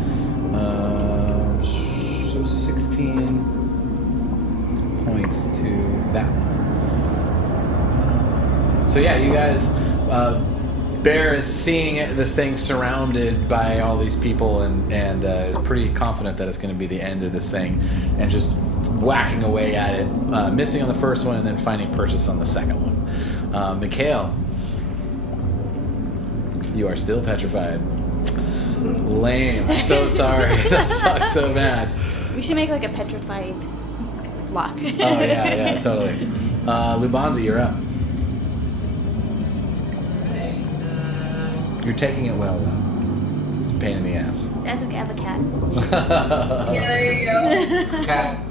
So 16 points to that one. So yeah, you guys, Bear is seeing this thing surrounded by all these people and is pretty confident that it's going to be the end of this thing, and just whacking away at it, missing on the first one and then finding purchase on the second one. Mikhail, you are still petrified. Lame. I'm so sorry. That sucks so bad. We should make like a petrified block. Oh yeah, totally. Lubanzi, you're up. You're taking it well though. It's a pain in the ass. That's okay, I have a cat. Yeah, there you go.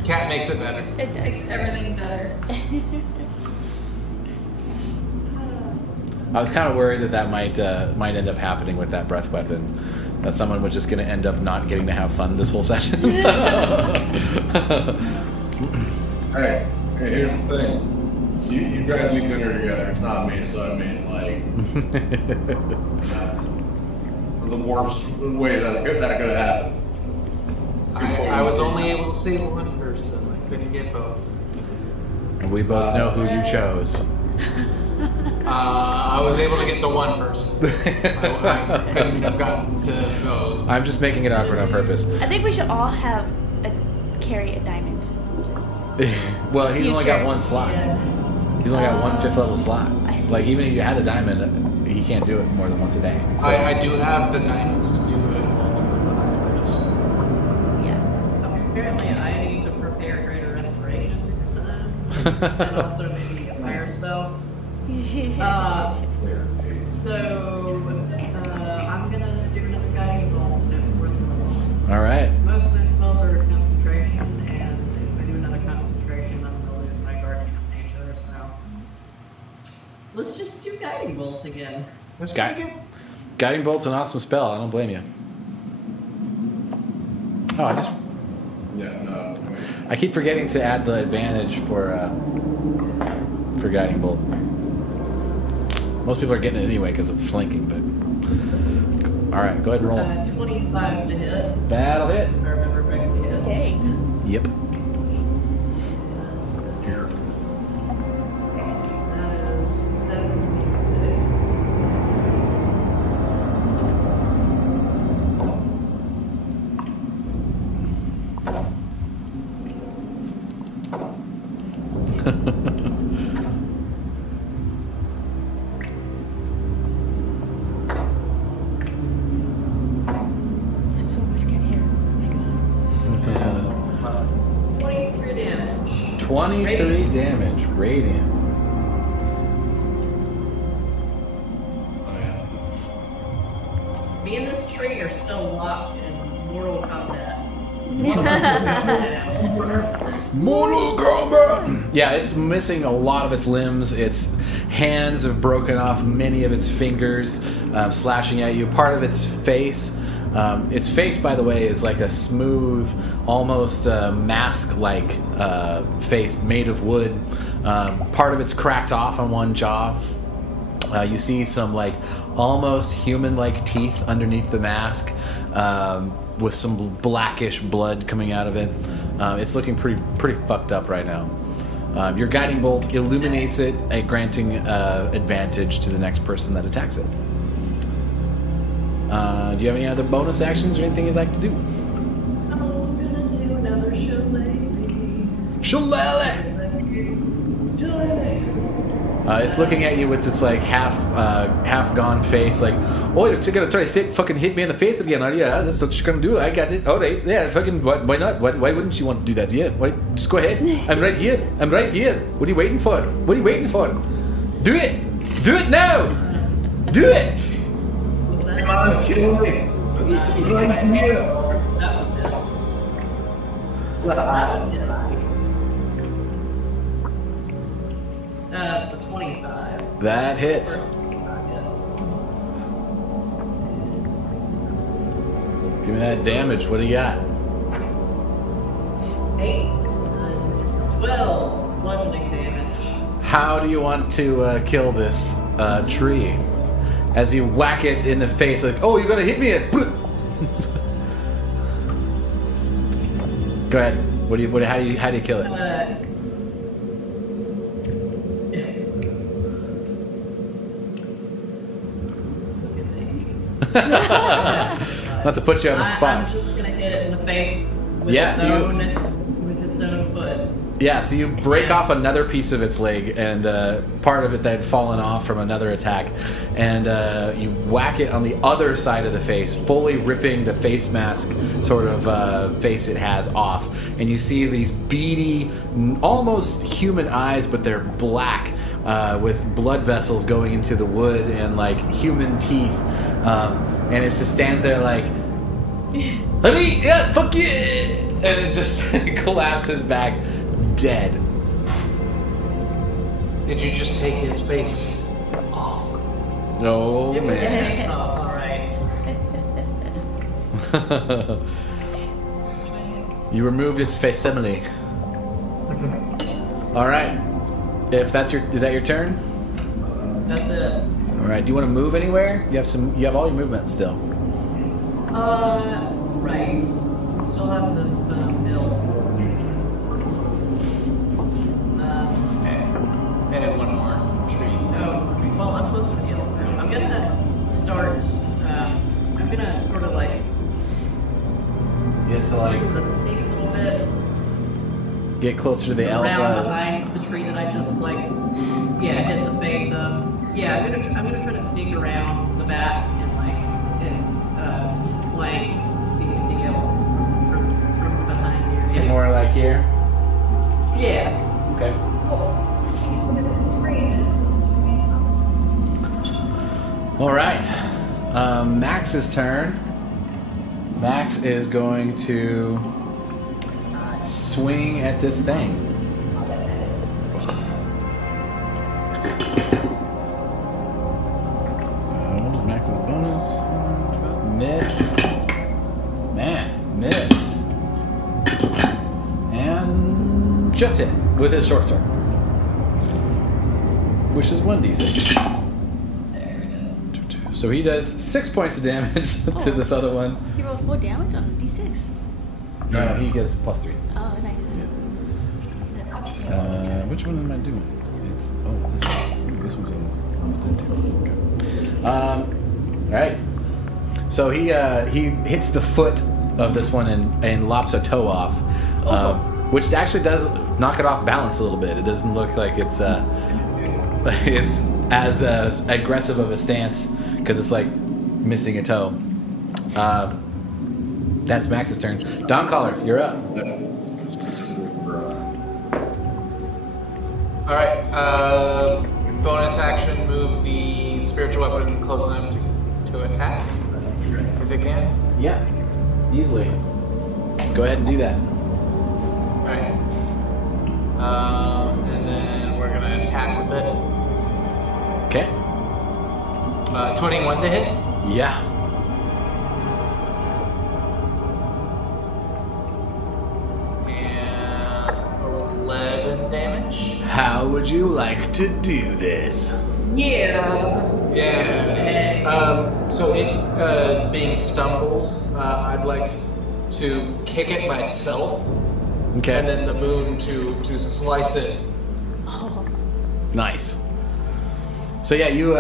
Cat makes it better. It Makes everything better. I was kind of worried that might end up happening with that breath weapon. That someone was just going to end up not getting to have fun this whole session. Hey, here's the thing. You guys eat dinner together. It's not me, so I mean, like, the worst way that could happen. I was only able to save one person. I couldn't get both. And we both know who you chose. I was able to get to one person. I couldn't have gotten to both. I'm just making it awkward on purpose. I think we should all carry a diamond. Well, he's only got Future. one slot. He's only got one 5th level slot. I see. Like, even if you had the diamond, he can't do it more than once a day. So. I do have the diamonds to do it multiple times. I just Apparently, I need to prepare greater restoration next time, and also maybe a fire spell. So I'm gonna do another guiding bolt afterwards. All right. Most of my spells are concentration, and if I do another concentration, I'm gonna lose my guard Let's just do guiding bolts again. Guiding bolt's an awesome spell. I don't blame you. Oh, I keep forgetting to add the advantage for guiding bolt. Most people are getting it anyway because of flanking, but all right, go ahead and roll. 25 to hit. That'll hit. If I remember correctly. Okay. Yep. That is 76. So much get here. Oh my god. 23 damage. 23 damage, radiant. Me and this tree are still locked in Mortal Kombat. Mortal Kombat! Yeah, it's missing a lot of its limbs. Its hands have broken off many of its fingers, slashing at you. Part of its face. Its face, by the way, is like a smooth, almost mask-like face made of wood. Part of it's cracked off on one jaw. You see some like almost human-like teeth underneath the mask, with some blackish blood coming out of it. It's looking pretty fucked up right now. Your guiding bolt illuminates it, granting advantage to the next person that attacks it. Do you have any other bonus actions or anything you'd like to do? I'm gonna do another shillelagh. Shillelagh! It's looking at you with its like half gone face, like, oh, you're gonna try to fucking hit me in the face again, are you? Yeah, that's what you're gonna do. I got it. All right, yeah, fucking. Why not? Why wouldn't you want to do that? Yeah, just go ahead. I'm right here. I'm right here. What are you waiting for? What are you waiting for? Do it. Do it now. Do it. Come on, kill me. Right here. That's a 25. That hits. Give me that damage. What do you got? 8, 12 bludgeoning damage. How do you want to kill this tree? As you whack it in the face, like, oh, you're gonna hit me! Go ahead. How do you kill it? Not to put you on the spot. I'm just gonna hit it in the face with its own foot. Yeah, so you break off another piece of its leg and part of it that had fallen off from another attack, and you whack it on the other side of the face, fully ripping the face mask sort of face it has off, and you see these beady, almost human eyes, but they're black with blood vessels going into the wood and like human teeth, and it just stands there like, honey, yeah, fuck you, and it just collapses back. Dead. Did you just take his face off? No, It was man. hands off, alright. You removed its facsimile. All right. If that's is that your turn? That's it. All right. Do you want to move anywhere? You have all your movement still. Right. Still have this hill. And one more tree. Oh, well, I'm close to the hill. I'm gonna start. I'm gonna sort of like. Yes, to Sort of sneak a little bit get closer to the around behind the tree that I just like. Yeah, hit the face of. Yeah, I'm gonna try to sneak around to the back and flank the hill from behind here. So more like here. Yeah. Okay. All right. Max's turn. Max is going to swing at this thing. just hit with his short sword, which is 1d6. There it is. So he does 6 points of damage to this other one. You rolled 4 damage on D6. No, he gets +3. Oh, nice. Which one am I doing? It's this one. Ooh, this one's instead too. Okay. All right. So he hits the foot of this one and lops a toe off, which actually does knock it off balance a little bit. It doesn't look like it's as aggressive of a stance because it's like missing a toe. That's Max's turn. Dawncaller, you're up. All right. Bonus action, move the spiritual weapon close enough to attack, if it can. Yeah, easily. Go ahead and do that. All right. And then we're gonna attack with it. Okay. 21 to hit. Yeah. And 11 damage. How would you like to do this? Yeah. Yeah. So it being stumbled, I'd like to kick it myself, Okay. and then the moon to slice it. Oh. Nice. So yeah, you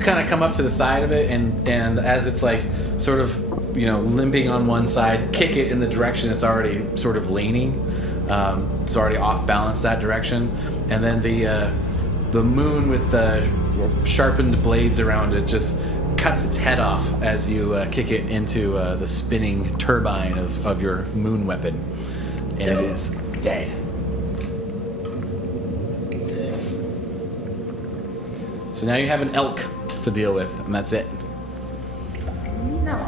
kind of come up to the side of it, and as it's like sort of limping on one side, kick it in the direction it's already sort of leaning. It's already off balance that direction, and then the moon with the sharpened blades around it just cuts its head off as you kick it into the spinning turbine of your moon weapon, and it is dead. So now you have an elk to deal with, and that's it. No.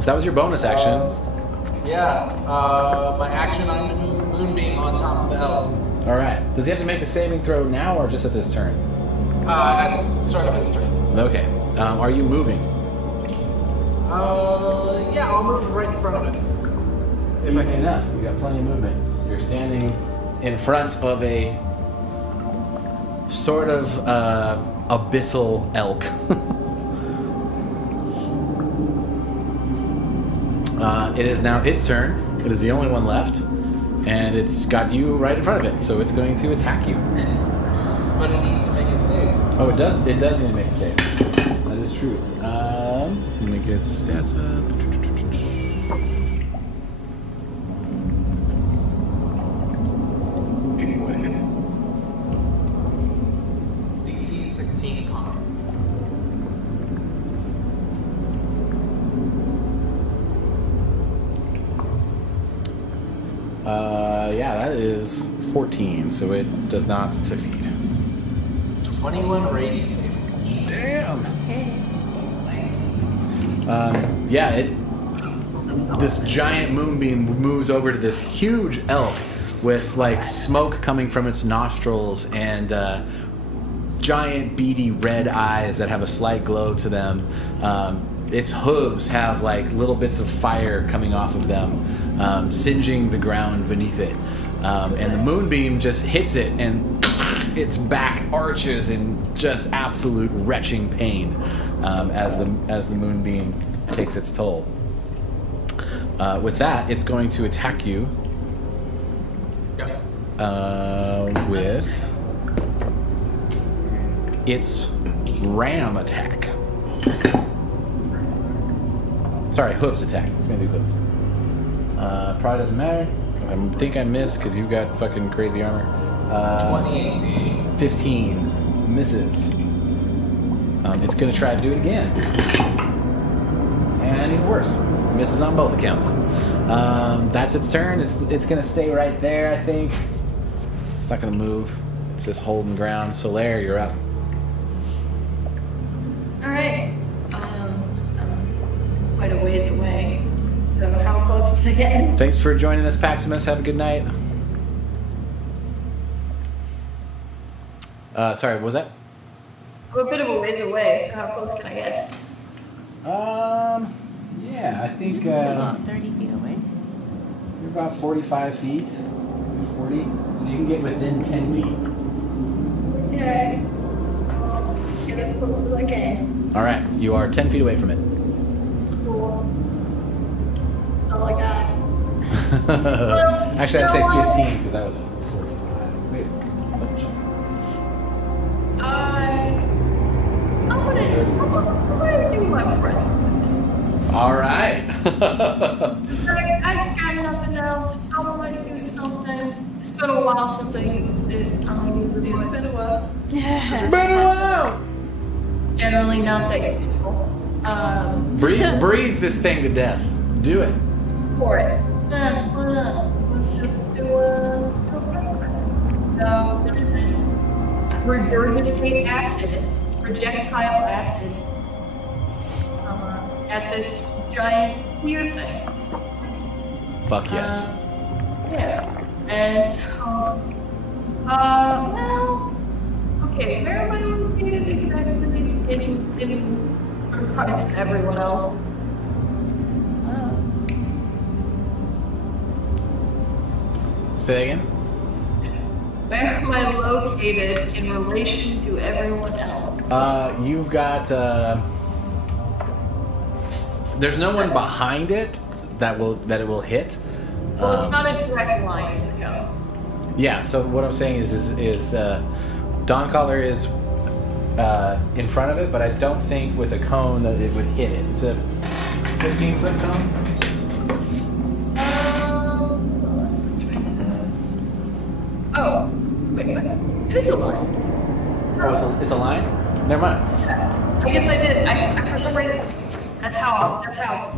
So that was your bonus action. My action, I'm going to move the moonbeam on top of the elk. All right. Does he have to make a saving throw now or just at this turn? At the start of his turn. Okay. Are you moving? Yeah, I'll move right in front of it. If I Easy can. enough. You got plenty of movement. You're standing in front of a sort of abyssal elk. It is now its turn. It is the only one left, and it's got you right in front of it, so it's going to attack you. But it needs to make a save. Oh, it does. It does need to make a save. That is true. Let me get the stats up. DC 16 con. Yeah, that is 14, so it does not succeed. 21 radiant damage. Damn. Okay. This giant moonbeam moves over to this huge elk with like smoke coming from its nostrils and giant beady red eyes that have a slight glow to them. Its hooves have like little bits of fire coming off of them, singeing the ground beneath it. And the moonbeam just hits it, and its back arches in just absolute retching pain as the moonbeam takes its toll. With that, it's going to attack you with its ram attack. Sorry, hooves attack. It's gonna do hooves. Probably doesn't matter. I think I missed because you've got fucking crazy armor. 20 AC. 15 misses. It's gonna try to do it again, and even worse, misses on both accounts. That's its turn. It's gonna stay right there, I think. It's not gonna move. It's just holding ground. Solaire, you're up. Alright. I'm quite a ways away. So how close to get? Thanks for joining us, Paximus. Have a good night. Sorry, what was that? I'm a bit of a ways away, so how close can I get? Yeah, I think About 30 feet away. you're about 45 feet. 40. So you can get within 10 feet. Okay. Get as close as I can. All right, you are 10 feet away from it. Cool. All I got. Actually, I'd say no, 15 because that was 45. Wait, double check. I'm gonna do my breath. All right. I've got nothing else. I want to do something. It's been a while since I used it. I don't usually do it. It's been a while. Yeah. Generally not that useful. Breathe this thing to death. Do it. For it. Let's just do regurgitate acid, projectile acid, at this giant clear thing. Fuck yes. Yeah. And so, well, okay, where am I located exactly in regards to everyone else? Say that again. Where am I located in relation to everyone else? You've got. There's no one behind it that it will hit. Well, it's not a direct line to go. Yeah. So what I'm saying is Dawncaller is in front of it, but I don't think with a cone that it would hit it. It's a 15-foot cone. Oh, wait, what? It is a line. Oh, it's a line? Never mind. I guess I did. I for some reason, that's how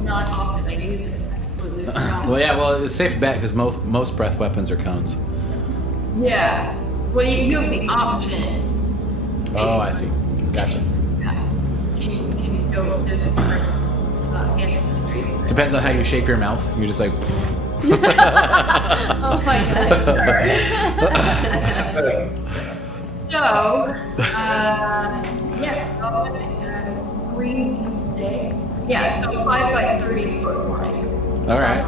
not often I use it. Well, yeah. Well, it's a safe bet because most breath weapons are cones. Yeah. Well, you have the option. Oh, I see. Gotcha. Yeah. Can you go just against the street? Depends on how you shape your mouth. You're just like. Oh my god. So, green day. Yeah, so 5 by 30 foot line. All right.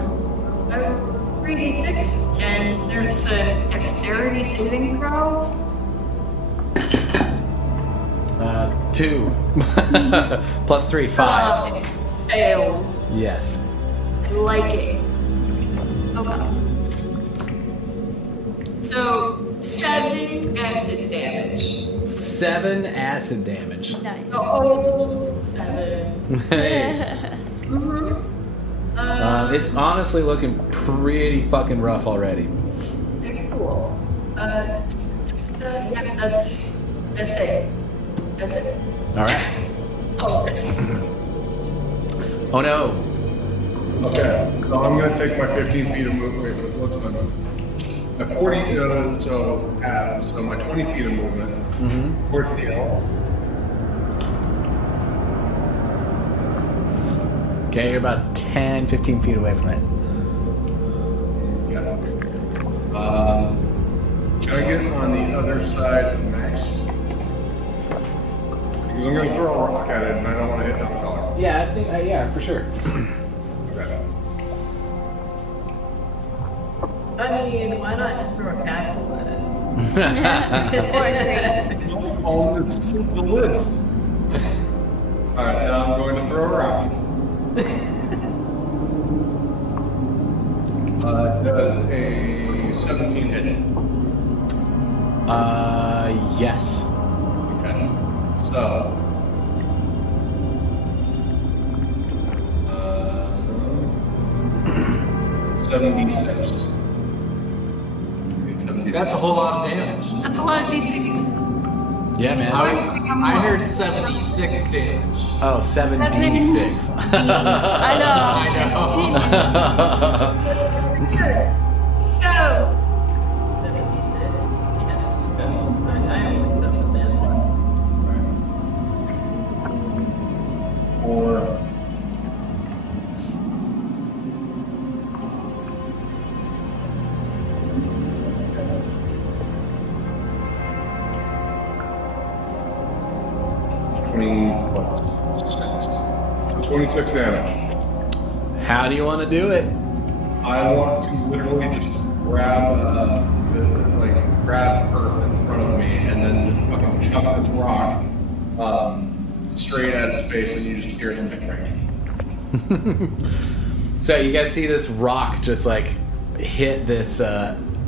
3d6, and there's a dexterity saving throw. 2 plus 3, 5. Failed. Yes. I like it. Okay. So 7 acid damage. 7 acid damage. Nice. Oh, 7. Hey. Mm-hmm. It's honestly looking pretty fucking rough already. Okay, cool. Yeah, that's it. That's it. All right. Oh, yes. Oh no. Okay, so I'm going to take my 15 feet of movement. Wait, what's my 40? So my 20 feet of movement towards the L. Okay, you're about 10, 15 feet away from it. Yeah. Can I get on the other side of Max? Because I'm going to throw a rock at it, and I don't want to hit down the collar. Yeah, I think. Yeah, for sure. Okay. I mean, why not just throw a castle at it? Or a tree. On the list. Alright, now I'm going to throw a rock. Does a 17 hit? Yes. Okay. So. 76. That's a whole lot of damage. That's a lot of d6s. Yeah, man. I heard 76 damage. Oh, 76. I know. I know. Go! 76. Yes. Yes. I only 7 cents. Or. So 26 damage. How do you want to do it? I want to literally just grab earth in front of me and then just fucking chuck this rock straight at its face, and you just hear it make range. So you guys see this rock just like hit this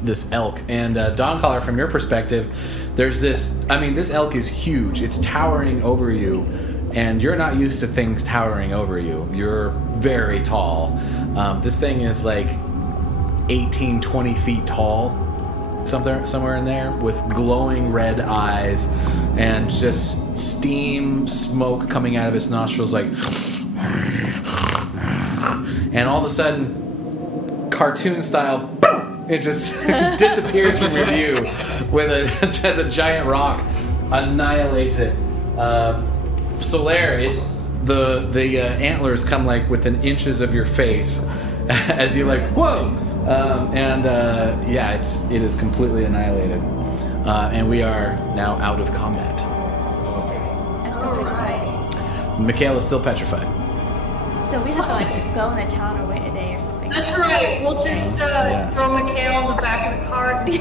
this elk, and Dawncaller, from your perspective, there's this. I mean, this elk is huge. It's towering over you, and you're not used to things towering over you. You're very tall. This thing is like 18, 20 feet tall, somewhere in there, with glowing red eyes and just steam smoke coming out of its nostrils, like. And all of a sudden, cartoon style, it just disappears from your view with as a giant rock annihilates it. Solaire, the antlers come like within inches of your face as you're like, whoa! Yeah, it is completely annihilated. And we are now out of combat. I'm still petrified. Mikhail is still petrified. So we have to like go in the town or wait a day or something. That's right. We'll just throw Mikhail in the back of the cart and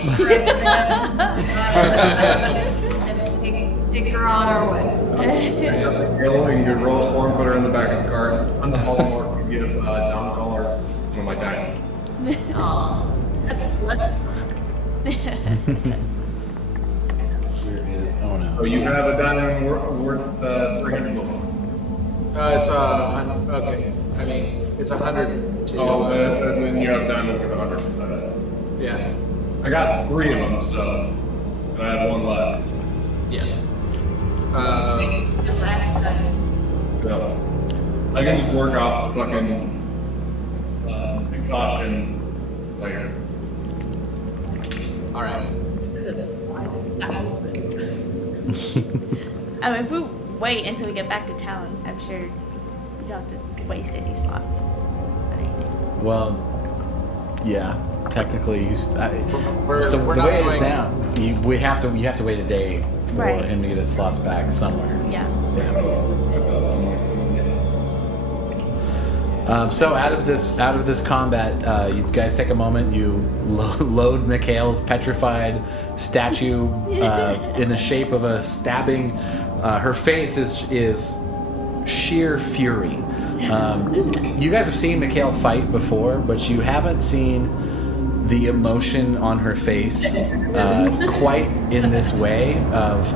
take her on our way. You can roll a form, put her in the back of the cart. On the hallmark, you give Dawncaller one of my diamonds. Aw, let's. Where is? Oh no. So you have a diamond worth 300 gold. It's okay. I mean, it's 100. Oh, and then you have a diamond worth 100. Yeah. I got 3 of them, so and I have 1 left. Yeah. The last time. So I can just work off the fucking exhaustion later. All right. This is 5,000. If we wait until we get back to town, I'm sure we don't have to waste any slots or anything. Well, yeah, technically, We're so not the way it is going- now, you have to wait a day for Right. him to get his slots back somewhere. Yeah. So out of this combat, you guys take a moment. You load Mikhail's petrified statue in the shape of a stabbing. Her face is sheer fury. You guys have seen Mikhail fight before, but you haven't seen the emotion on her face quite in this way of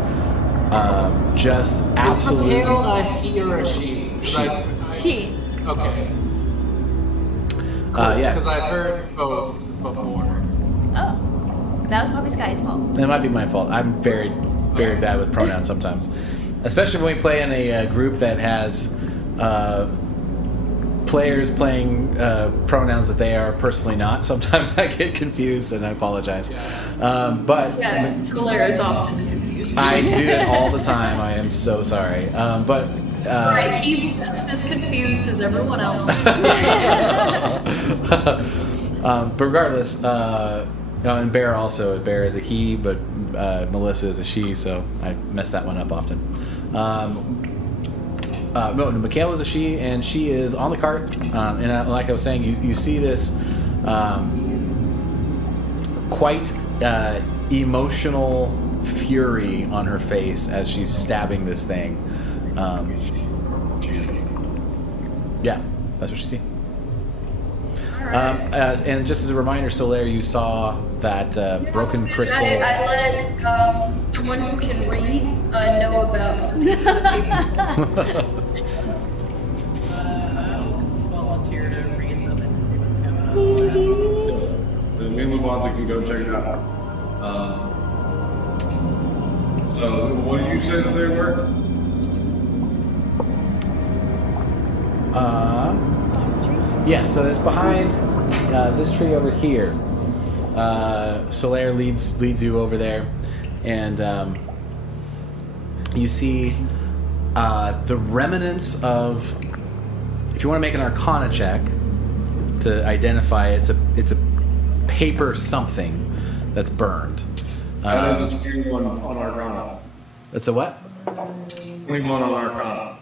just absolute. Is Mikhail a he or a she? She. Okay. Yeah. Because I've heard both before. Oh. That was probably Sky's fault. It might be my fault. I'm very, very bad with pronouns sometimes. Especially when we play in a group that has players playing pronouns that they are personally not. Sometimes I get confused, and I apologize. But Yeah, Solaire is often confused. I do it all the time. I am so sorry. Right, he's just as confused as everyone else. But regardless, and Bear also. Bear is a he, but Melissa is a she, so I mess that one up often. No, Mikhail is a she, and she is on the cart. And like I was saying, you see this quite emotional fury on her face as she's stabbing this thing. Yeah, that's what you see. And just as a reminder, Solaire, you saw that broken crystal. I let someone who can read know about pieces of paper. I'll volunteer to read them and see what's going on. Then me and Lubanza can go check it out. So, what did you say that they were? Yes, so it's behind this tree over here. Solaire leads you over there, and you see the remnants of. If you want to make an Arcana check to identify, it's a paper something that's burned. That is a 21 on Arcana. That's a what? 21 on Arcana.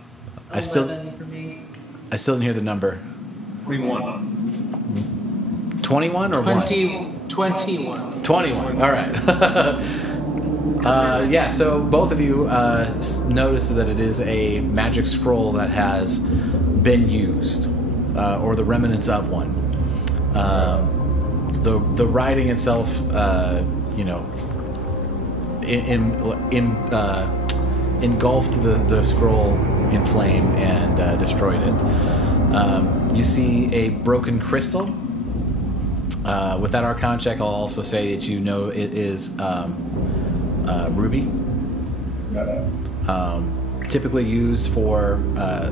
I still 11 for me. didn't hear the number. 21. 21 or 20. what? 21. 21. All right. Yeah, so both of you notice that it is a magic scroll that has been used, or the remnants of one. The writing itself, engulfed the scroll in flame and destroyed it. You see a broken crystal. With that Arcana check, I'll also say that you know it is ruby. Typically used for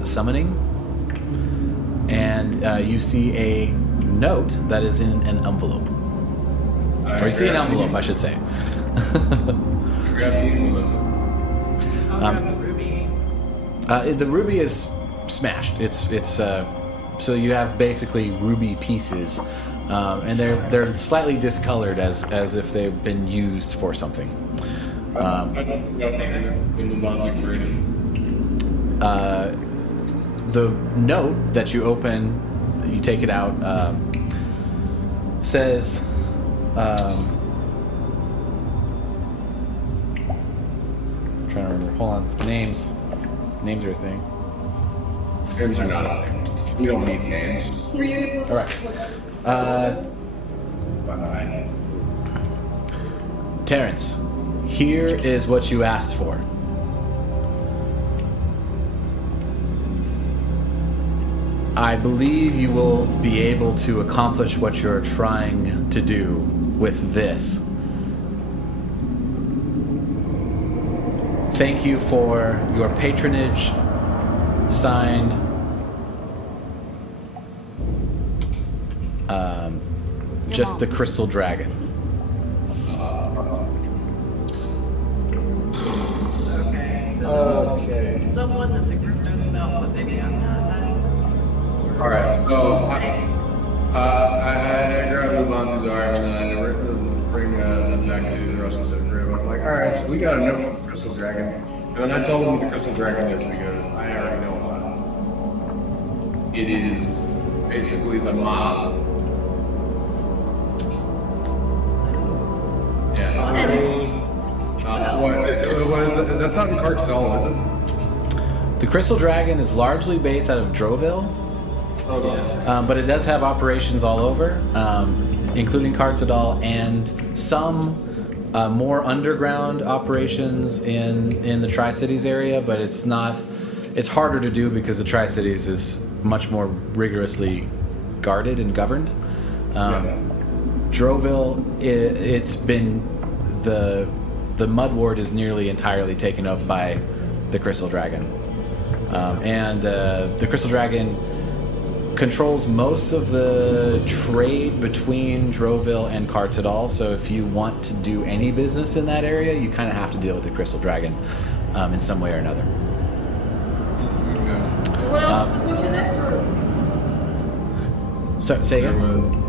summoning. And you see a note that is in an envelope. Or you see an envelope, I should say. Grab the envelope. I'll grab a ruby. The ruby is smashed. It's so you have basically ruby pieces, and they're slightly discolored as if they've been used for something. The note that you open, you take it out, says. I'm trying to remember. Hold on. Names. Names are a thing. Names are not a thing. We don't need names. All right. Terrence, here is what you asked for. I believe you will be able to accomplish what you're trying to do with this. Thank you for your patronage. Signed, just the Crystal Dragon. Okay, so this is someone that the group knows about, but maybe I'm not. All right, so I grab Lubanzi's arm and I bring them back to the rest of the group. I'm like, all right, so we got a note from the Crystal Dragon. And then I tell them what the Crystal Dragon is because I already know about it. It is basically the mob. Yeah. What is that? That's not in carts at all, is it? The Crystal Dragon is largely based out of Droville, but it does have operations all over, including Cartadal and some more underground operations in the Tri-Cities area, but it's harder to do because the Tri-Cities is much more rigorously guarded and governed. Droville, it's been the Mud Ward is nearly entirely taken up by the Crystal Dragon, and the Crystal Dragon controls most of the trade between Droville and Cartadal. So if you want to do any business in that area, you kind of have to deal with the Crystal Dragon in some way or another. What else was over there? So say again.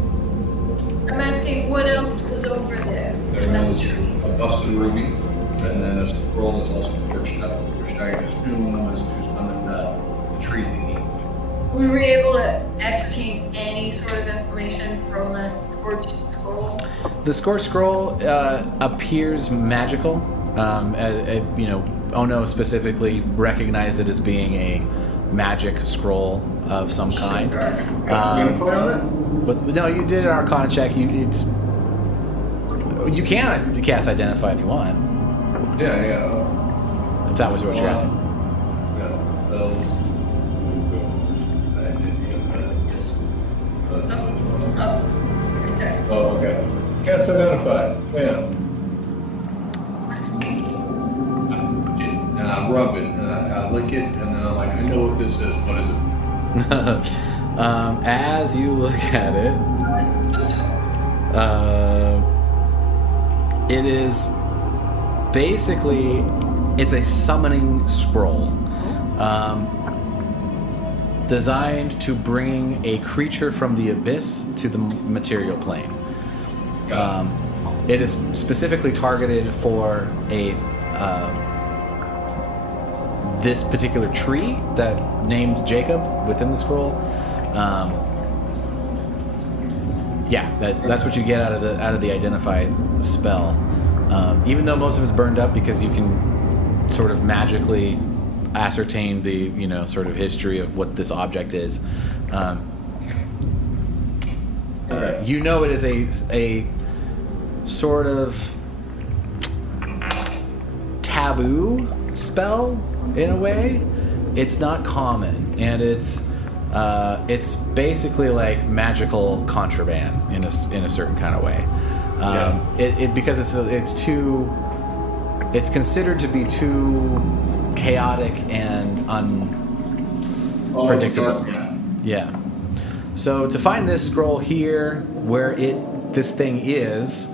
I'm asking what else was over there? There was a busted ruby, and then a scroll that's also perched up, which I assume was used on the tree thingy. We were able to ascertain any sort of information from the Scorched Scroll. The Scorched Scroll appears magical. Ono specifically recognized it as being a magic scroll of some kind. But no, you did an Arcana check. You can cast Identify if you want. Yeah. If that was what you're asking. Oh, okay. Cast Identify. Yeah. And I rub it, and I lick it, and then I'm like, I know what this is. What is it? As you look at it, it is basically, it's a summoning scroll designed to bring a creature from the abyss to the material plane. It is specifically targeted for this particular tree that named Jacob within the scroll. Yeah, that's what you get out of the identify spell. Even though most of it's burned up because you can sort of magically ascertain the sort of history of what this object is. It is a sort of taboo spell in a way. It's not common, and it's basically like magical contraband in a certain kind of way. Because it's considered to be too chaotic and unpredictable. Yeah. So to find this scroll here, where this thing is,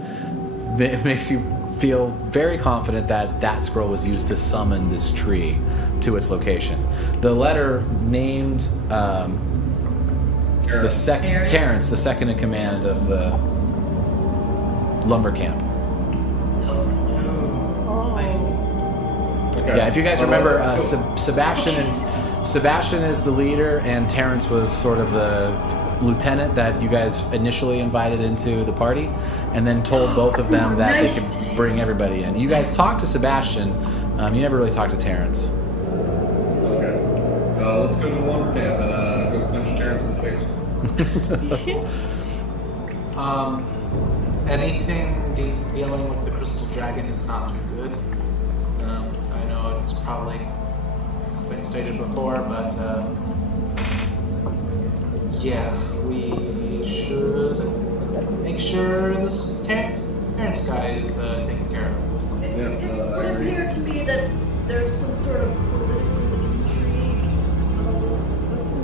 it makes you feel very confident that scroll was used to summon this tree to its location. The letter named Terrence, the second in command of the lumber camp. Okay. Yeah, if you guys remember, Sebastian is the leader, and Terrence was sort of the lieutenant that you guys initially invited into the party, and then told both of them that they could bring everybody in. You guys talked to Sebastian. You never really talked to Terrence. Okay. Let's go to the lumber camp and go punch Terrence in the face. Anything dealing with the crystal dragon is not good. I know it's probably been stated before, but we should make sure this Terrence guy is taken care of. It would appear to me that there's some sort of political intrigue on a local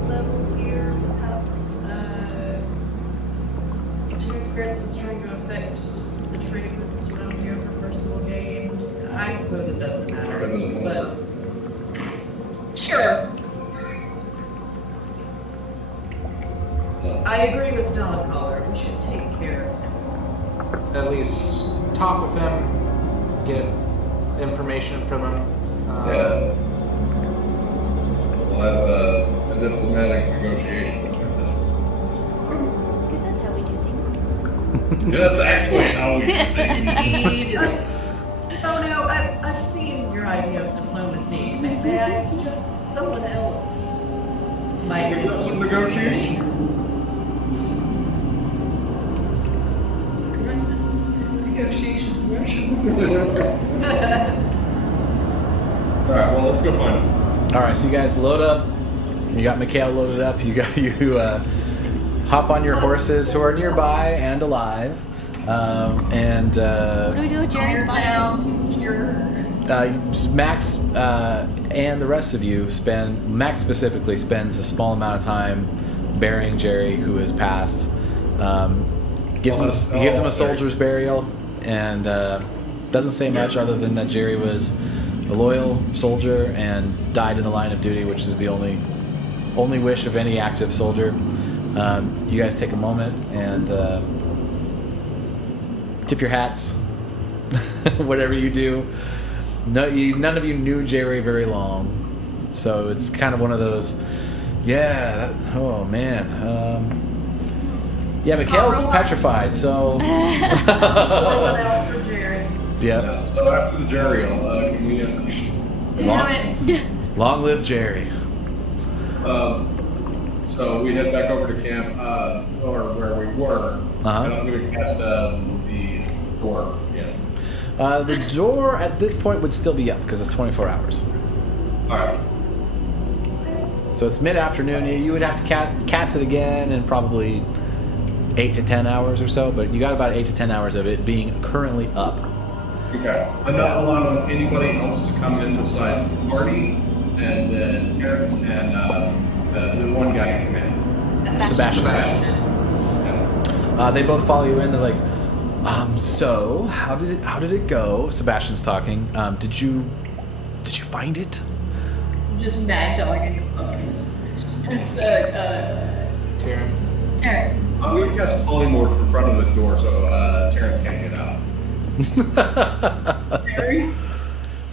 level here. Perhaps Terrence is trying to affect the trade routes around here for personal gain. I suppose it doesn't matter, but Sure. I agree with Don Collar. We should take care of him. At least talk with him, get information from him. Yeah. We'll have a diplomatic negotiation with him at this point. Because that's how we do things. That's actually how we do things. Indeed. Oh no, I've seen your idea of diplomacy. May I suggest someone else might Let's get some negotiation. negotiations worship. Alright, well, let's go find him. All right, so you guys load up. You got Mikhail loaded up. You hop on your horses who are nearby and alive. What do we do with Jerry's body? Max and the rest of you Max specifically spends a small amount of time burying Jerry, who has passed. Gives him a soldier's burial, and doesn't say much other than that Jerry was a loyal soldier and died in the line of duty, which is the only wish of any active soldier. You guys take a moment and tip your hats. Whatever you do. None of you knew Jerry very long, so it's kind of one of those. Oh man. Mikhail's petrified, so. out for Jerry. Yep. So after the Jerry, can we... Long live Jerry. So we head back over to camp, or where we were. And I'm going to cast the door again. The door at this point would still be up because it's 24 hours. Alright. So it's mid-afternoon. You would have to cast it again in probably 8 to 10 hours or so, but you got about 8 to 10 hours of it being currently up. Okay. I'm not allowing anybody else to come in besides the party, and then Terrence and the one guy in command. Sebastian. They both follow you in. They're like, so how did it go? Sebastian's talking. Did you find it? Just mad dogging the puppies. It's Terrence. Terrence. I'm going to cast polymorph in front of the door so Terrence can't get out. Terry?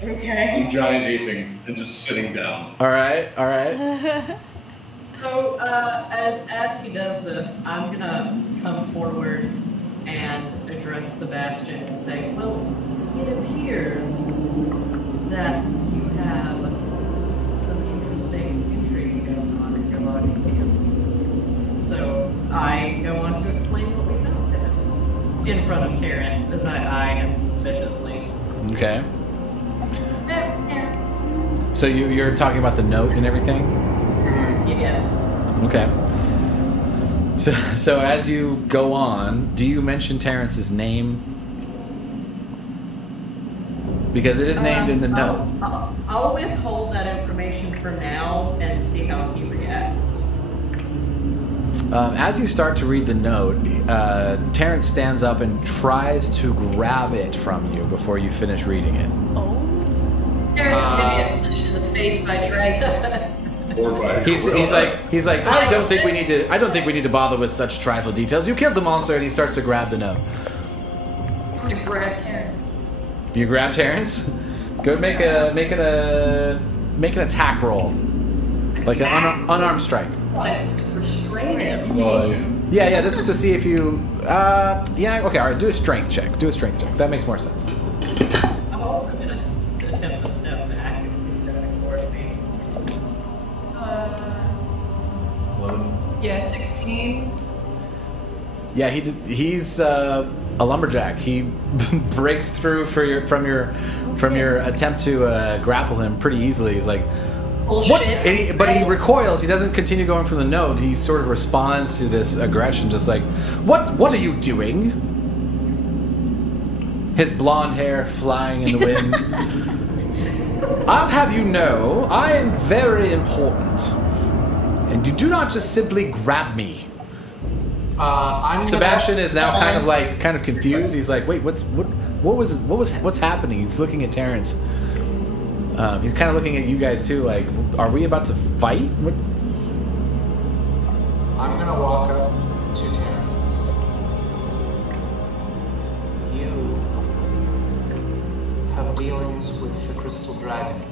Okay. I'm giant aping and just sitting down. All right. So, as he does this, I'm gonna come forward and address Sebastian and say, well, it appears that you have some interesting intrigue going on in your body camp. So I go on to explain what we found to him in front of Terrence, as I him suspiciously. Okay. So you're talking about the note and everything? Yeah. Okay. So as you go on, do you mention Terrence's name? Because it is named in the note. I'll withhold that information for now and see how he reacts. As you start to read the note, Terrence stands up and tries to grab it from you before you finish reading it. Oh. Terrence is gonna get punched in the face by Dragon. He's like I don't think we need to bother with such trifle details. You killed the monster, and he starts to grab the note. I'm gonna grab Terrence. Do you grab Terrence? Go make an attack roll, like an unarmed strike. Restrain it. Yeah. This is to see if you. Yeah. Okay. All right. Do a strength check. That makes more sense. I'm also going to attempt to step back if he's stepping towards me. Yeah, 16. Yeah. He's a lumberjack. He breaks through from your attempt to grapple him pretty easily. He's like. Bullshit. But he recoils. He doesn't continue going for the note. He sort of responds to this aggression, just like, "What are you doing?" His blonde hair flying in the wind. I'll have you know, I am very important, and you do not just simply grab me. Sebastian is now kind of confused. He's like, "Wait, what's happening?" He's looking at Terrence. He's kind of looking at you guys too, like, are we about to fight? What? I'm gonna walk up to Terrence. You have dealings with the Crystal Dragon.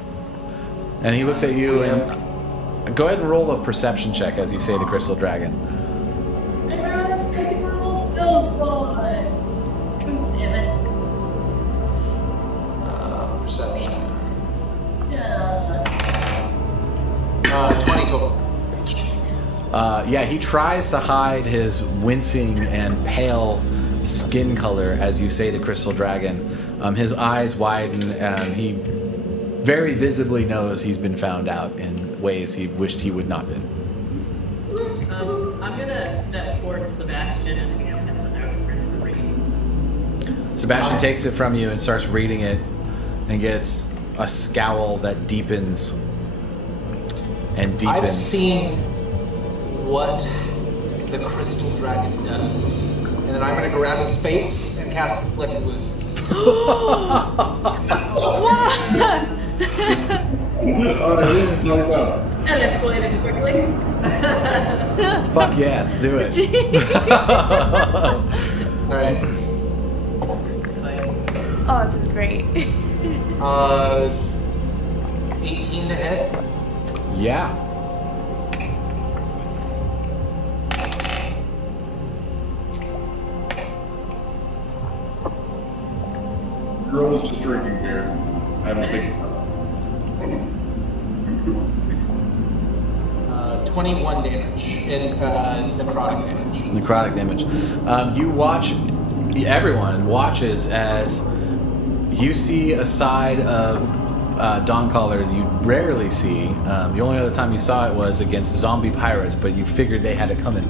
And he looks at you and go ahead and roll a perception check as you say the Crystal Dragon. I gotta stay rules, spell slots. Damn it. Perception. Yeah. 20 total. Yeah, he tries to hide his wincing and pale skin color as you say the Crystal Dragon. His eyes widen and he very visibly knows he's been found out in ways he wished he would not been. I'm going to step towards Sebastian and hand him the note for him to read. Sebastian takes it from you and starts reading it and gets a scowl that deepens and deepens. I've seen what the Crystal Dragon does. And then I'm going to grab his face and cast Inflict Wounds. This is fucked up. That escalated quickly. Fuck yes, do it. Alright. Oh, this is great. 18 to hit. Yeah. Girl is just drinking beer. I don't think. 21 damage in necrotic damage. Necrotic damage. You watch, everyone watches as you see a side of Dawncaller you rarely see. The only other time you saw it was against zombie pirates, but you figured they had it coming.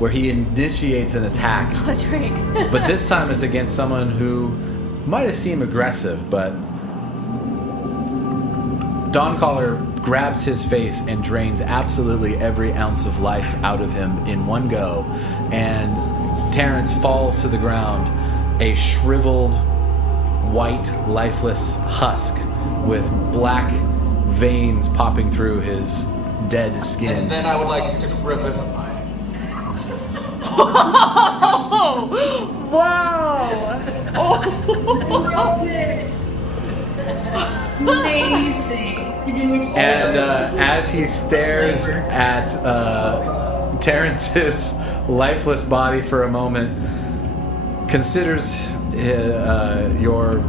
Where he initiates an attack. Oh, that's right. But this time it's against someone who might have seemed aggressive, but Dawncaller grabs his face and drains absolutely every ounce of life out of him in one go, and Terrence falls to the ground, a shriveled, white, lifeless husk with black veins popping through his dead skin. And then I would like to revivify. Oh, wow. Oh. Amazing. And as he stares at Terrence's lifeless body for a moment, considers your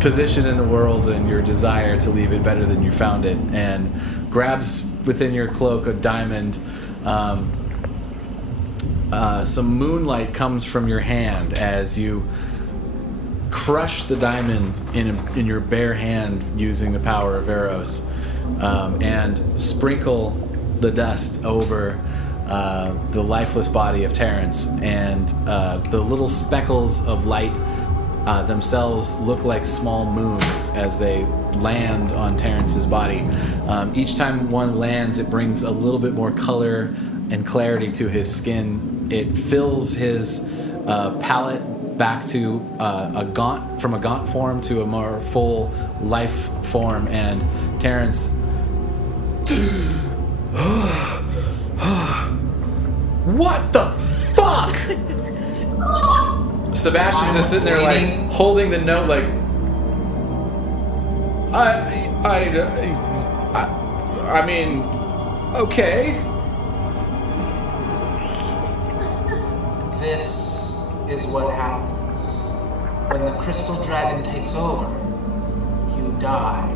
position in the world and your desire to leave it better than you found it, and grabs within your cloak a diamond. Some moonlight comes from your hand as you crush the diamond in your bare hand using the power of Eros, and sprinkle the dust over the lifeless body of Terrence, and the little speckles of light themselves look like small moons as they land on Terrence's body. Each time one lands, it brings a little bit more color and clarity to his skin. It fills his palette back to a gaunt form to a more full life form, and Terrence what the fuck? Sebastian's just sitting there like holding the note like I mean, okay. This is what happens when the crystal dragon takes over. You die.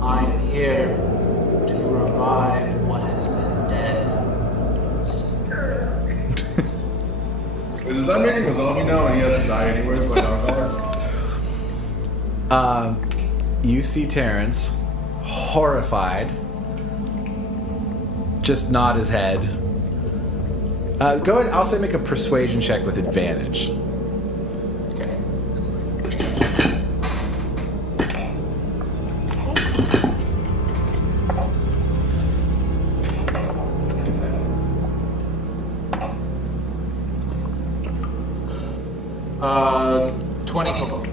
I am here to revive what has been dead. Wait, does that make him a zombie now and he has to die anyways by downfall? You see Terrence, horrified, just nod his head. Go ahead, I'll say make a persuasion check with advantage. Okay. Uh, 20 total.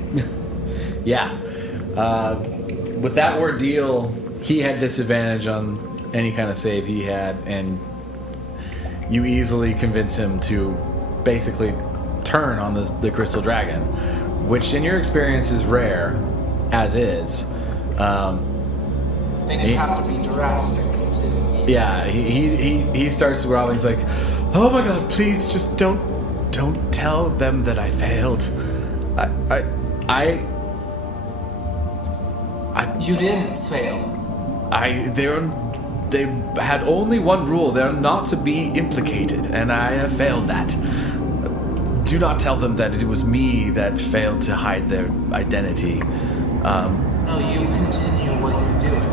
Yeah. With that ordeal, he had disadvantage on any kind of save he had, and you easily convince him to basically turn on the crystal dragon, which in your experience is rare, as is. Things have to be drastic to... Yeah, he starts growling. He's like, "Oh my God, please just don't tell them that I failed. You didn't fail. They had only one rule. They're not to be implicated, and I have failed that. Do not tell them that it was me that failed to hide their identity." No, you continue what you're doing.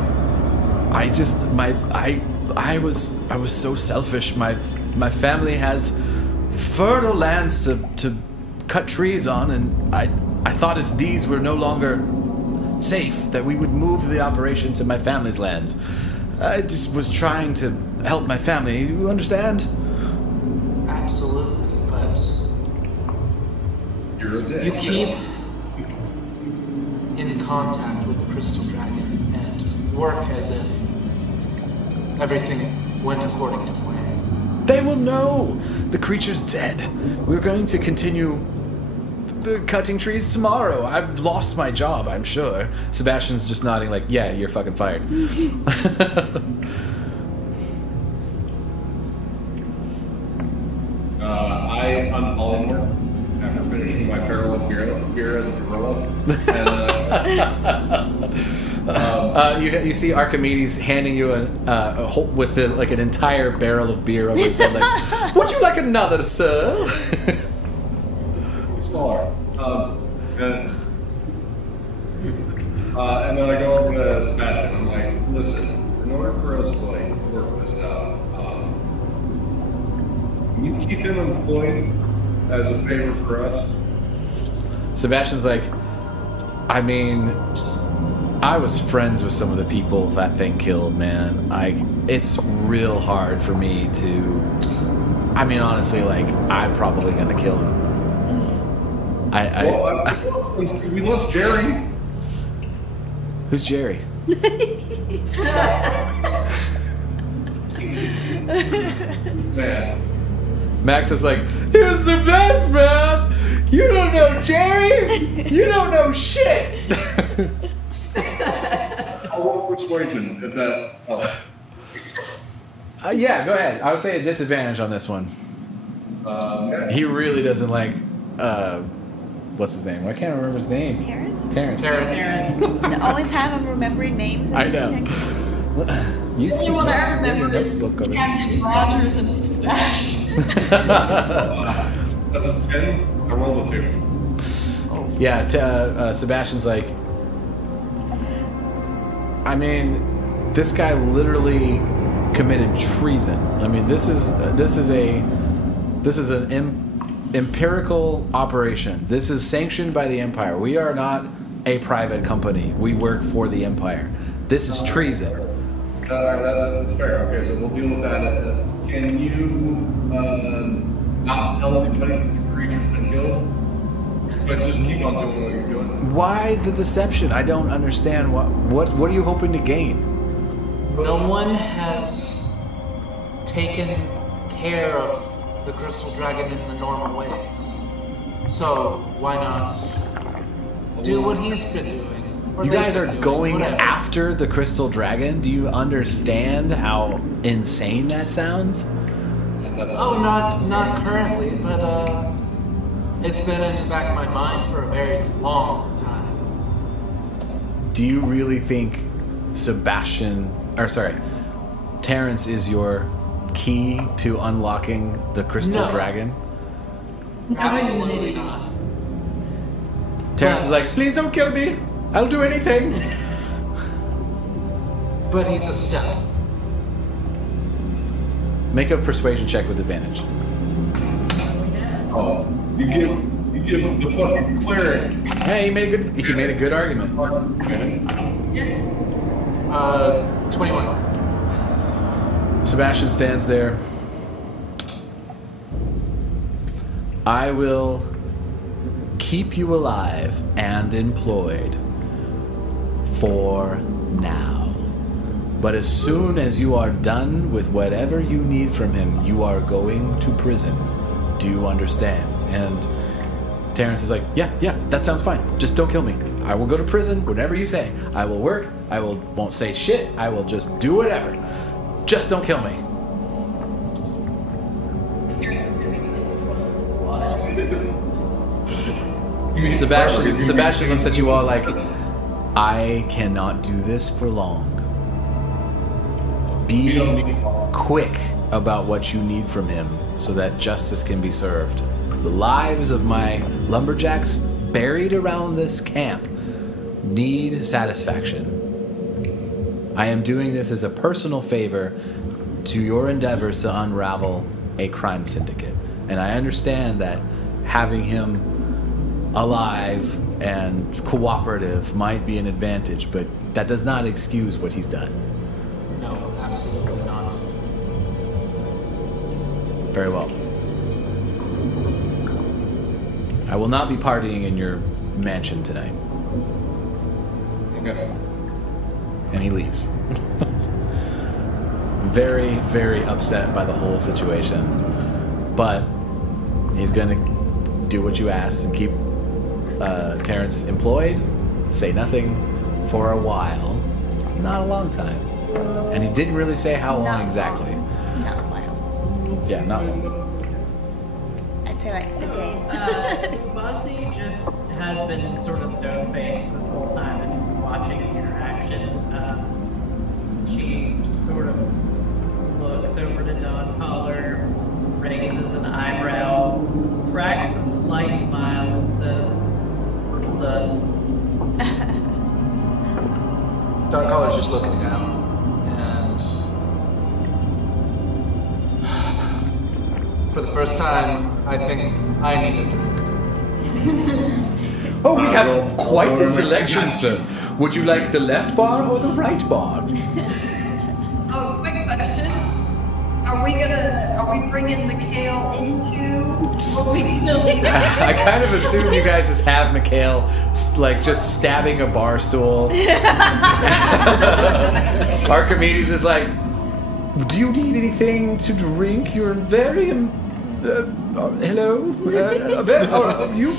I was so selfish. My family has fertile lands to cut trees on, and I thought if these were no longer safe, that we would move the operation to my family's lands. I just was trying to help my family. You understand? Absolutely, but You're a dick. you keep in contact with the crystal dragon and work as if everything went according to plan. They will know. The creature's dead. We're going to continue cutting trees tomorrow. I've lost my job, I'm sure. Sebastian's just nodding like, yeah, you're fucking fired. I unpolymorph after finishing my parallel beer as a gorilla. And, you see Archimedes handing you a whole, with like an entire barrel of beer over his head. Like, would you like another, sir? smaller. And then I go over to Sebastian. I'm like, listen, in order for us to like work this out, can you keep him employed as a favor for us? Sebastian's like, I mean, I was friends with some of the people that thing killed, man. It's real hard for me to. I mean, honestly, like, I'm probably gonna kill him. We lost Jerry. Who's Jerry? Man. Max is like, he was the best, man. You don't know Jerry. You don't know shit. persuasion. If that. Oh. Yeah, go ahead. I would say a disadvantage on this one. Okay. He really doesn't like. What's his name? I can't remember his name. Terrence? Terrence. The only time I'm remembering names. I know. The only one I remember is Captain Rogers and Smash. That's a 10. I rolled a 2. Yeah, Sebastian's like, I mean, this guy literally committed treason. I mean, this is an empirical operation. This is sanctioned by the Empire. We are not a private company. We work for the Empire. This is treason. That's fair. Okay, so we'll deal with that. Can you not tell anybody that the creature's been killed? But just keep on doing what you're doing. Why the deception? I don't understand. What are you hoping to gain? No one has taken care of the crystal dragon in the normal ways. So why not do what he's been doing? Or You they've guys been are doing, going whatever. after the crystal dragon? Do you understand how insane that sounds? Oh, not currently, but it's been in the back of my mind for a very long time. Do you really think Terrence is your key to unlocking the crystal No. dragon? Absolutely not. Terrence is like, please don't kill me. I'll do anything. But he's a step. Make a persuasion check with advantage. Oh, you give the fucking cleric. Yeah, he made a good argument. Okay. 21. Sebastian stands there. I will keep you alive and employed for now. But as soon as you are done with whatever you need from him, you are going to prison. Do you understand? And Terrence is like, yeah, that sounds fine. Just don't kill me. I will go to prison whenever you say. I will work. I won't say shit. I will just do whatever. Just don't kill me. Sebastian looks at you all like, I cannot do this for long. Be quick about what you need from him so that justice can be served. The lives of my lumberjacks buried around this camp need satisfaction. I am doing this as a personal favor to your endeavors to unravel a crime syndicate. And I understand that having him alive and cooperative might be an advantage, but that does not excuse what he's done. No, absolutely not. Very well. I will not be partying in your mansion tonight. Okay. And he leaves. Very, very upset by the whole situation. But he's going to do what you asked and keep Terrence employed, say nothing for a while. Not a long time. And he didn't really say how long Not exactly. Not a while. Yeah, not I'd say like a day. Monty just has been sort of stone-faced this whole time and watching the interaction. She sort of looks over to Don Collar, raises an eyebrow, cracks a slight smile, and says, "We're done." Don Collar's just looking down, and for the first time, I think I need a drink. Oh, we have quite the selection, sir. Would you like the left bar or the right bar? Oh, quick question. Are we bringing Mikhail into, or we killing? I kind of assumed you guys just have Mikhail like just stabbing a bar stool. Archimedes is like, do you need anything to drink? You're very hello. You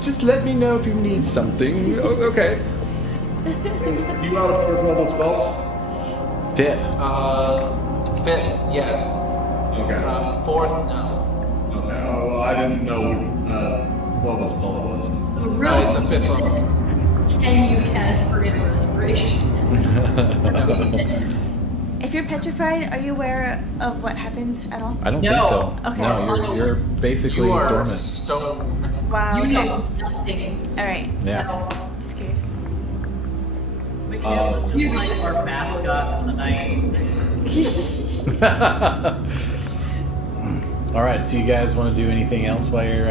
just let me know if you need something. Okay. You out of 4th level spells? 5th. 5th, yes. Okay. 4th, no. Okay. Oh, well, I didn't know what level spell it was. The real It's a 5th level spell. Can you cast Forbidden Restoration? If you're petrified, are you aware of what happened at all? I don't No. think so. Okay. No, you're basically You are dormant. stone. Wow. You Okay. know nothing. All right. Yeah. Just curious. Mikhail was just like our mascot for the night. All right. So you guys want to do anything else while you're?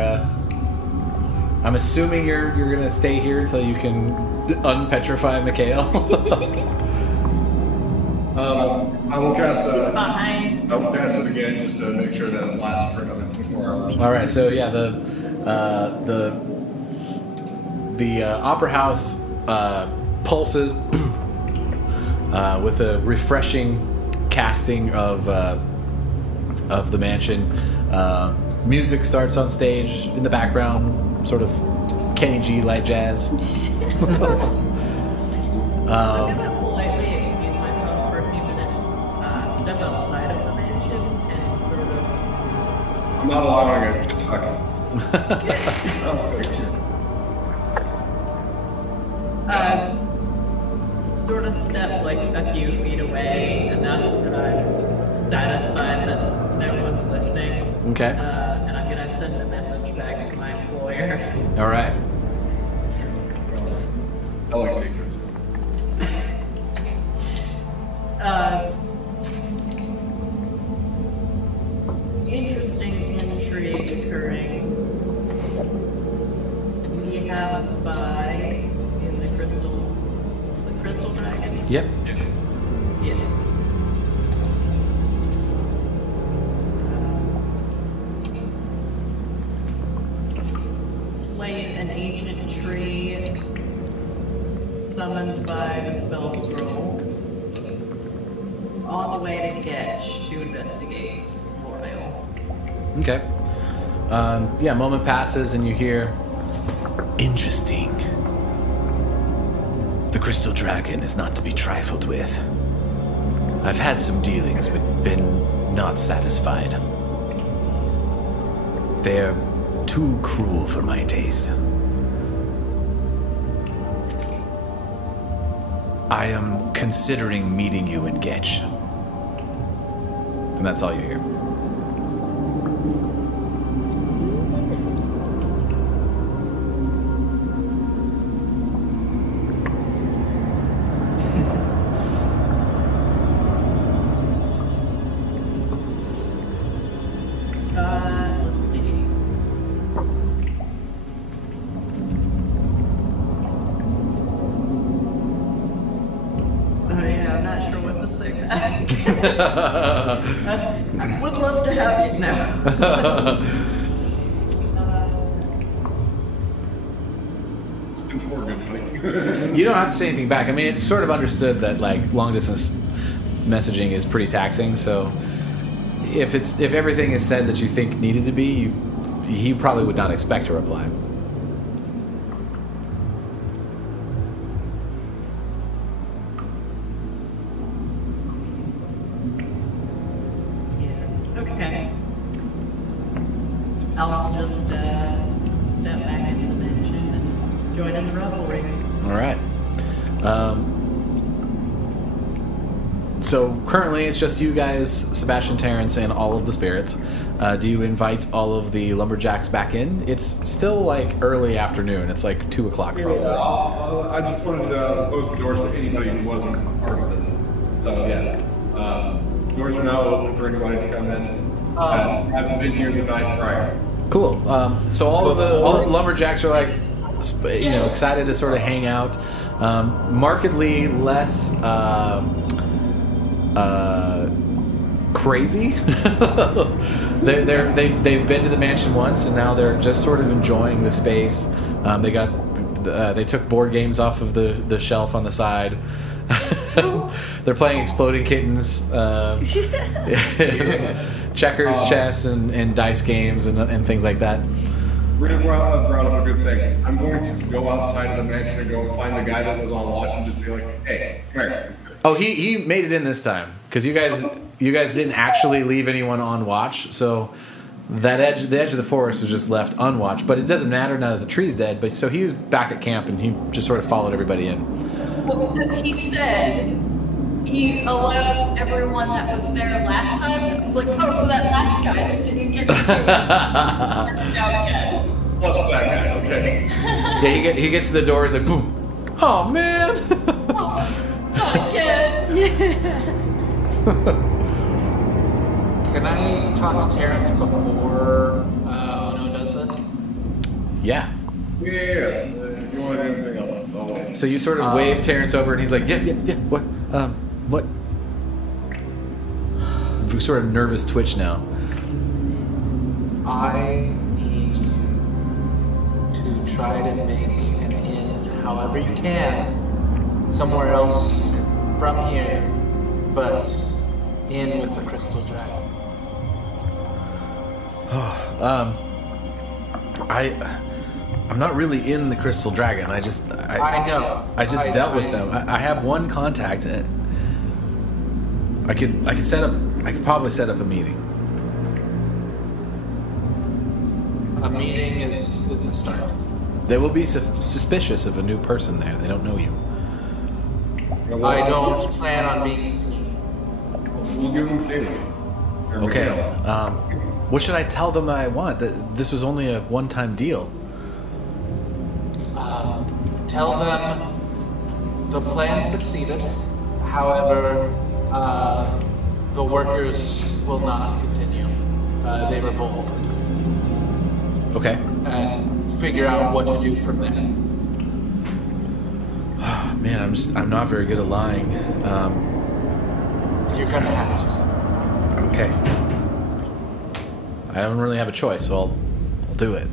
I'm assuming you're gonna stay here until you can unpetrify Mikhail. I will cast Behind. I will cast it again just to make sure that it lasts for another 24 hours. All right. So yeah, the opera house pulses with a refreshing casting of the mansion. Music starts on stage in the background, sort of Kenny G light jazz. I'm gonna politely excuse myself for a few minutes, step outside of the mansion, and sort of. I'm not allowing it. Sort of step like a few feet away, enough that I'm satisfied that no one's listening. Okay. And I'm gonna send a message back to my employer. All right. I like secrets. Interesting intrigue occurring. We have a spy in the crystal. Is it Crystal Dragon? Yep. Yeah. Slay an ancient tree summoned by the spell scroll on the way to Getch to investigate L'Oreal. Okay. Yeah. Moment passes and you hear. Interesting. The crystal dragon is not to be trifled with. I've had some dealings, but been not satisfied. They're too cruel for my taste. I am considering meeting you in Getch. And that's all you hear. Let's see. Oh yeah, I'm not sure what to say back. I would love to have you now. You don't have to say anything back. I mean, it's sort of understood that like long distance messaging is pretty taxing. So if everything is said that you think needed to be, he probably would not expect a reply. Yeah. Okay. I'll just step back into the mansion and join in the revelry. All right. So currently it's just you guys, Sebastian, Terrence, and all of the spirits. Do you invite all of the lumberjacks back in? It's still like early afternoon. It's like 2 o'clock probably. I just wanted to close the doors to anybody who wasn't part of it. So yeah, doors are now open for anybody to come in. Haven't been here the night prior. Cool. So all of the lumberjacks are like, excited to sort of hang out. Markedly less crazy. They've been to the mansion once, and now they're just sort of enjoying the space. They took board games off of the shelf on the side. They're playing Exploding Kittens, checkers, chess, and dice games and things like that. Brandon brought up a good thing. I'm going to go outside of the mansion and go and find the guy that was on watch and just be like, hey, come here. Oh, he made it in this time because you guys didn't actually leave anyone on watch, so the edge of the forest was just left unwatched. But it doesn't matter now that the tree's dead. But so he was back at camp and he just sort of followed everybody in. Well, because he said he allowed everyone that was there last time. I was like, oh, so that last guy that didn't get to What's that guy? Okay. Yeah, he gets to the door. He's like, boom. Oh man. Not again. Can I talk to Terrence before Ono does this? Yeah. Yeah. If you want to do anything else, I'll wait. So you sort of wave Terrence over, and he's like, yeah. What? What? Sort of nervous twitch now. I need you to try to make an inn, however you can, somewhere else from here, but in with the crystal dragon. I'm not really in the crystal dragon. I know. I just dealt with them. I have one contact. I could probably set up a meeting. A meeting is a start. They will be suspicious of a new person there. They don't know you. I don't plan on being seen. We'll give them to you. Okay. What should I tell them I want? That this was only a one-time deal. Tell them the plan succeeded. However, the workers will not continue. They revolted. Okay. And figure out what to do from there. Man, I'm not very good at lying. You're gonna have to. Okay. I don't really have a choice, so I'll do it.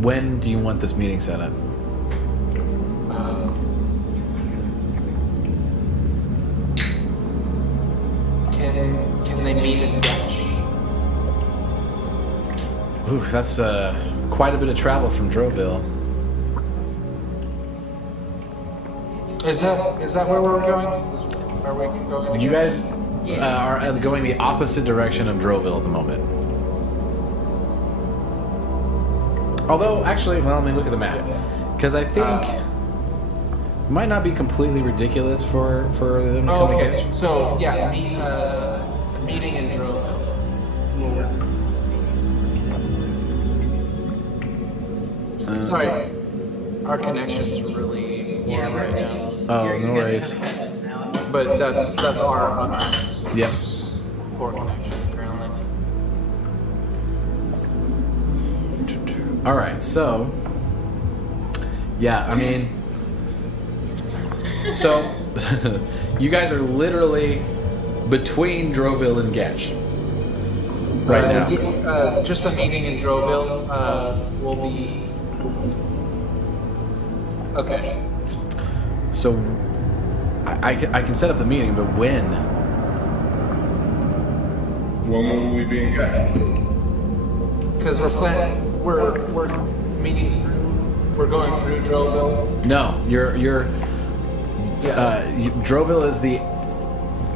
When do you want this meeting set up? Can they meet in Dutch? Ooh, that's quite a bit of travel from Droville. Is that where we're going? Are we going? You guys are going the opposite direction of Droville at the moment. Although, actually, well, let me look at the map. Because I think it might not be completely ridiculous for them to come Okay, together. so yeah, meeting in Droville. Sorry, our connection's really poor right now. Oh, You no guys worries. kinda cut it now. But that's our Yep. poor connection apparently. All right, so yeah, I mean, so you guys are literally between Droville and Getch right now. Just a meeting in Droville will be okay. So I can set up the meeting, but when? When will we be engaged? Because we're meeting through. We're going through Droville. No, Droville is the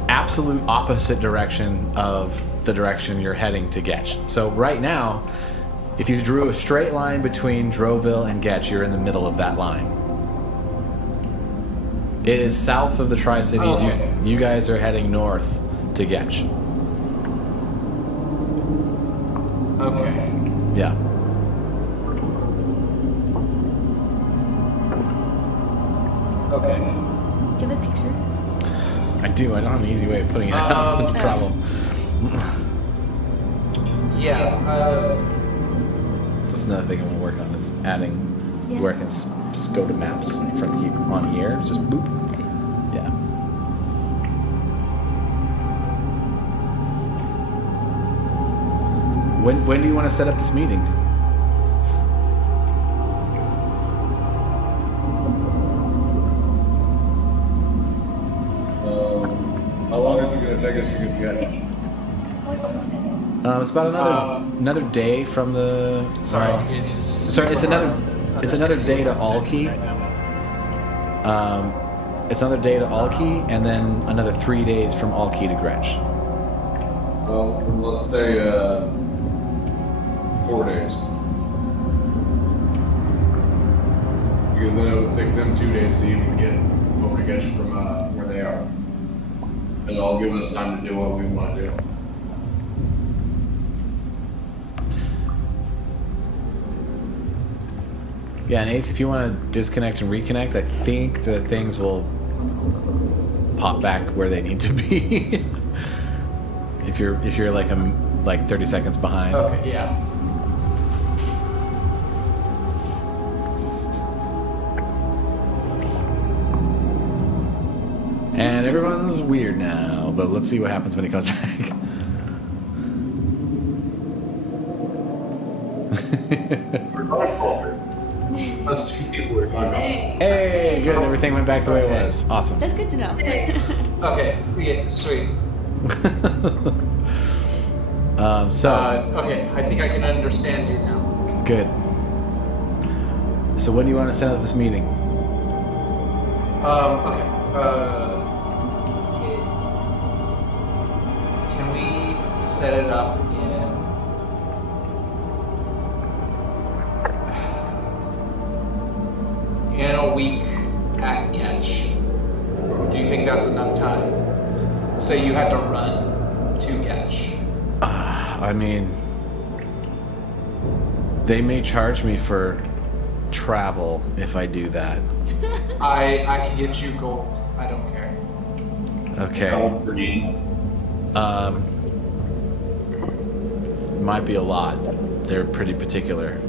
absolute opposite direction of the direction you're heading to Getch. So right now, if you drew a straight line between Droville and Getch, you're in the middle of that line. It is south of the Tri-Cities. Okay. You guys are heading north to Getch. Okay. Yeah. Okay. Do you have a picture? I do. I don't have an easy way of putting it out. That's the problem. Yeah. That's another thing I'm going to work on is adding Yeah. where I can go to maps from here on here. Just boop. Yeah. When do you want to set up this meeting? How long is it going to take us to get together? It's about another day from the. Sorry, it's another day to Alki. It's another day to Alki, and then another 3 days from Alki to Gretsch. Well, let's say 4 days. Because then it would take them 2 days to even get over to Getch from where they are. It'll give us time to do what we want to do. Yeah, and Ace, if you want to disconnect and reconnect, I think the things will pop back where they need to be. if you're like 30 seconds behind. Okay, yeah. And everyone's weird now, but let's see what happens when he comes back. Us two people are talking about. Hey, good. Everything went back the way it was. Awesome. That's good to know. Okay, yeah, sweet. Okay, I think I can understand you now. Good. So when do you want to set up this meeting? Okay. Can we set it up in a week at Getch? Do you think that's enough time? Say you had to run to Getch. I mean, they may charge me for travel if I do that. I can get you gold. I don't care. Okay. Might be a lot. They're pretty particular.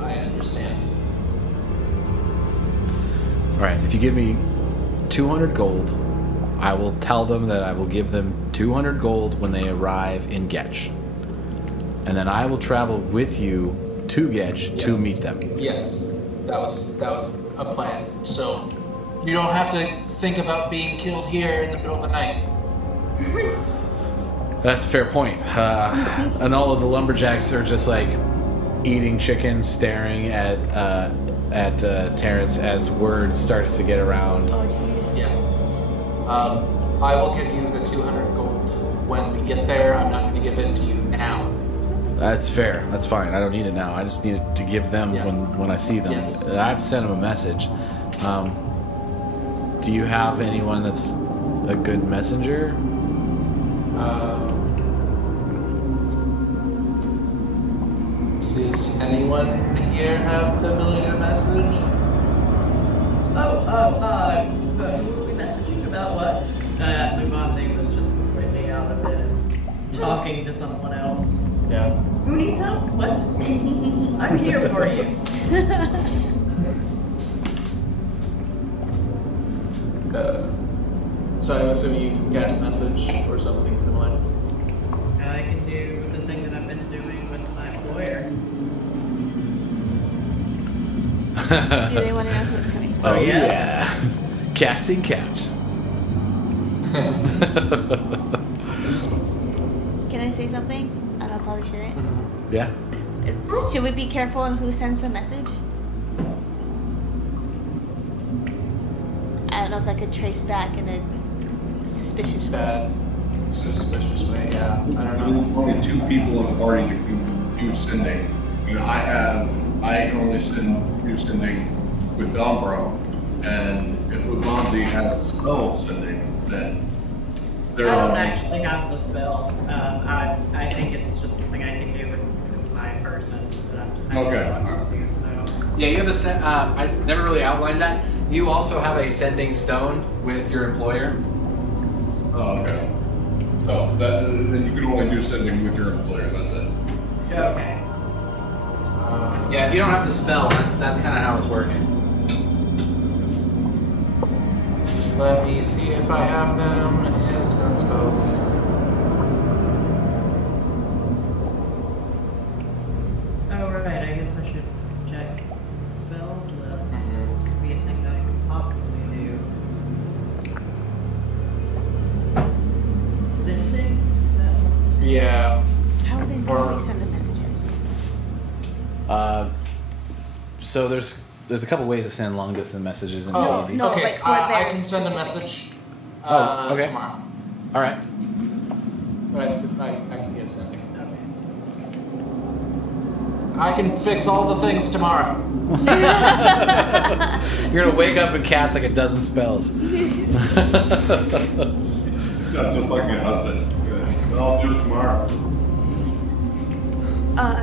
I understand. Alright, if you give me 200 gold, I will tell them that I will give them 200 gold when they arrive in Getch. And then I will travel with you to Getch to meet them. Yes, that was a plan. So you don't have to think about being killed here in the middle of the night. That's a fair point. And all of the lumberjacks are just like eating chicken, staring at Terrence as word starts to get around. Oh, jeez. Yeah. I will give you the 200 gold when we get there. I'm not going to give it to you now. That's fair. That's fine. I don't need it now. I just need it to give them when I see them. Yes. I have to send them a message. Do you have anyone that's a good messenger? Does anyone here have the ability to message? Who are we messaging about what? Mubanzi was just ripping out of it, talking to someone else. Yeah. Who needs help? What? I'm here for you. So I'm assuming you can cast message or something similar. I can do the thing that I've been doing with my employer. Do they want to know who's coming? Oh, yes. yeah. Casting couch. Can I say something? I don't know if I'll share it. Yeah. Should we be careful on who sends the message? I don't know if I could trace back in a suspicious way. Bad. Suspicious way, yeah. I don't know. There's only 2 people in the party that can do sending. And I can only do sending with Dombro. And if Ubanzi has the spell of sending, then I don't actually have the spell. I think it's just something I can do with my person. Okay. So. Yeah, you have a I never really outlined that. You also have a sending stone with your employer. Oh, okay. So then you can only do sending with your employer. That's it. Okay. Yeah, if you don't have the spell, that's kind of how it's working. Let me see if I have them as stone spells. Oh, right. I guess I should check the spells list. Could be a thing that I could possibly do. So there's a couple ways to send long distance messages in Oh, D&D. No, okay. like, what I they're can send a specific. message Okay. tomorrow. All right. I can get sending. I can fix all the things tomorrow. You're gonna wake up and cast like a dozen spells. It's not just like my husband. But I'll do it tomorrow.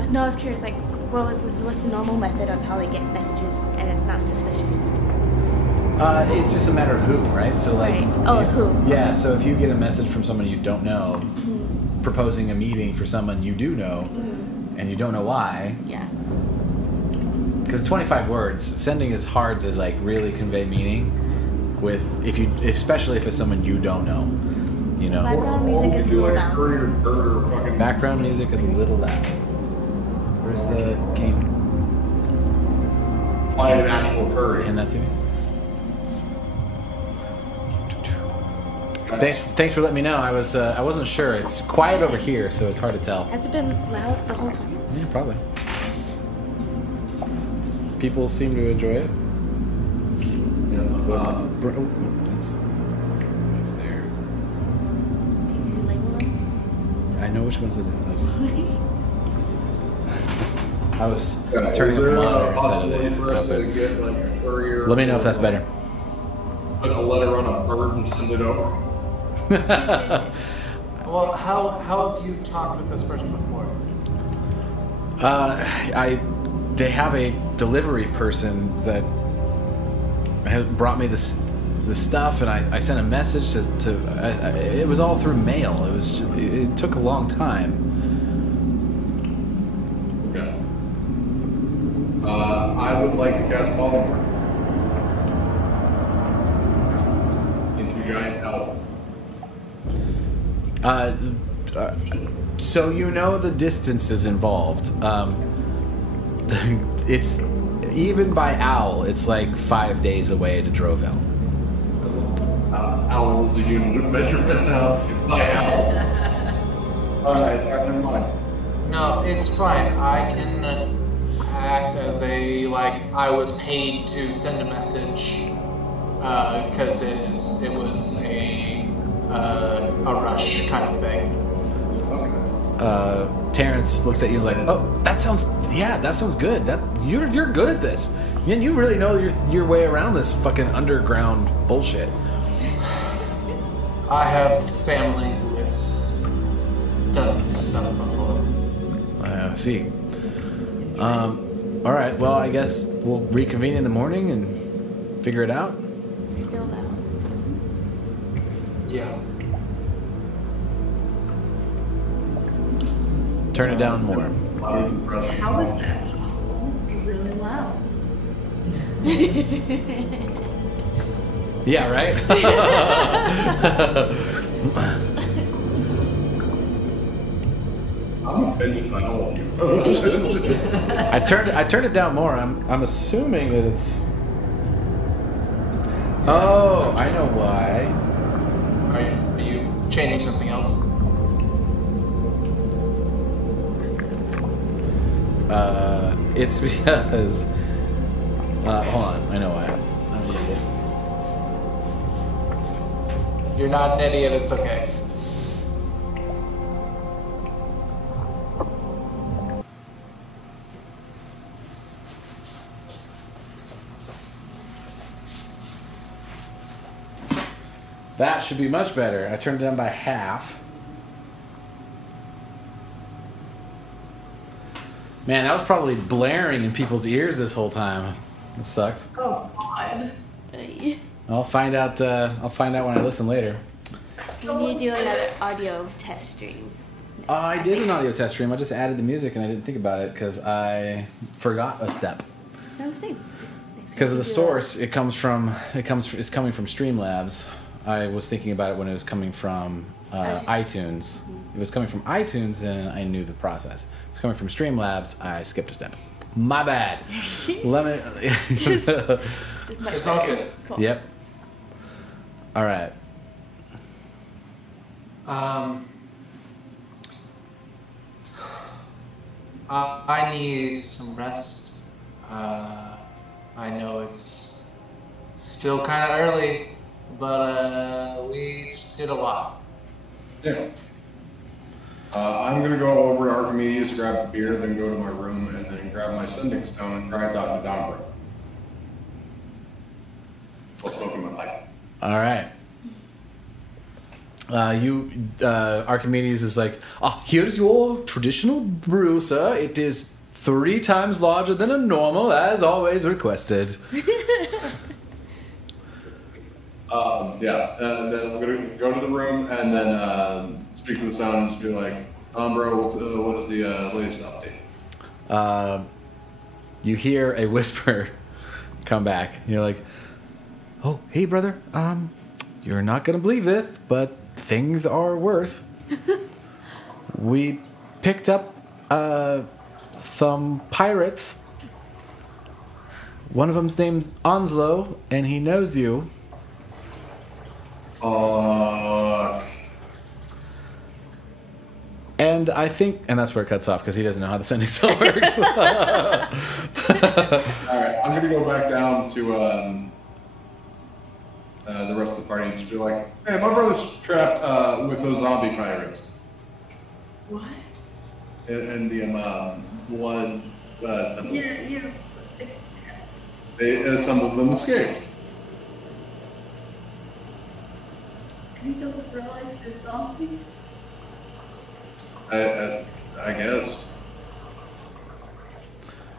No, I was curious, like, what's the normal method on how they get messages and it's not suspicious? It's just a matter of who, right? So like, Right. Oh, who? Yeah. So if you get a message from someone you don't know, proposing a meeting for someone you do know, and you don't know why, Yeah. because 25 words, sending is hard to like really convey meaning with especially if it's someone you don't know, you know. Background music Or is we do like a loud. courier bird or fucking. Background music is a little loud. Where's the king? Fly an actual courier. Hand that to me. Thanks for letting me know. I wasn't sure. It's quiet over here, so it's hard to tell. Has it been loud the whole time? Yeah, probably. People seem to enjoy it. That's there. Did you label them? I know which ones it is. I was Yeah, turning is up the there a monitor instead possibility of for us to the. get like a courier? Let me know if that's better. Put a letter on a bird and send it over. Well, how have you talked with this person before? They have a delivery person that brought me the stuff, and I sent a message to it was all through mail. It took a long time. Okay. I would like to cast polymorph into giant owl. So you know the distances involved. It's even by owl. It's like 5 days away to Drovel. Owl is the unit of measurement now. By owl. Alright, never mind. No, it's fine. I can act as I was paid to send a message because it was a rush kind of thing. Terrence looks at you and is like, "Oh, that sounds good. That you're good at this. Man, you really know your way around this fucking underground bullshit." I have family who has done this stuff before. I see. All right. Well, I guess we'll reconvene in the morning and figure it out. Still loud. Yeah. Turn it down more. Louder than present. How is that possible? To be really loud. Yeah. Right. I'm offended by all of you. I turned it down more. I'm assuming that it's. Oh, I know why. Are you changing something else? It's because. Hold on, I know why. I'm an idiot. You're not an idiot. It's okay. That should be much better. I turned it down by half. Man, that was probably blaring in people's ears this whole time. That sucks. Oh God. I'll find out. I'll find out when I listen later. We need to do another audio test stream. I did an audio test stream. I just added the music and I didn't think about it because I forgot a step. No, same. Because of the source, it's coming from Streamlabs. I was thinking about it when it was coming from iTunes. If it was coming from iTunes, then I knew the process. If it's coming from Streamlabs, I skipped a step. My bad. Let me. It's all good. Cool. Yep. All right. I need some rest. I know it's still kind of early, but we just did a lot. Yeah. I'm gonna go over to Archimedes, grab the beer, then go to my room, and then grab my sending stone and try and talk to Dombra. While smoking my pipe. All right. Archimedes is like, here's your traditional brew, sir. It is 3 times larger than a normal, as always requested. Yeah, and then I'm gonna go to the room and then speak to the sound and just be like, bro, what is the latest update? You hear a whisper come back. You're like, oh, hey, brother. You're not gonna believe this, but things are worse. We picked up some pirates. One of them's named Onslow, and he knows you. And I think, and that's where it cuts off because he doesn't know how the sending stone works. All right, I'm gonna go back down to the rest of the party and just be like, hey, my brother's trapped with those zombie pirates. What? And the blood. Yeah. Some of them escaped. He doesn't realize they're zombies. I guess.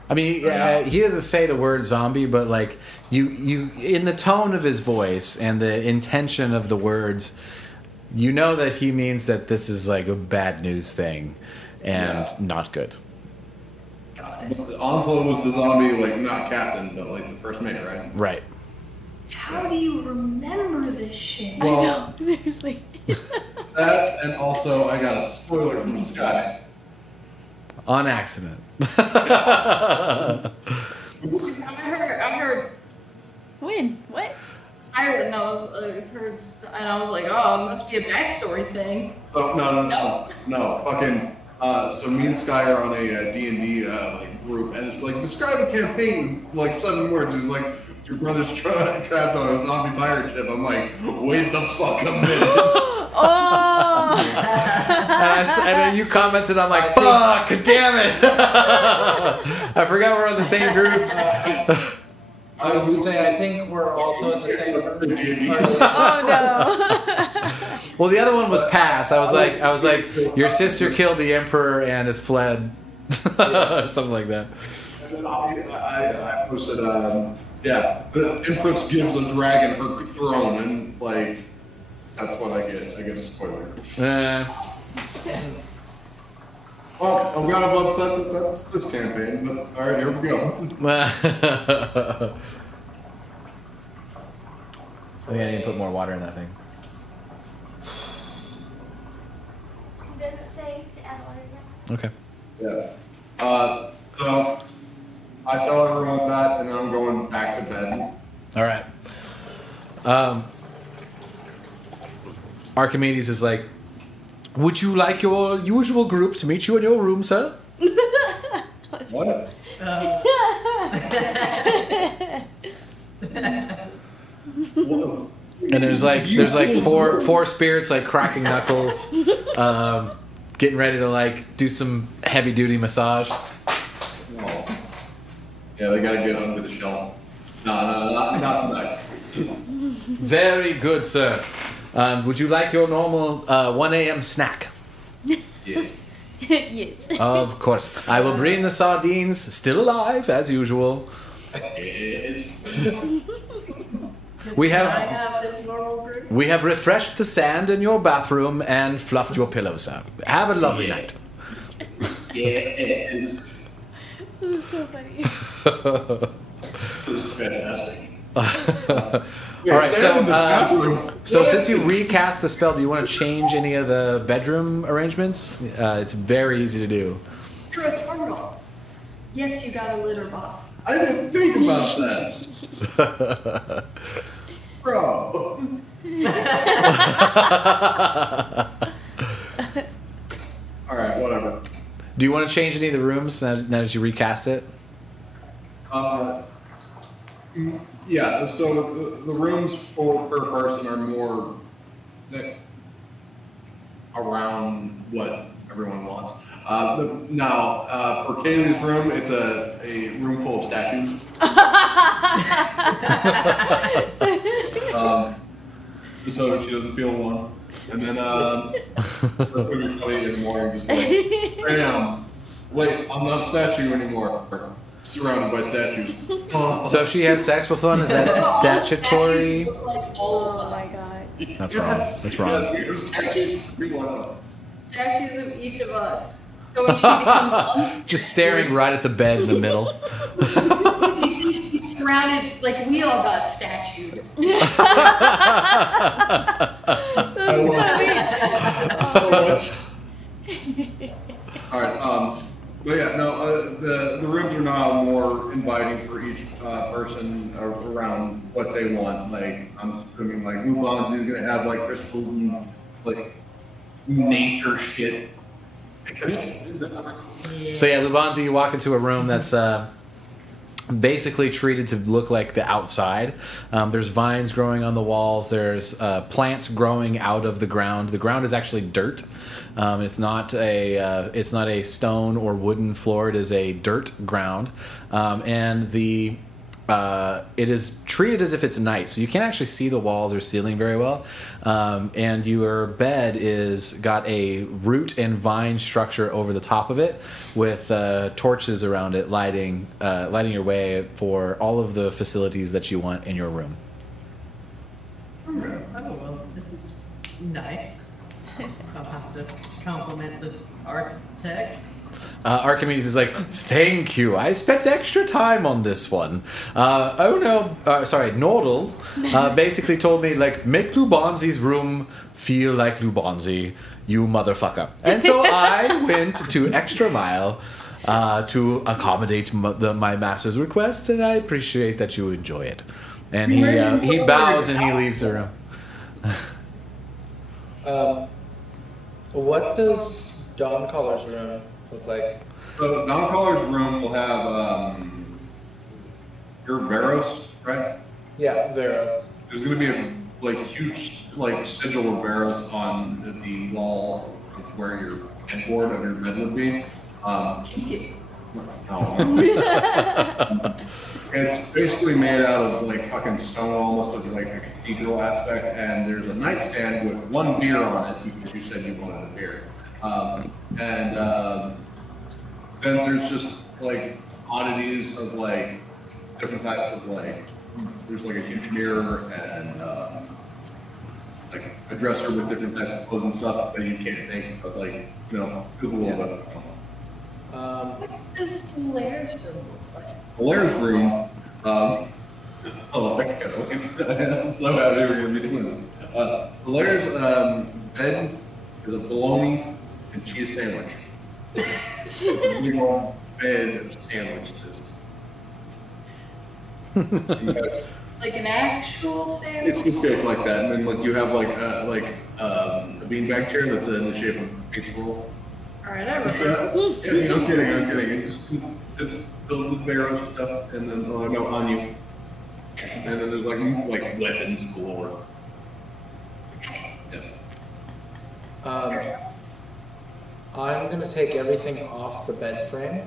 I mean, he doesn't say the word zombie, but like you, in the tone of his voice and the intention of the words, you know that he means that this is like a bad news thing, and not good. Onslow was the zombie, like not captain, but like the first mate, right? Right. How do you remember this shit? Well, I know. Seriously. that, and also I got a spoiler from Sky. On accident. I heard. When? What? I heard, and I was like, oh, it must be a backstory thing. Oh, no, fucking. So me and Sky are on a D&D like group, and it's like, describe a campaign like 7 words. It's like, your brother's trapped on a zombie pirate ship. I'm like, wait the fuck a minute. Oh! and then you commented, I'm like, fuck, damn it. I forgot we're on the same group. I was gonna say, I think we're also in the same Oh no. Well, the other one was pass. I was like, your sister killed the emperor and has fled, or something like that. And then I posted, the Empress gives a dragon her throne, and like, that's what I get. I get a spoiler. Well, I'm kind of upset that that's this campaign, but all right, here we go. I think I need to put more water in that thing. Does it say to add water again? Okay. Yeah. So I tell everyone that, and then I'm going back to bed. All right. Archimedes is like, would you like your usual group to meet you in your room, sir? What? And there's like four spirits like cracking knuckles, getting ready to like do some heavy duty massage. Oh. Yeah, they gotta get under the shell. No, not tonight. Very good, sir. Would you like your normal 1 a.m. snack? Yes. Yes. Of course. I will bring the sardines, still alive as usual. It's. We I have have its normal brew. we have refreshed the sand in your bathroom and fluffed your pillows, sir. Have a lovely night. Yes. This is so funny. This is fantastic. All right, so since you recast the spell, do you want to change any of the bedroom arrangements? It's very easy to do. You're a turtle. Yes, you got a litter box. I didn't think about that. Bro. Alright, whatever. Do you want to change any of the rooms now that you recast it? Yeah, so the rooms for per person are more around what everyone wants. Now, for Kaylee's room, it's a room full of statues. So she doesn't feel alone. And then that's gonna be funny in the morning, just like, bam, wait, I'm not a statue anymore. Surrounded by statues. So if she has sex with one, is that statutory? Statues look like all Oh of my us. god. That's wrong. That's wrong. Statues of each of us. So when she becomes Just staring right at the bed in the middle. she's surrounded, like we all got statued. All right. But yeah, no. The rooms are now more inviting for each person around what they want. Like I'm assuming, like Luban's is gonna have like crystals and like nature shit. So yeah, Lubanzi, you walk into a room that's basically treated to look like the outside. There's vines growing on the walls. There's plants growing out of the ground. The ground is actually dirt. It's not a stone or wooden floor. It is a dirt ground, and it is treated as if it's night, so you can't actually see the walls or ceiling very well. And your bed is got a root and vine structure over the top of it, with torches around it, lighting your way for all of the facilities that you want in your room. Oh well, this is nice. I'll have to compliment the architect. Archimedes is like, thank you. I spent extra time on this one. Nordal basically told me, like, make Lubanzi's room feel like Lubanzi, you motherfucker. And so I went to extra mile to accommodate my master's requests, and I appreciate that you enjoy it. And he bows and he leaves the room. What does Don Collar's room look like? So Don Collar's room will have your Veros, right? Yeah, Veros. There's going to be a huge sigil of Veros on the wall where your headboard of your bed would be. It's basically made out of fucking stone, almost with a cathedral aspect. And there's a nightstand with one beer on it because you said you wanted a beer. Then there's just oddities of different types of there's a huge mirror and a dresser with different types of clothes and stuff that you can't take, but there's a little bit. What does Solaire's room look like? Solaire's room. I'm so happy we're going to be doing this. Solaire's bed is a bologna and cheese sandwich. It's a big old bed of sandwiches. Like an actual sandwich? It's shaped like that, and then you have a beanbag chair that's in the shape of a pizza roll. Alright, I remember. I'm kidding. It's filled with Veros stuff, and then on you, and then there's weapons galore. Yeah. I'm gonna take everything off the bed frame,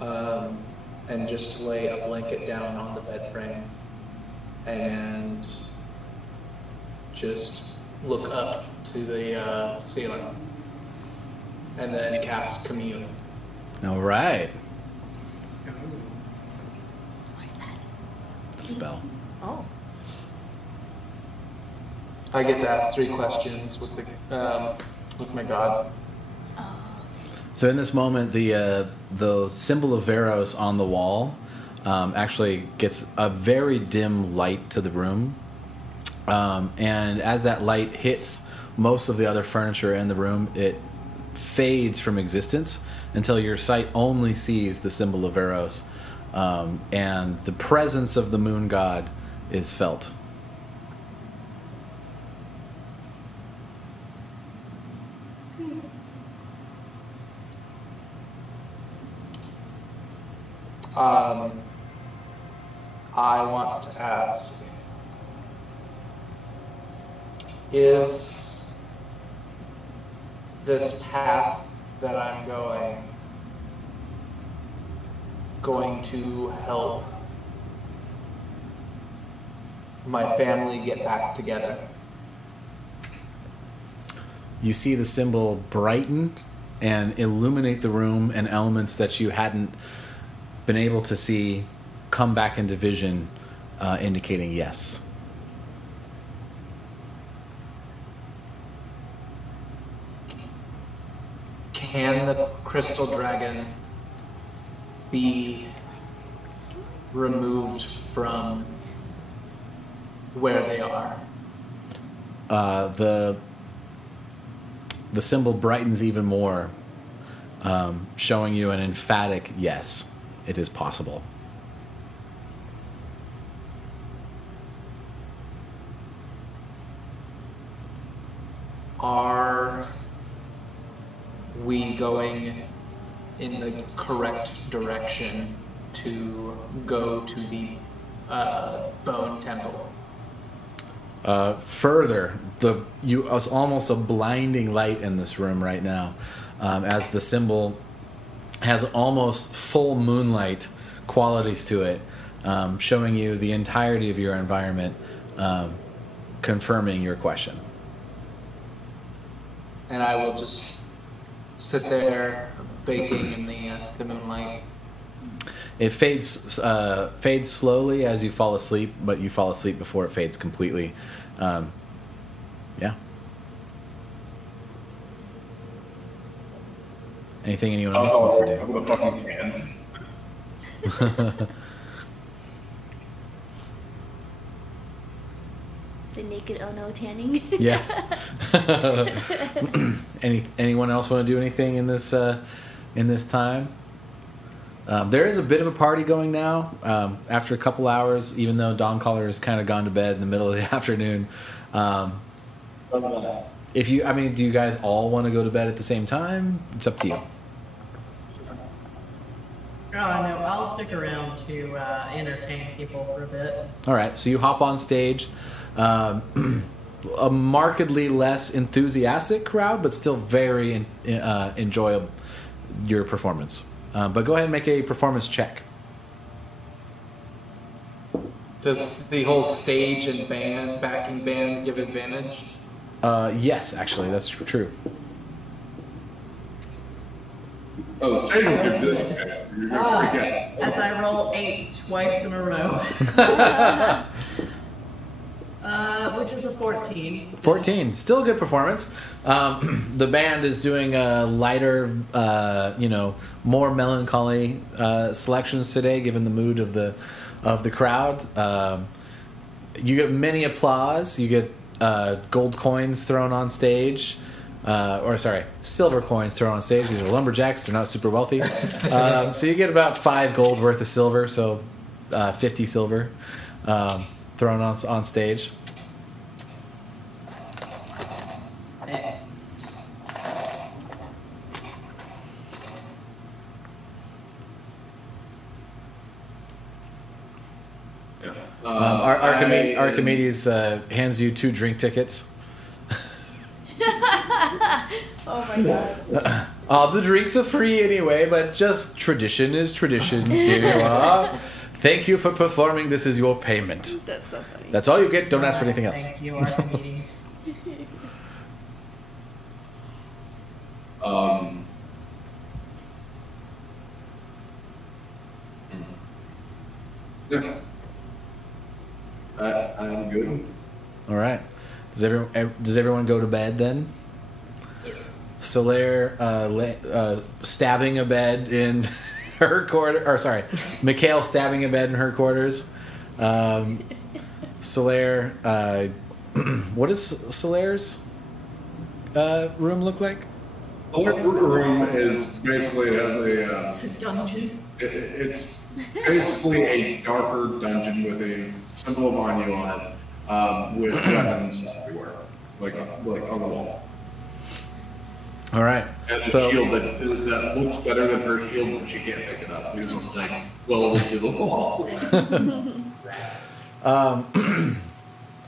and just lay a blanket down on the bed frame, and just look up to the ceiling, and then cast Commune. All right. What's that? Spell. Oh. I get to ask 3 questions with my god. So in this moment, the symbol of Veros on the wall actually gets a very dim light to the room, and as that light hits most of the other furniture in the room, it fades from existence until your sight only sees the symbol of Veros, and the presence of the moon god is felt. I want to ask, is this path that I'm going to help my family get back together? You see the symbol brighten and illuminate the room, and elements that you hadn't been able to see come back into vision, indicating yes. Can the crystal dragon be removed from where they are? The symbol brightens even more, showing you an emphatic yes, it is possible. Are we going in the correct direction to go to the Bone Temple? Further, it's almost a blinding light in this room right now, as the symbol has almost full moonlight qualities to it, showing you the entirety of your environment, confirming your question. And I will just sit there baking in the moonlight. It fades slowly as you fall asleep, but you fall asleep before it fades completely. Yeah. Anything anyone else wants to do? With a fucking tan. The naked Ono tanning. Yeah. Anyone else want to do anything in this time? There is a bit of a party going now. After a couple hours, even though Dawncaller has kind of gone to bed in the middle of the afternoon. Do you guys all want to go to bed at the same time? It's up to you. Oh, no, I'll stick around to entertain people for a bit. All right, so you hop on stage. A markedly less enthusiastic crowd, but still very enjoyable, your performance. But go ahead and make a performance check. Does the whole stage and backing band give advantage? Yes, actually, that's true. Oh, the stage will give disadvantage. You're gonna freak out. As I roll 8 twice in a row. Which is a 14. 14. Still a good performance. The band is doing lighter, more melancholy selections today, given the mood of the crowd. You get many applause. You get gold coins thrown on stage. Silver coins thrown on stage. These are lumberjacks. They're not super wealthy. So you get about 5 gold worth of silver, so 50 silver thrown on stage. Thanks. Archimedes hands you 2 drink tickets. Oh my god. The drinks are free anyway, but just tradition is tradition. Here you are. Thank you for performing. This is your payment. That's so funny. That's all you get. Don't ask for anything else. Thank you, Archimedes. Yeah. I'm good. All right. Does everyone go to bed then? Yes. Solaire stabbing a bed in her quarter, or sorry, Mikhail stabbing a bed in her quarters. Solaire, what does Solaire's room look like? Solaire's room is basically, it has It's a dungeon. it's basically a darker dungeon with a symbol of Anu on it, with weapons everywhere, like on the wall. All right. And the So shield that looks better than her shield, but she can't pick it up because it's like well into the wall.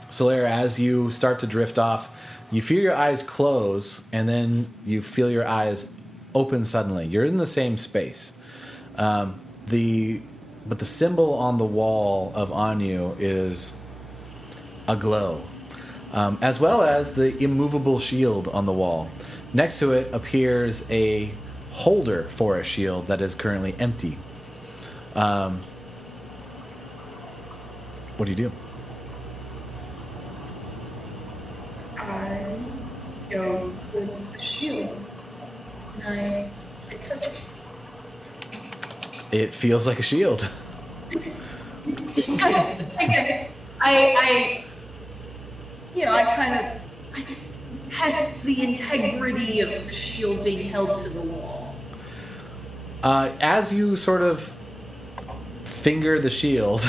Solaire, as you start to drift off, you feel your eyes close, and then you feel your eyes open suddenly. You're in the same space. But the symbol on the wall of Anu is aglow, as well as the immovable shield on the wall. Next to it appears a holder for a shield that is currently empty. What do you do? I go towards the shield. And I touch it. It feels like a shield. Okay. I test the integrity of the shield being held to the wall. As you sort of finger the shield,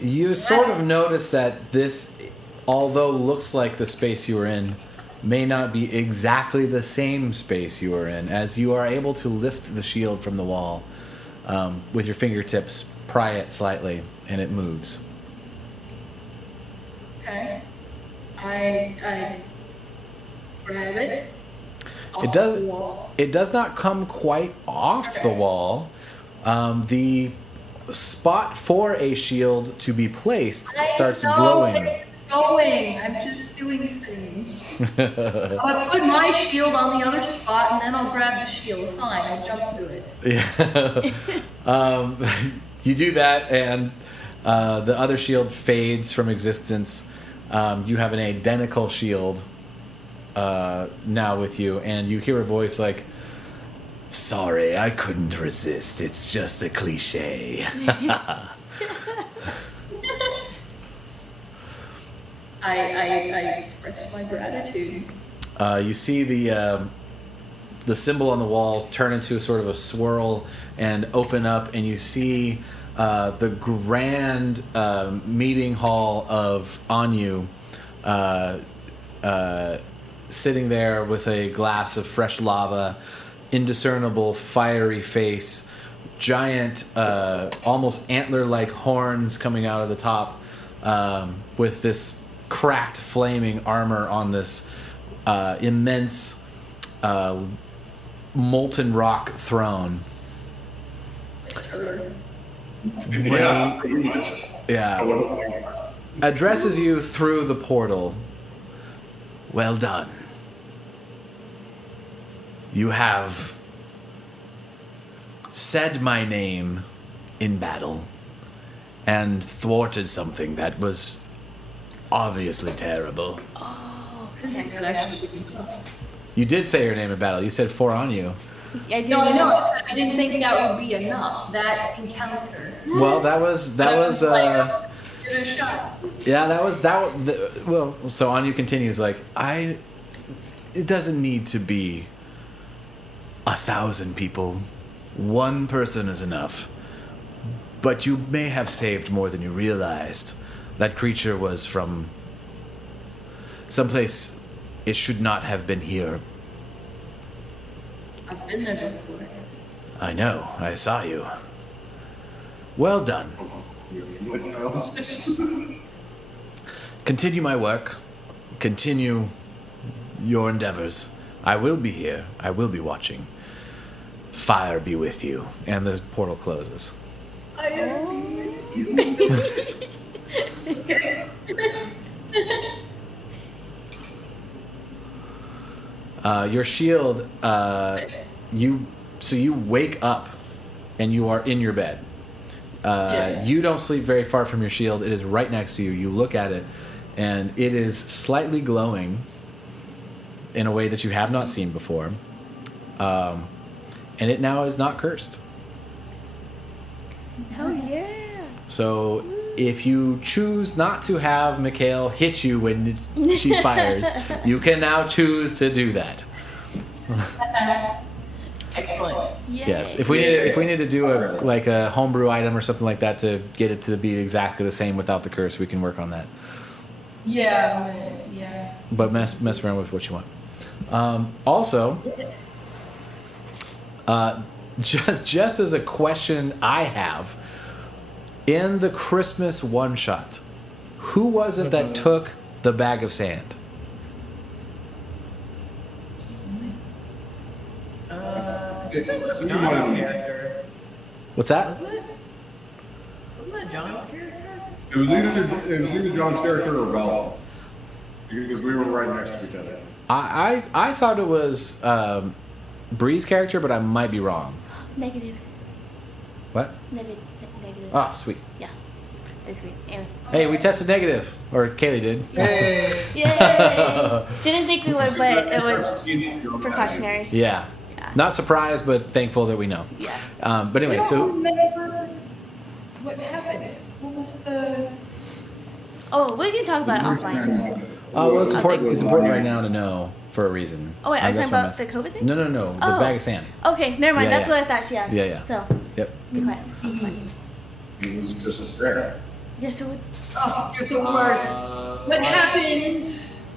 you sort of notice that this, although looks like the space you were in, may not be exactly the same space you were in, as you are able to lift the shield from the wall with your fingertips, pry it slightly, and it moves. Okay. I grab it. It does not come quite off the wall. The spot for a shield to be placed starts glowing. I'm just doing things. I'll put my shield on the other spot, and then I'll grab the shield. Fine, I'll jump to it. Yeah. You do that, and the other shield fades from existence. You have an identical shield now with you, and you hear a voice like, "Sorry, I couldn't resist. It's just a cliche." I express my gratitude. You see the symbol on the wall turn into sort of a swirl and open up, and you see the grand meeting hall of Anu sitting there with a glass of fresh lava, indiscernible fiery face, giant almost antler-like horns coming out of the top, with this cracked flaming armor on this immense molten rock throne. Yeah, pretty much. Yeah. Addresses you through the portal. Well done. You have said my name in battle and thwarted something that was obviously terrible. Oh, Okay, that actually would be enough. You did say your name in battle. You said for on you. I did. No, I know. I didn't think that would be enough. That encounter. Well, that was Give it a shot. yeah, well, so on you continues like, it doesn't need to be 1,000 people. One person is enough. But you may have saved more than you realized. That creature was from someplace it should not have been here. I've been there before. I know, I saw you. Well done. Continue my work. Continue your endeavors. I will be here. I will be watching. Fire be with you. And the portal closes. Your shield, you wake up and you are in your bed. You don't sleep very far from your shield. It is right next to you. You look at it, and it is slightly glowing in a way that you have not seen before. And it now is not cursed. Oh yeah. So if you choose not to have Mikhail hit you when she fires, you can now choose to do that. Excellent. Yay. Yes. If we need to do a homebrew item or something like that to get it to be exactly the same without the curse, we can work on that. Yeah. But mess around with what you want. Also, just as a question I have, in the Christmas one shot, who was it that took the bag of sand? John's character. What's that? Wasn't it? Wasn't that John's character? It was either John's character or Bella, because we were right next to each other. I thought it was Bree's character, but I might be wrong. Negative. What? Negative. Oh, sweet. Yeah. It's sweet. Anyway. Hey, we tested negative, or Kaylee did. Hey. Yay! Didn't think we would, but it was precautionary. Yeah. Not surprised, but thankful that we know. Yeah. But anyway, I so don't remember what happened. What was the... Oh, we can talk about it offline. well, it's important right now to know for a reason. Oh wait, are you That's talking what about the COVID thing? No, the Oh. bag of sand. Okay, never mind. Yeah, That's yeah. what I thought she asked. Yeah. So, Yep. be quiet. Be quiet. He was just there. Yeah, so Oh, you're the word. What happened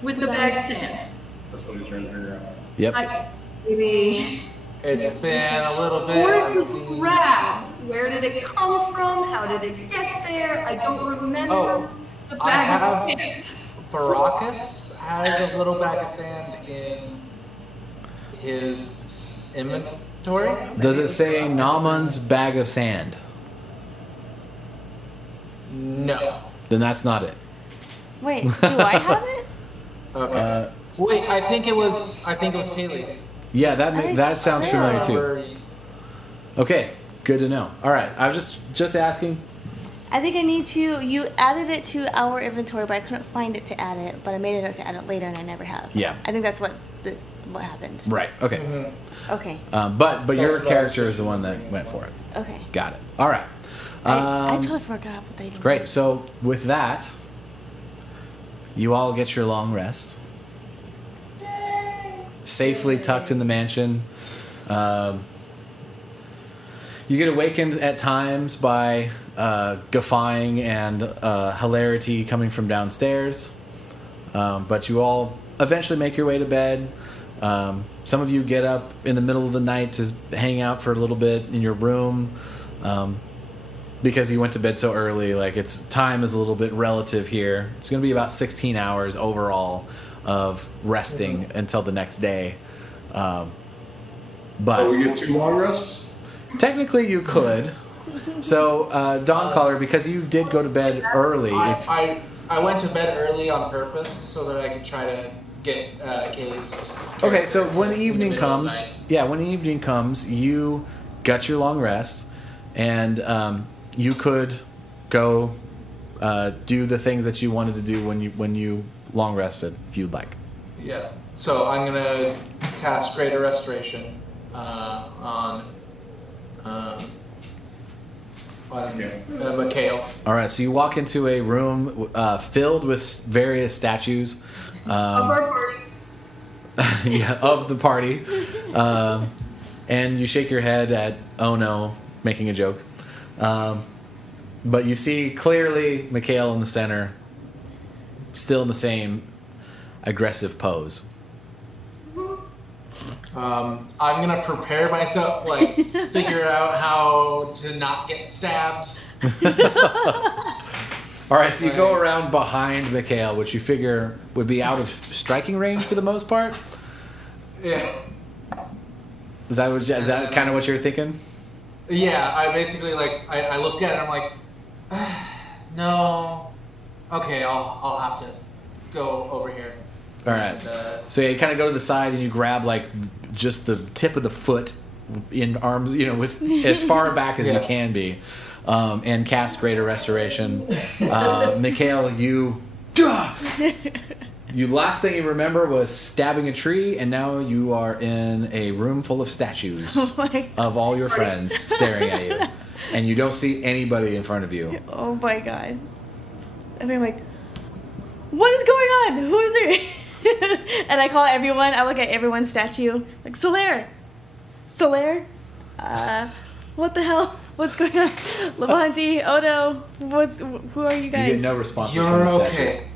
with the bag of sand? That's what he's trying to figure out. Yep. Maybe... It's been a little bit. Where it was grabbed. Where did it come from? How did it get there? I don't remember the I bag have- of sand. Baracus has a little bag of sand in his inventory. Does it say Naaman's bag of sand? No. Then that's not it. wait, do I have it? Okay. Wait, I think it was Kaylee. Yeah, that think that sounds so. familiar too. Remember- Okay, good to know. All right, I was just asking. I think I need to. You added it to our inventory, but I couldn't find it to add it. But I made a note to add it later, and I never have. Yeah. I think that's what happened. Right. Okay. Mm-hmm. Okay. But your That's what I was character just is the one that went for it. Okay. Got it. All right. I totally forgot what they did. Great. So with that, you all get your long rest. Safely tucked in the mansion. You get awakened at times by guffawing and hilarity coming from downstairs. But you all eventually make your way to bed. Some of you get up in the middle of the night to hang out for a little bit in your room. Because you went to bed so early, like time is a little bit relative here. It's going to be about 16 hours overall of resting until the next day. But So we get 2 long rests? technically you could. So Dawncaller, because you did go to bed early. I went to bed early on purpose so that I could try to get Kaylee's. Okay, so when in the evening middle of the comes, night. when evening comes, you got your long rest, and you could go do the things that you wanted to do when you long rested, if you'd like. Yeah. So I'm gonna cast Greater Restoration on Mikhail. All right, so you walk into a room filled with various statues. Of our party. Yeah, of the party. And you shake your head at, oh no, making a joke. But you see clearly Mikhail in the center, still in the same aggressive pose. I'm gonna prepare myself, like figure out how to not get stabbed. All right, so you go around behind Mikhail, which you figure would be out of striking range for the most part. Yeah. Is that kind of what you're thinking? Yeah. I basically I looked at it. I'm like, no. Okay, I'll have to go over here. All right. So yeah, you kind of go to the side and you grab like just the tip of the foot in arms, with as far back as you can be, and cast Greater Restoration. Mikhail, you last thing you remember was stabbing a tree, and now you are in a room full of statues of all your friends staring at you, and you don't see anybody in front of you. Oh my god. And I'm like, what is going on? Who is it? And I call everyone. I look at everyone's statue. Like, Solaire. Solaire? What the hell? What's going on? Lavanti, Odo, who are you guys? You get no response. You're okay.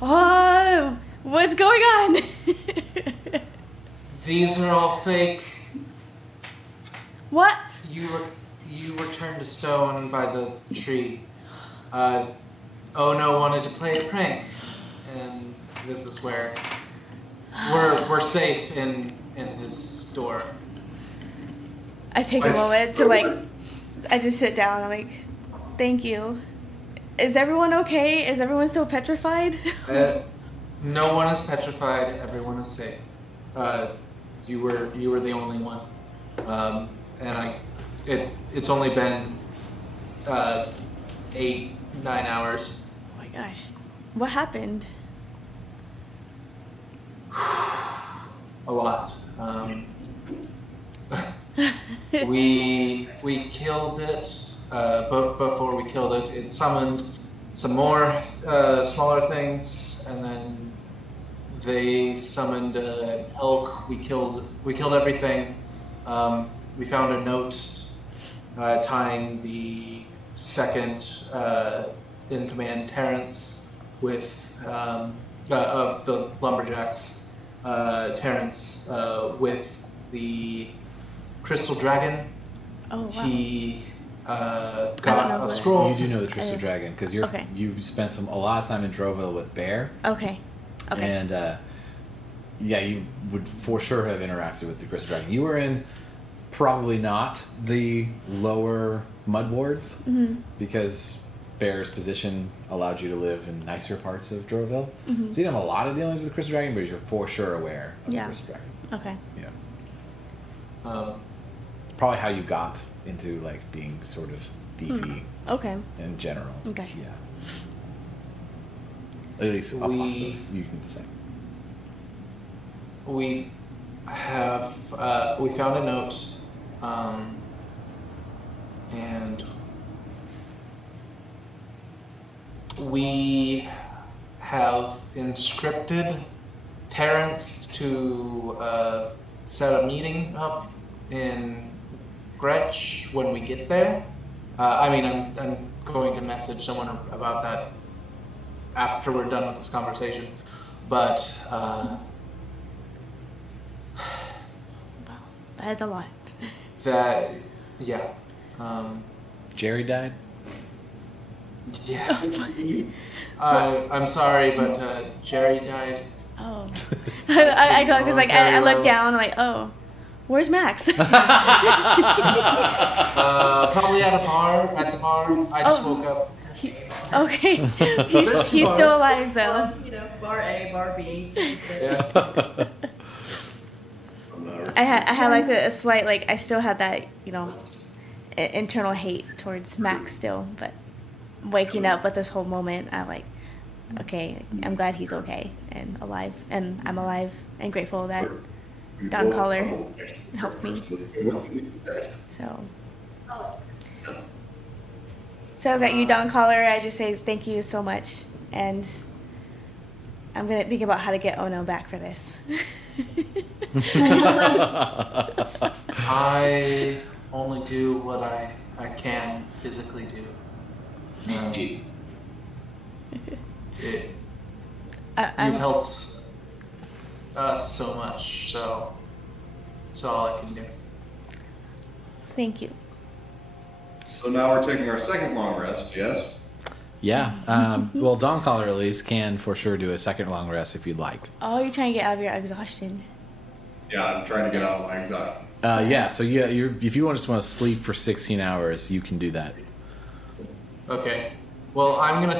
Oh, what's going on? These are all fake. What? You were turned to stone by the tree. Ono wanted to play a prank, and this is where we're safe in his store. I take a moment to I just sit down. I'm like, thank you. Is everyone okay? Is everyone still petrified? No one is petrified. Everyone is safe. You were the only one, and it's only been 8-9 hours. Oh my gosh, what happened? A lot. We killed it, but before we killed it, it summoned some more smaller things, and then they summoned an elk. We killed everything. We found a note tying the second in command, Terrence, with of the lumberjacks, Terrence, with the crystal dragon. Oh wow. He got a scroll. You do know the Crystal Dragon because you spent a lot of time in Droville with Bear. Okay. And yeah, you would for sure have interacted with the Crystal Dragon. You were in probably not the lower mud wards because Bear's position allowed you to live in nicer parts of Droville. So you didn't have a lot of dealings with the Crystal Dragon, but you're for sure aware of the Crystal Dragon. Okay. Yeah. Probably how you got into being sort of beefy. Okay. In general. Gotcha. Yeah. At least possibly you can say. We found a note, and we have inscripted Terrence to set a meeting up in Gretsch when we get there. I'm going to message someone about that after we're done with this conversation, but wow, that is a lot. Jerry died? Yeah. I'm sorry, but Jerry died. Oh. I go because I look down. I'm like, oh, where's Max? Probably at the bar. I just woke up. Okay. He's still alive though. Bar A, bar B. Yeah. I had a slight I still had that internal hate towards Max still, but waking up with this whole moment, I'm like, okay, I'm glad he's okay and alive, and I'm alive and grateful that Don Collar helped me. So that you, Don Collar, I just say thank you so much, and I'm gonna think about how to get Ono back for this. I only do what I can physically do. You've helped us so much, so it's all I can do. Thank you. So now we're taking our second long rest, yes? Yeah. Well, Don Collar at least can for sure do a second long rest if you'd like. Oh, you're trying to get out of your exhaustion. Yeah, I'm trying to get out of my anxiety. Yeah, so if you just want to sleep for 16 hours, you can do that. Okay. Well, I'm gonna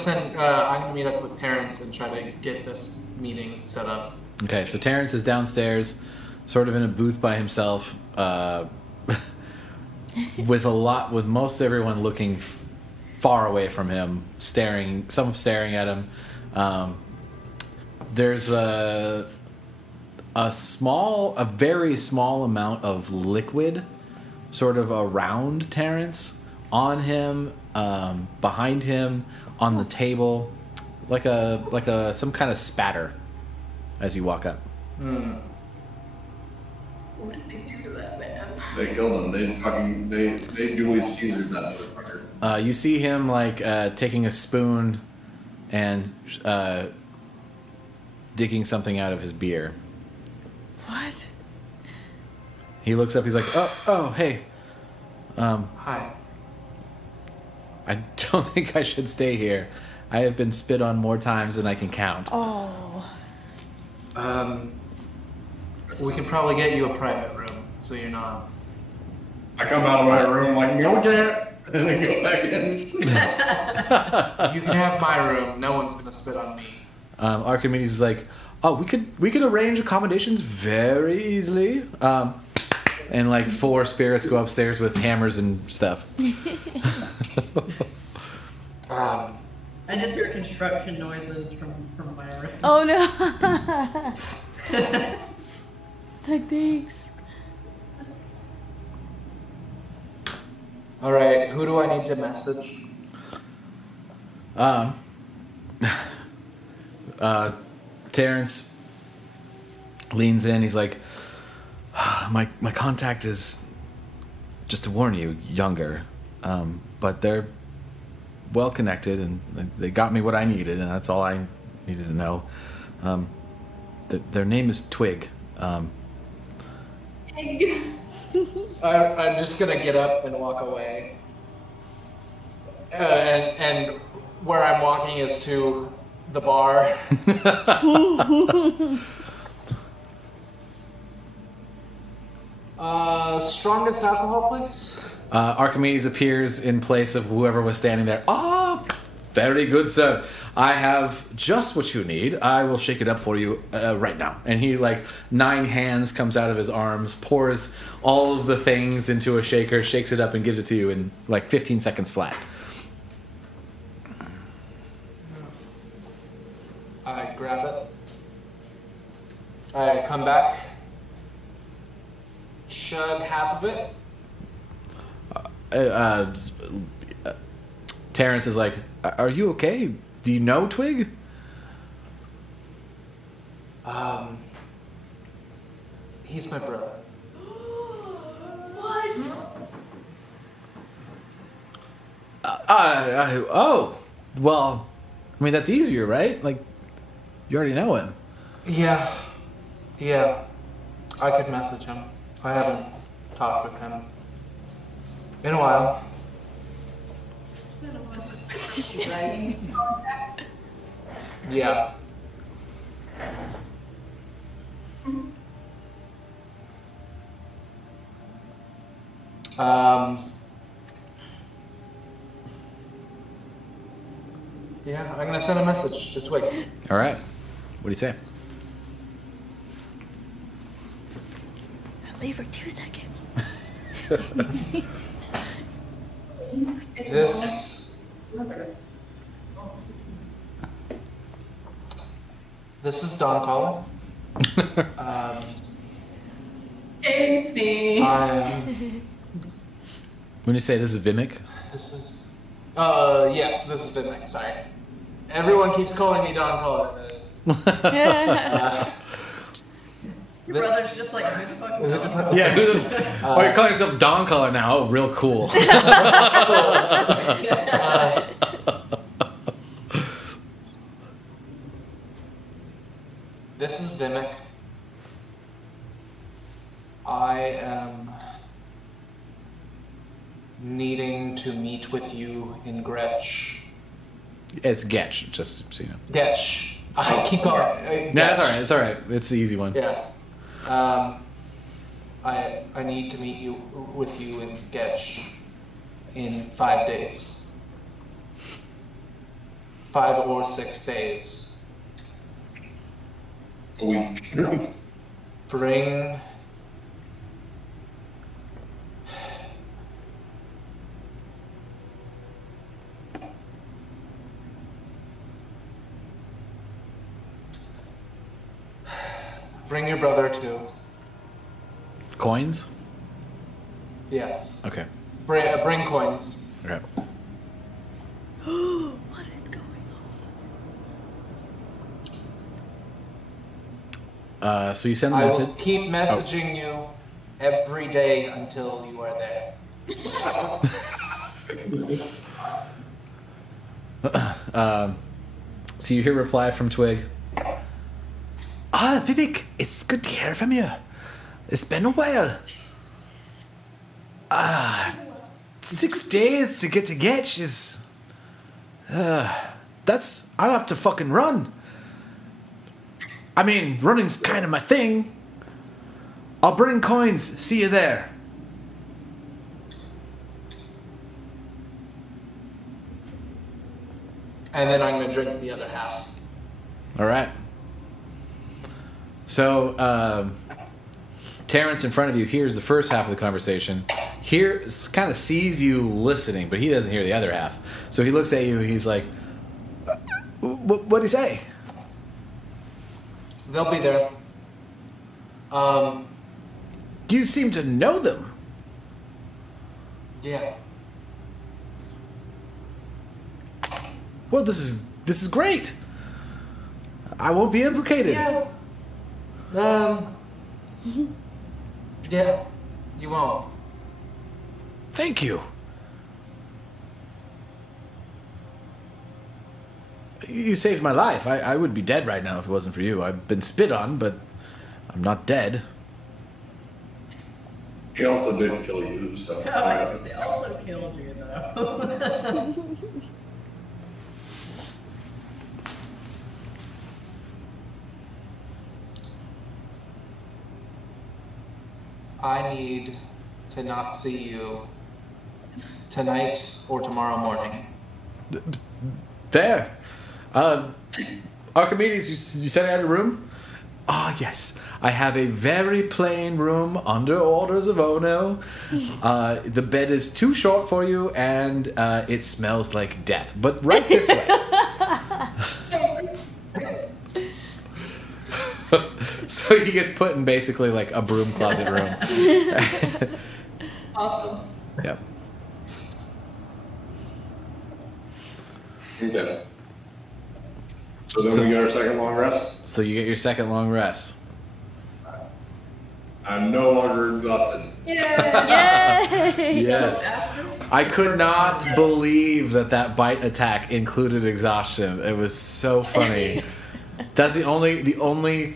meet up with Terrence and try to get this meeting set up. Okay, so Terrence is downstairs, sort of in a booth by himself, with most everyone looking far away from him, some staring at him. There's a very small amount of liquid sort of around Terrence, on him, behind him, on the table, like some kind of spatter as you walk up. What did they do to that man? They killed him. They Julius Caesar that motherfucker. You see him like taking a spoon and digging something out of his beer. What? He looks up. He's like, "Oh, hey. Hi. I don't think I should stay here. I have been spit on more times than I can count." Oh. We can probably get you a private room, so you're not. I come out of my room like, no, we can't. And I go back in. You can have my room. No one's gonna spit on me. Archimedes is like, "Oh, we could arrange accommodations very easily." And like 4 spirits go upstairs with hammers and stuff. I just hear construction noises from my room. Oh no. Thanks. All right. Who do I need to message? Terrence leans in. He's like, my contact is, just to warn you, younger, but they're well connected and they got me what I needed, and that's all I needed to know. Their name is Twig. Egg. I'm just gonna get up and walk away. And where I'm walking is to the bar. Strongest alcohol, please? Archimedes appears in place of whoever was standing there. "Oh, very good, sir. I have just what you need. I will shake it up for you right now." And he, like, 9 hands comes out of his arms, pours all of the things into a shaker, shakes it up, and gives it to you in, like, 15 seconds flat. I grab it. I come back. Chug half of it. Terrence is like, "Are you okay? Do you know Twig?" He's my brother. What? Oh, well, I mean, that's easier, right? Like, you already know him. Yeah. I could message him. I haven't talked with him in a while. Yeah. Yeah, I'm gonna send a message to Twig. All right. What do you say? I'll leave for 2 seconds. This is Don calling. It's me. When you say this is Vimic? This is. Yes, this is Vimic. Sorry. Everyone keeps calling me Don calling. Your brother's just like, who the fuck's Don? Yeah. Oh, you're calling yourself Don Color now. Oh, real cool. This is Vimic. I am needing to meet with you in Gretsch. It's Getch, just so you know. Getch. I keep calling. No, it's all right. It's all right. It's the easy one. Yeah. I need to meet with you in Getch in 5 days. 5 or 6 days. A week. Bring your brother too. Coins? Yes. Okay. Bring coins. Okay. What is going So you send a I message. will keep messaging you every day until you are there. So you hear a reply from Twig. Vivek, it's good to hear from you. It's been a while. 6 days to get to Getch is... I'll have to fucking run. I mean, running's kind of my thing. I'll bring coins. See you there. And then I'm going to drink the other half. All right. So, Terrence in front of you hears the first half of the conversation. Kind of sees you listening, but he doesn't hear the other half. So he looks at you. He's like, "What'd he say?" They'll be there. Do you seem to know them? Yeah. Well, this is great. I won't be implicated. Yeah. Yeah. You won't. Thank you. You saved my life. I would be dead right now if it wasn't for you. I've been spit on, but I'm not dead. He also didn't kill you, so. Oh, I was gonna say, also killed you, though. I need to not see you tonight or tomorrow morning. Fair. Archimedes, you said I had a room? Ah, yes. I have a very plain room under orders of Ono. The bed is too short for you, and it smells like death. But right this way. So he gets put in basically like a broom closet room. Awesome. Yep. Okay. So then we get our second long rest. So you get your second long rest. I'm no longer exhausted. Yay! Yes. I could not believe that bite attack included exhaustion. It was so funny. That's the only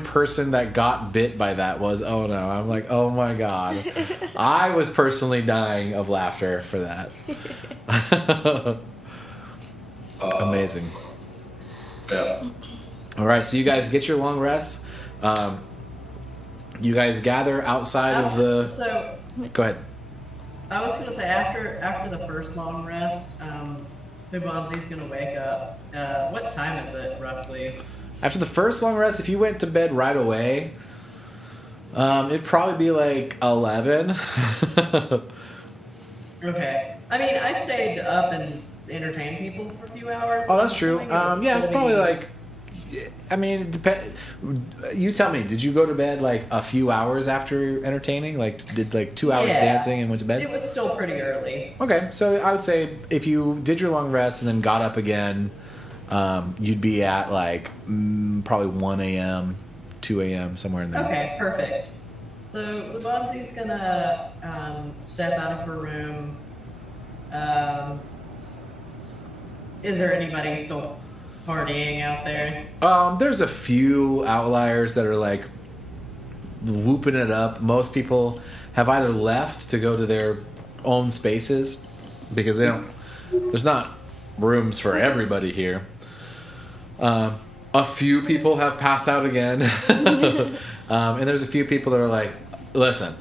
person that got bit by that was Ono. I'm like, oh my god. I was personally dying of laughter for that. Amazing. Yeah. All right, so you guys get your long rest. You guys gather outside of the... So, Go ahead. I was gonna say, after the first long rest, Bubanzi's gonna wake up. What time is it, roughly? After the first long rest, if you went to bed right away, it'd probably be like 11. Okay. I mean, I stayed up and entertained people for a few hours. Oh, that's true. Assuming Yeah, it's gonna probably be- like... I mean, it depend. You tell me. Did you go to bed like a few hours after entertaining? Like, did like 2 hours Yeah. dancing and went to bed? It was still pretty early. Okay, so I would say if you did your long rest and then got up again, you'd be at like probably 1 a.m., 2 a.m., somewhere in there. Okay, perfect. So Bubanzi's gonna step out of her room. Is there anybody still partying out there? There's a few outliers that are like whooping it up. Most people have either left to go to their own spaces because there's not rooms for everybody here. A few people have passed out again. And there's a few people that are like, listen,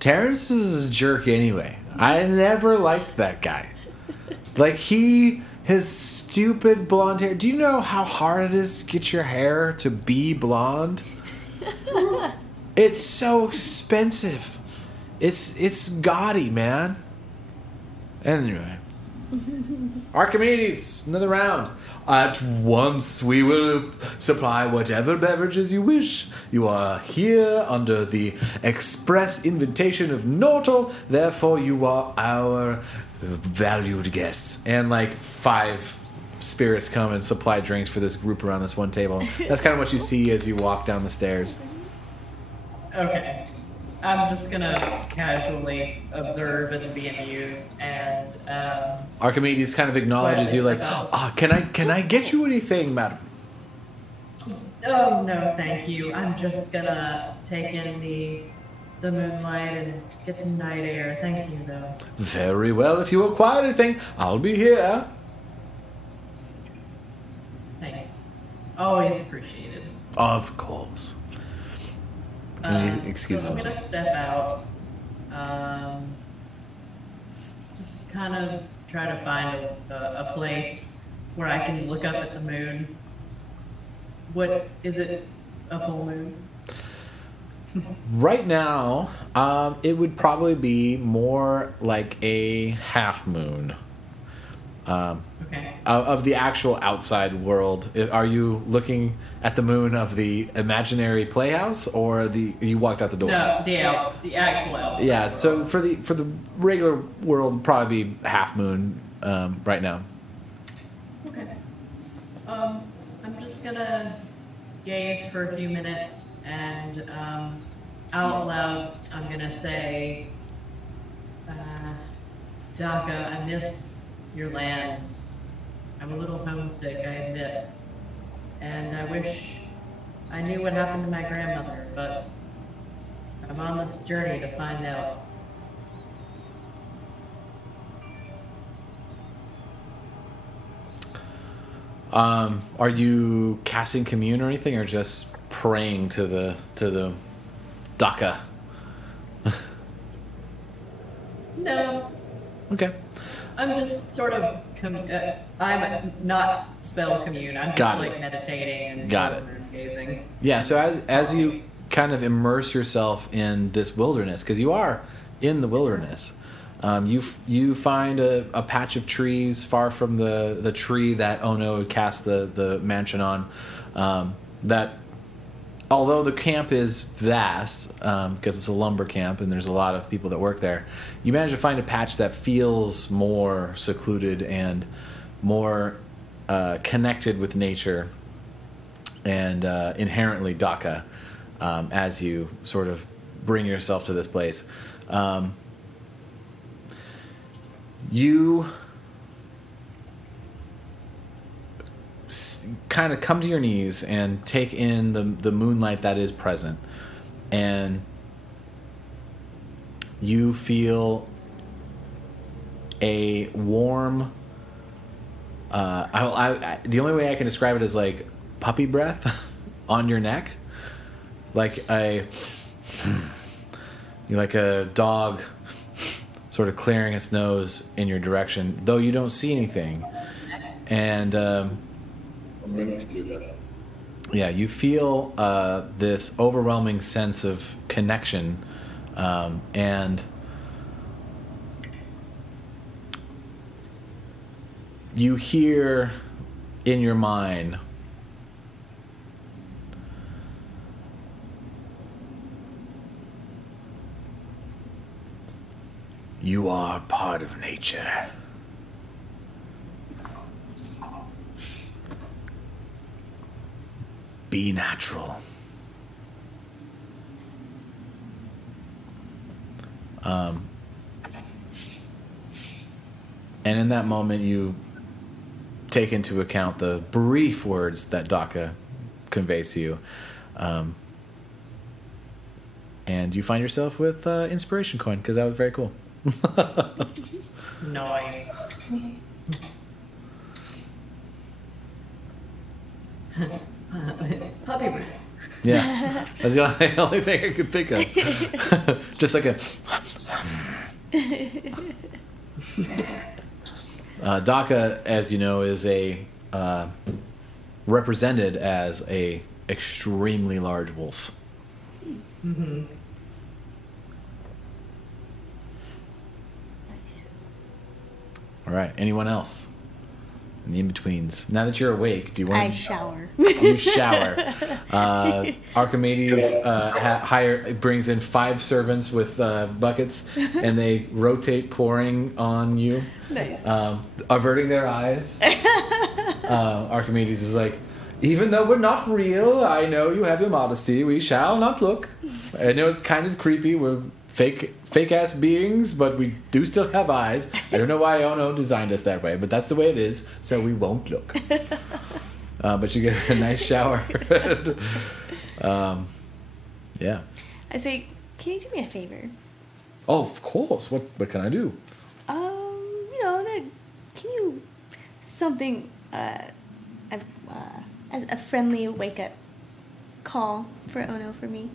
Terrence is a jerk anyway. I never liked that guy. Like, his stupid blonde hair. Do you know how hard it is to get your hair to be blonde? It's so expensive. It's gaudy, man. Anyway. Archimedes, another round. At once we will supply whatever beverages you wish. You are here under the express invitation of Nortal, therefore you are our valued guests. And like 5 spirits come and supply drinks for this group around this one table. That's kind of what you see as you walk down the stairs. Okay. I'm just gonna casually observe and be amused, and Archimedes kind of acknowledges you, like, can I get you anything, madam? oh no, thank you. I'm just gonna take in the moonlight and get some night air. Thank you, though. Very well. If you require anything, I'll be here. Thank you. Always appreciated. Of course. Excuse so I'm me. gonna step out. Just kind of try to find a place where I can look up at the moon. What is it? A full moon? Right now, it would probably be more like a half moon. Okay. Of the actual outside world. Are you looking at the moon of the imaginary playhouse, or you walked out the door? No, the actual outside. Yeah. So for the regular world, it'd probably be half moon right now. Okay. I'm just gonna gaze for a few minutes, and out loud, I'm gonna say, Daka, I miss your lands. I'm a little homesick, I admit. And I wish I knew what happened to my grandmother, but I'm on this journey to find out. Are you casting commune or anything, or just praying to the Daka? No, Okay. I'm just sort of, I'm not spell commune, I'm just Got it. like meditating and Got it. gazing. Yeah. So as you kind of immerse yourself in this wilderness, because you are in the wilderness, you find a patch of trees far from the tree that Ono cast the mansion on. That, although the camp is vast, because it's a lumber camp and there's a lot of people that work there, you manage to find a patch that feels more secluded and more connected with nature and inherently Daka, as you sort of bring yourself to this place. You kind of come to your knees and take in the moonlight that is present, and you feel a warm the only way I can describe it is like puppy breath on your neck, like a dog sort of clearing its nose in your direction, though you don't see anything. And I'm going to do that. yeah, you feel this overwhelming sense of connection, and you hear in your mind, "You are part of nature. Be natural." And in that moment, you take into account the brief words that Daka conveys to you. And you find yourself with inspiration coin, because that was very cool. Nice. Puppy breath. Yeah, that's the only thing I could think of. Just like a... Daka, as you know, is represented as a extremely large wolf. Mm-hmm. All right. Anyone else? In the in-betweens. Now that you're awake, do you want I to... shower. You shower. Archimedes brings in 5 servants with buckets, and they rotate pouring on you. Nice. Averting their eyes. Archimedes is like, Even though we're not real, I know you have your modesty. We shall not look. I know it's kind of creepy. We're fake ass beings, but we do still have eyes. I don't know why Ono designed us that way, but that's the way it is, so we won't look. But you get a nice shower. Yeah. I say, can you do me a favor? Oh, of course. What can I do? You know, can you something as a friendly wake up call for Ono for me?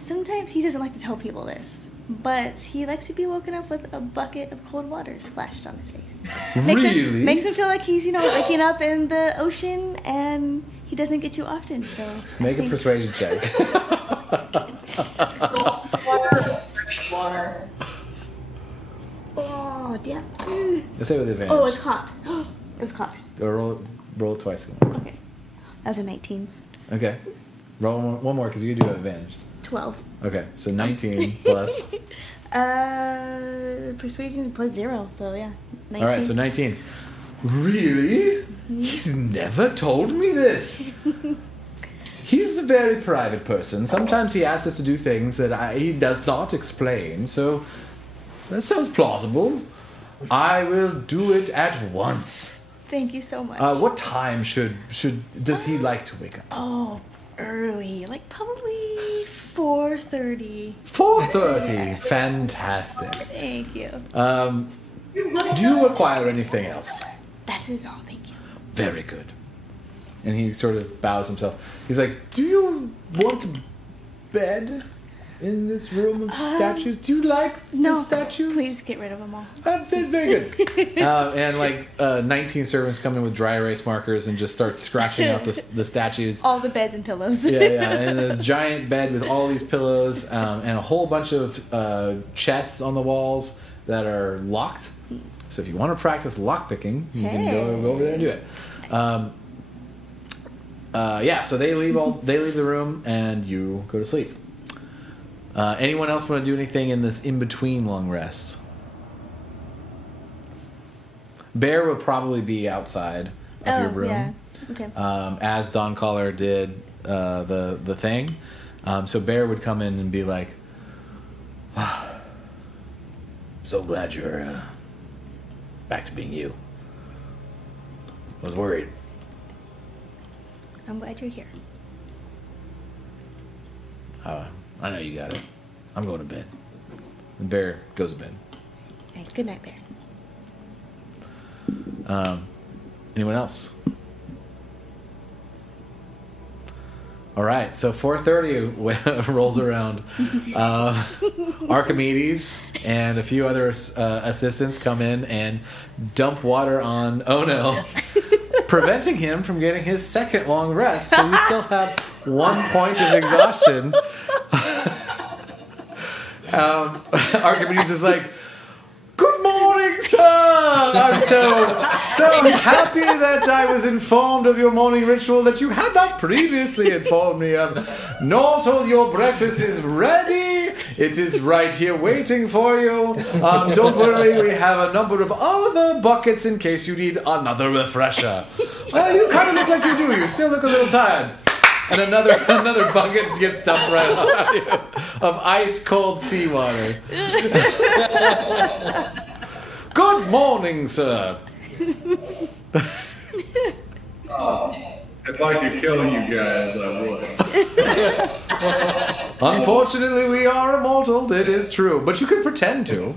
Sometimes he doesn't like to tell people this, but he likes to be woken up with a bucket of cold water splashed on his face. Really? Makes him feel like he's, you know, waking up in the ocean, and he doesn't get to often. So Make a persuasion check. Salt water or fresh water? Oh, damn. Let's say with advantage. Oh, it's hot. It was hot. Or roll twice. Okay. That was a 19. Okay. Roll one more because you do have advantage. 12. Okay, so 19 plus. Persuasion plus 0, so yeah. 19. All right, so 19. Really? He's never told me this. He's a very private person. Sometimes he asks us to do things that he does not explain, so that sounds plausible. I will do it at once. Thank you so much. What time does he like to wake up? Oh, early. Like probably 4:30. 4:30. Fantastic. Thank you. Do you require anything else? That is all, thank you. Very good. And he sort of bows himself. He's like, do you want a bed in this room of statues? Do you like the statues? Please get rid of them all. Very good. And like 19 servants come in with dry erase markers and just start scratching out the statues. All the beds and pillows. Yeah. And a giant bed with all these pillows and a whole bunch of chests on the walls that are locked. So if you want to practice lockpicking, you can go over there and do it. So they leave the room and you go to sleep. Anyone else want to do anything in this in-between long rest? Bear will probably be outside of your room. Yeah. Okay. As Dawn Caller did the thing. So Bear would come in and be like, so glad you're back to being you. I was worried. I'm glad you're here. I know you got it. I'm going to bed. And Bear goes to bed. Okay, good night, Bear. Anyone else? All right, so 4:30 rolls around. Archimedes and a few other assistants come in and dump water on Ono, preventing him from getting his second long rest. So you still have 1 point of exhaustion. Archimedes is like, "Good morning, sir. I'm so happy that I was informed of your morning ritual that you had not previously informed me of. Note all your breakfast is ready. It is right here waiting for you. Don't worry, we have a number of other buckets in case you need another refresher. You kind of look like you do. You still look a little tired." And another bucket gets dumped right on you of ice cold seawater. Good morning, sir. If I could kill you guys, I would. Unfortunately, we are immortal. It is true, but you can pretend to.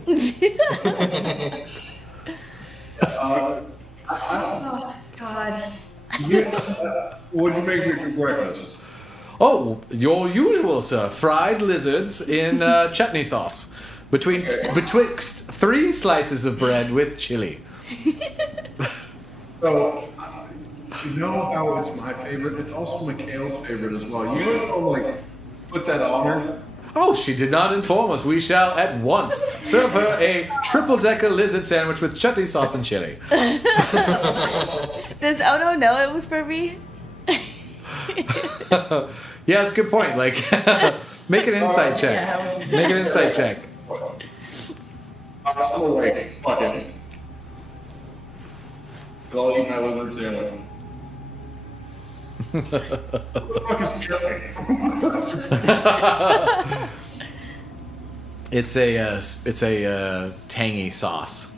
Oh, God. Yes. What'd you make me for breakfast? Oh, your usual, sir. Fried lizards in chutney sauce. Betwixt 3 slices of bread with chili. So, you know how it's my favorite? It's also Mikhail's favorite as well. You want to, put that on her? Oh, she did not inform us. We shall at once serve her a triple-decker lizard sandwich with chutney sauce and chili. Does Ono know it was for me? Yeah, that's a good point. Make an insight check. Make an insight check. I'm awake. Fuck it. I'll eat my lizard sandwich. What the fuck is chutney? It's a tangy sauce.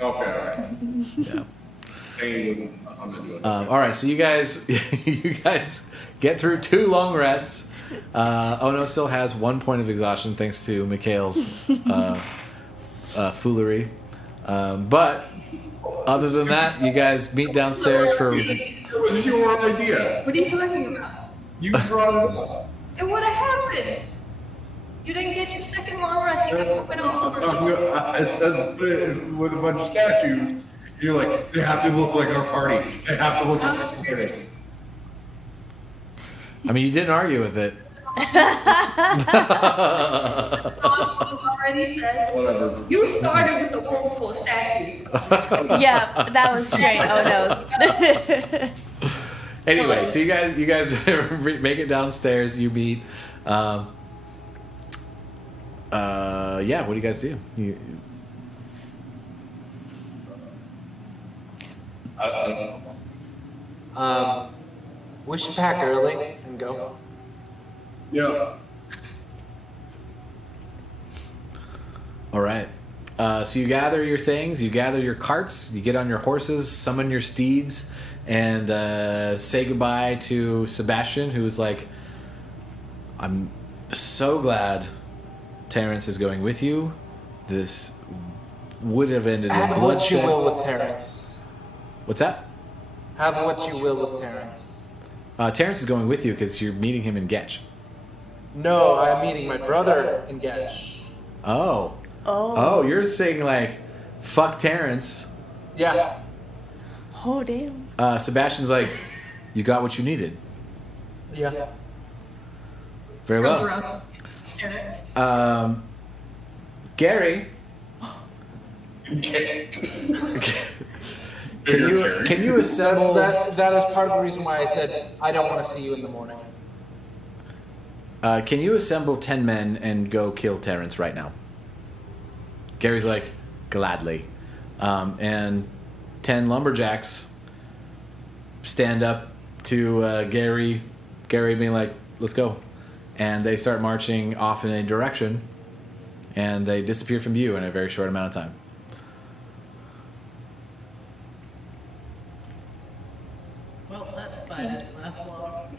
Okay, alright. Yeah. Hey, that's what I'm gonna do it. All right, so you guys get through 2 long rests. Ono still has 1 point of exhaustion thanks to Mikhail's foolery. But other than that, you guys meet downstairs for. It was your idea. What are you talking about? You brought it up. It would have happened. You didn't get your second long rest. You got to open I'm up. talking about, it says with a bunch of statues. You're like, they have to look like our party. They have to look like our community. I mean, you didn't argue with it. Was already said. Whatever. You started with the room full of statues. Yeah, that was straight. Oh no. Anyway, so you guys make it downstairs. You meet. Yeah, what do you guys do? I don't know. We should pack early and go. Yeah. All right. So you gather your things, you gather your carts, you get on your horses, summon your steeds, and say goodbye to Sebastian, who's like, I'm so glad Terrence is going with you. This would have ended in Have what you bloodshed. will with Terrence. What's that? Have what you will with Terrence. Terrence is going with you because you're meeting him in Getch. No, I'm meeting my brother in Getch. Oh. Oh. Oh, you're saying like, fuck Terrence. Yeah. Oh damn. Sebastian's like, you got what you needed. Yeah. Very Goes well. around. Terrence. Gary, can you assemble? That is part of the reason why I said I don't want to see you in the morning. Can you assemble 10 men and go kill Terrence right now? Gary's like, gladly. And 10 lumberjacks stand up to Gary being like, let's go. And they start marching off in a direction, and they disappear from view in a very short amount of time. Well, that's fine. It didn't last long.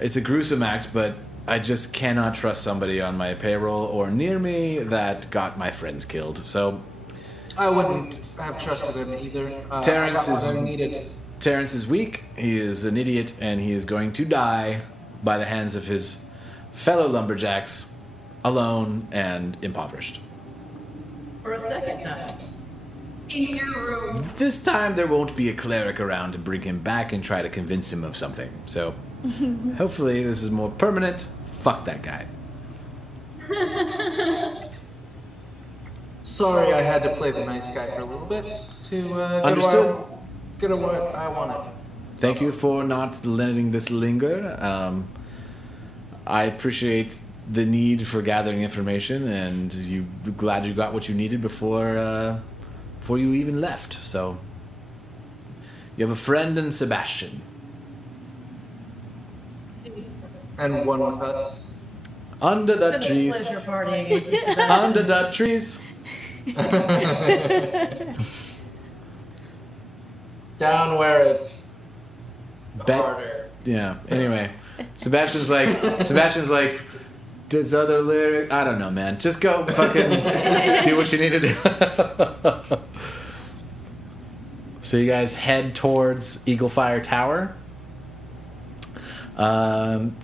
It's a gruesome act, but I just cannot trust somebody on my payroll or near me that got my friends killed. So I wouldn't have trusted him either. Terrence I got what is- I needed. Terrence is weak, he is an idiot, and he is going to die by the hands of his fellow lumberjacks, alone and impoverished. For a second time. In your room. This time there won't be a cleric around to bring him back and try to convince him of something. So hopefully this is more permanent. Fuck that guy. Sorry, I had to play the nice guy for a little bit to Understood. get what I wanted. Thank you for not letting this linger. I appreciate the need for gathering information, and glad you got what you needed before you even left. So you have a friend in Sebastian. And one with us. Under the It's been a trees. pleasure partying with you today. Under the trees. Down where it's Bet. harder. Yeah. Anyway, Sebastian's like, does other lyric? I don't know, man. Just go fucking do what you need to do. So you guys head towards Eaglefire Tower.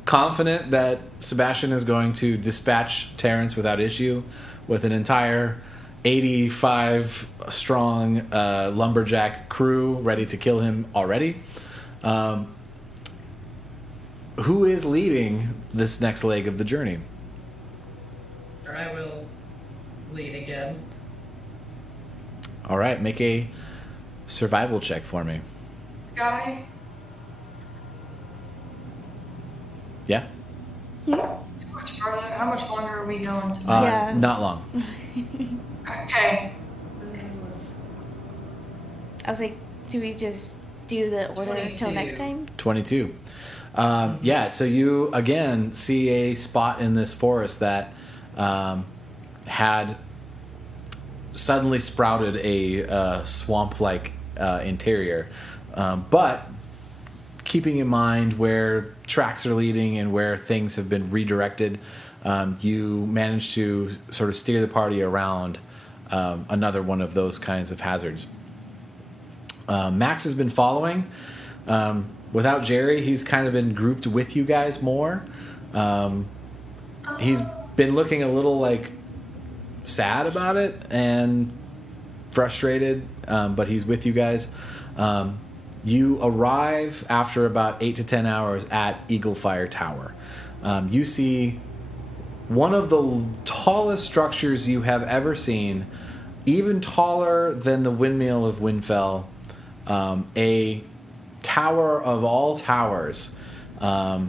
Confident that Sebastian is going to dispatch Terrence without issue with an entire 85 strong lumberjack crew ready to kill him already. Who is leading this next leg of the journey? Or I will lead again. All right, make a survival check for me. Sky. Yeah? How much further? How much longer are we going to? Yeah. Not long. Okay. I was like, do we just do the order until next time? 22. Yeah, so you again see a spot in this forest that had suddenly sprouted a swamp-like interior, but keeping in mind where tracks are leading and where things have been redirected, you manage to sort of steer the party around another one of those kinds of hazards. Max has been following. Without Jerry, he's kind of been grouped with you guys more. He's been looking a little like sad about it and frustrated, but he's with you guys. You arrive after about 8 to 10 hours at Eagle Fire Tower. You see one of the tallest structures you have ever seen, even taller than the windmill of Windfell, a tower of all towers. The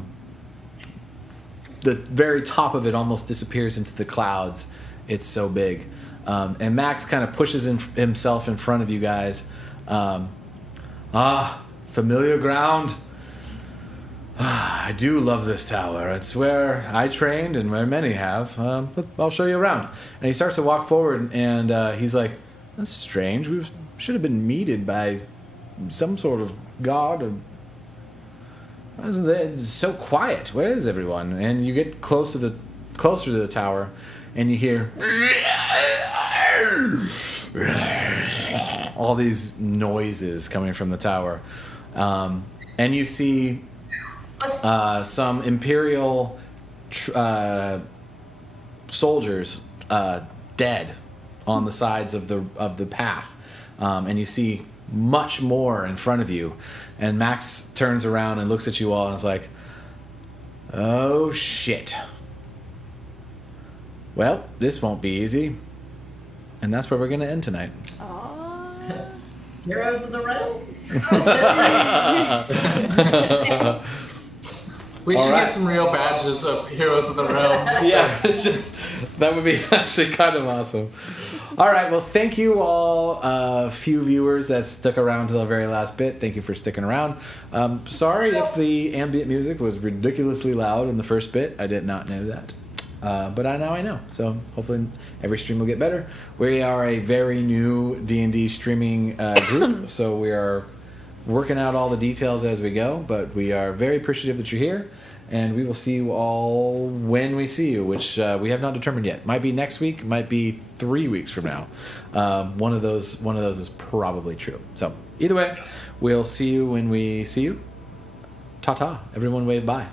very top of it almost disappears into the clouds. It's so big. And Max kind of pushes himself in front of you guys. Familiar ground. I do love this tower. It's where I trained and where many have. I'll show you around. And he starts to walk forward, and he's like, that's strange. We should have been meted by some sort of god. It's so quiet. Where is everyone? And you get closer to the tower, and you hear all these noises coming from the tower, and you see some Imperial soldiers dead on the sides of the path, and you see much more in front of you. And Max turns around and looks at you all and is like, oh shit. Well, this won't be easy. And that's where we're going to end tonight. Heroes of the realm? We should get some real badges of Heroes of the Realm. Yeah, that would be actually kind of awesome. All right, well, thank you all, few viewers that stuck around to the very last bit. Thank you for sticking around. Sorry if the ambient music was ridiculously loud in the first bit. I did not know that. But now I know. So hopefully every stream will get better. We are a very new D&D streaming group, so we are working out all the details as we go. But we are very appreciative that you're here, and we will see you all when we see you, which we have not determined yet. Might be next week, might be 3 weeks from now. One of those is probably true. So either way, we'll see you when we see you. Ta-ta. Everyone wave bye.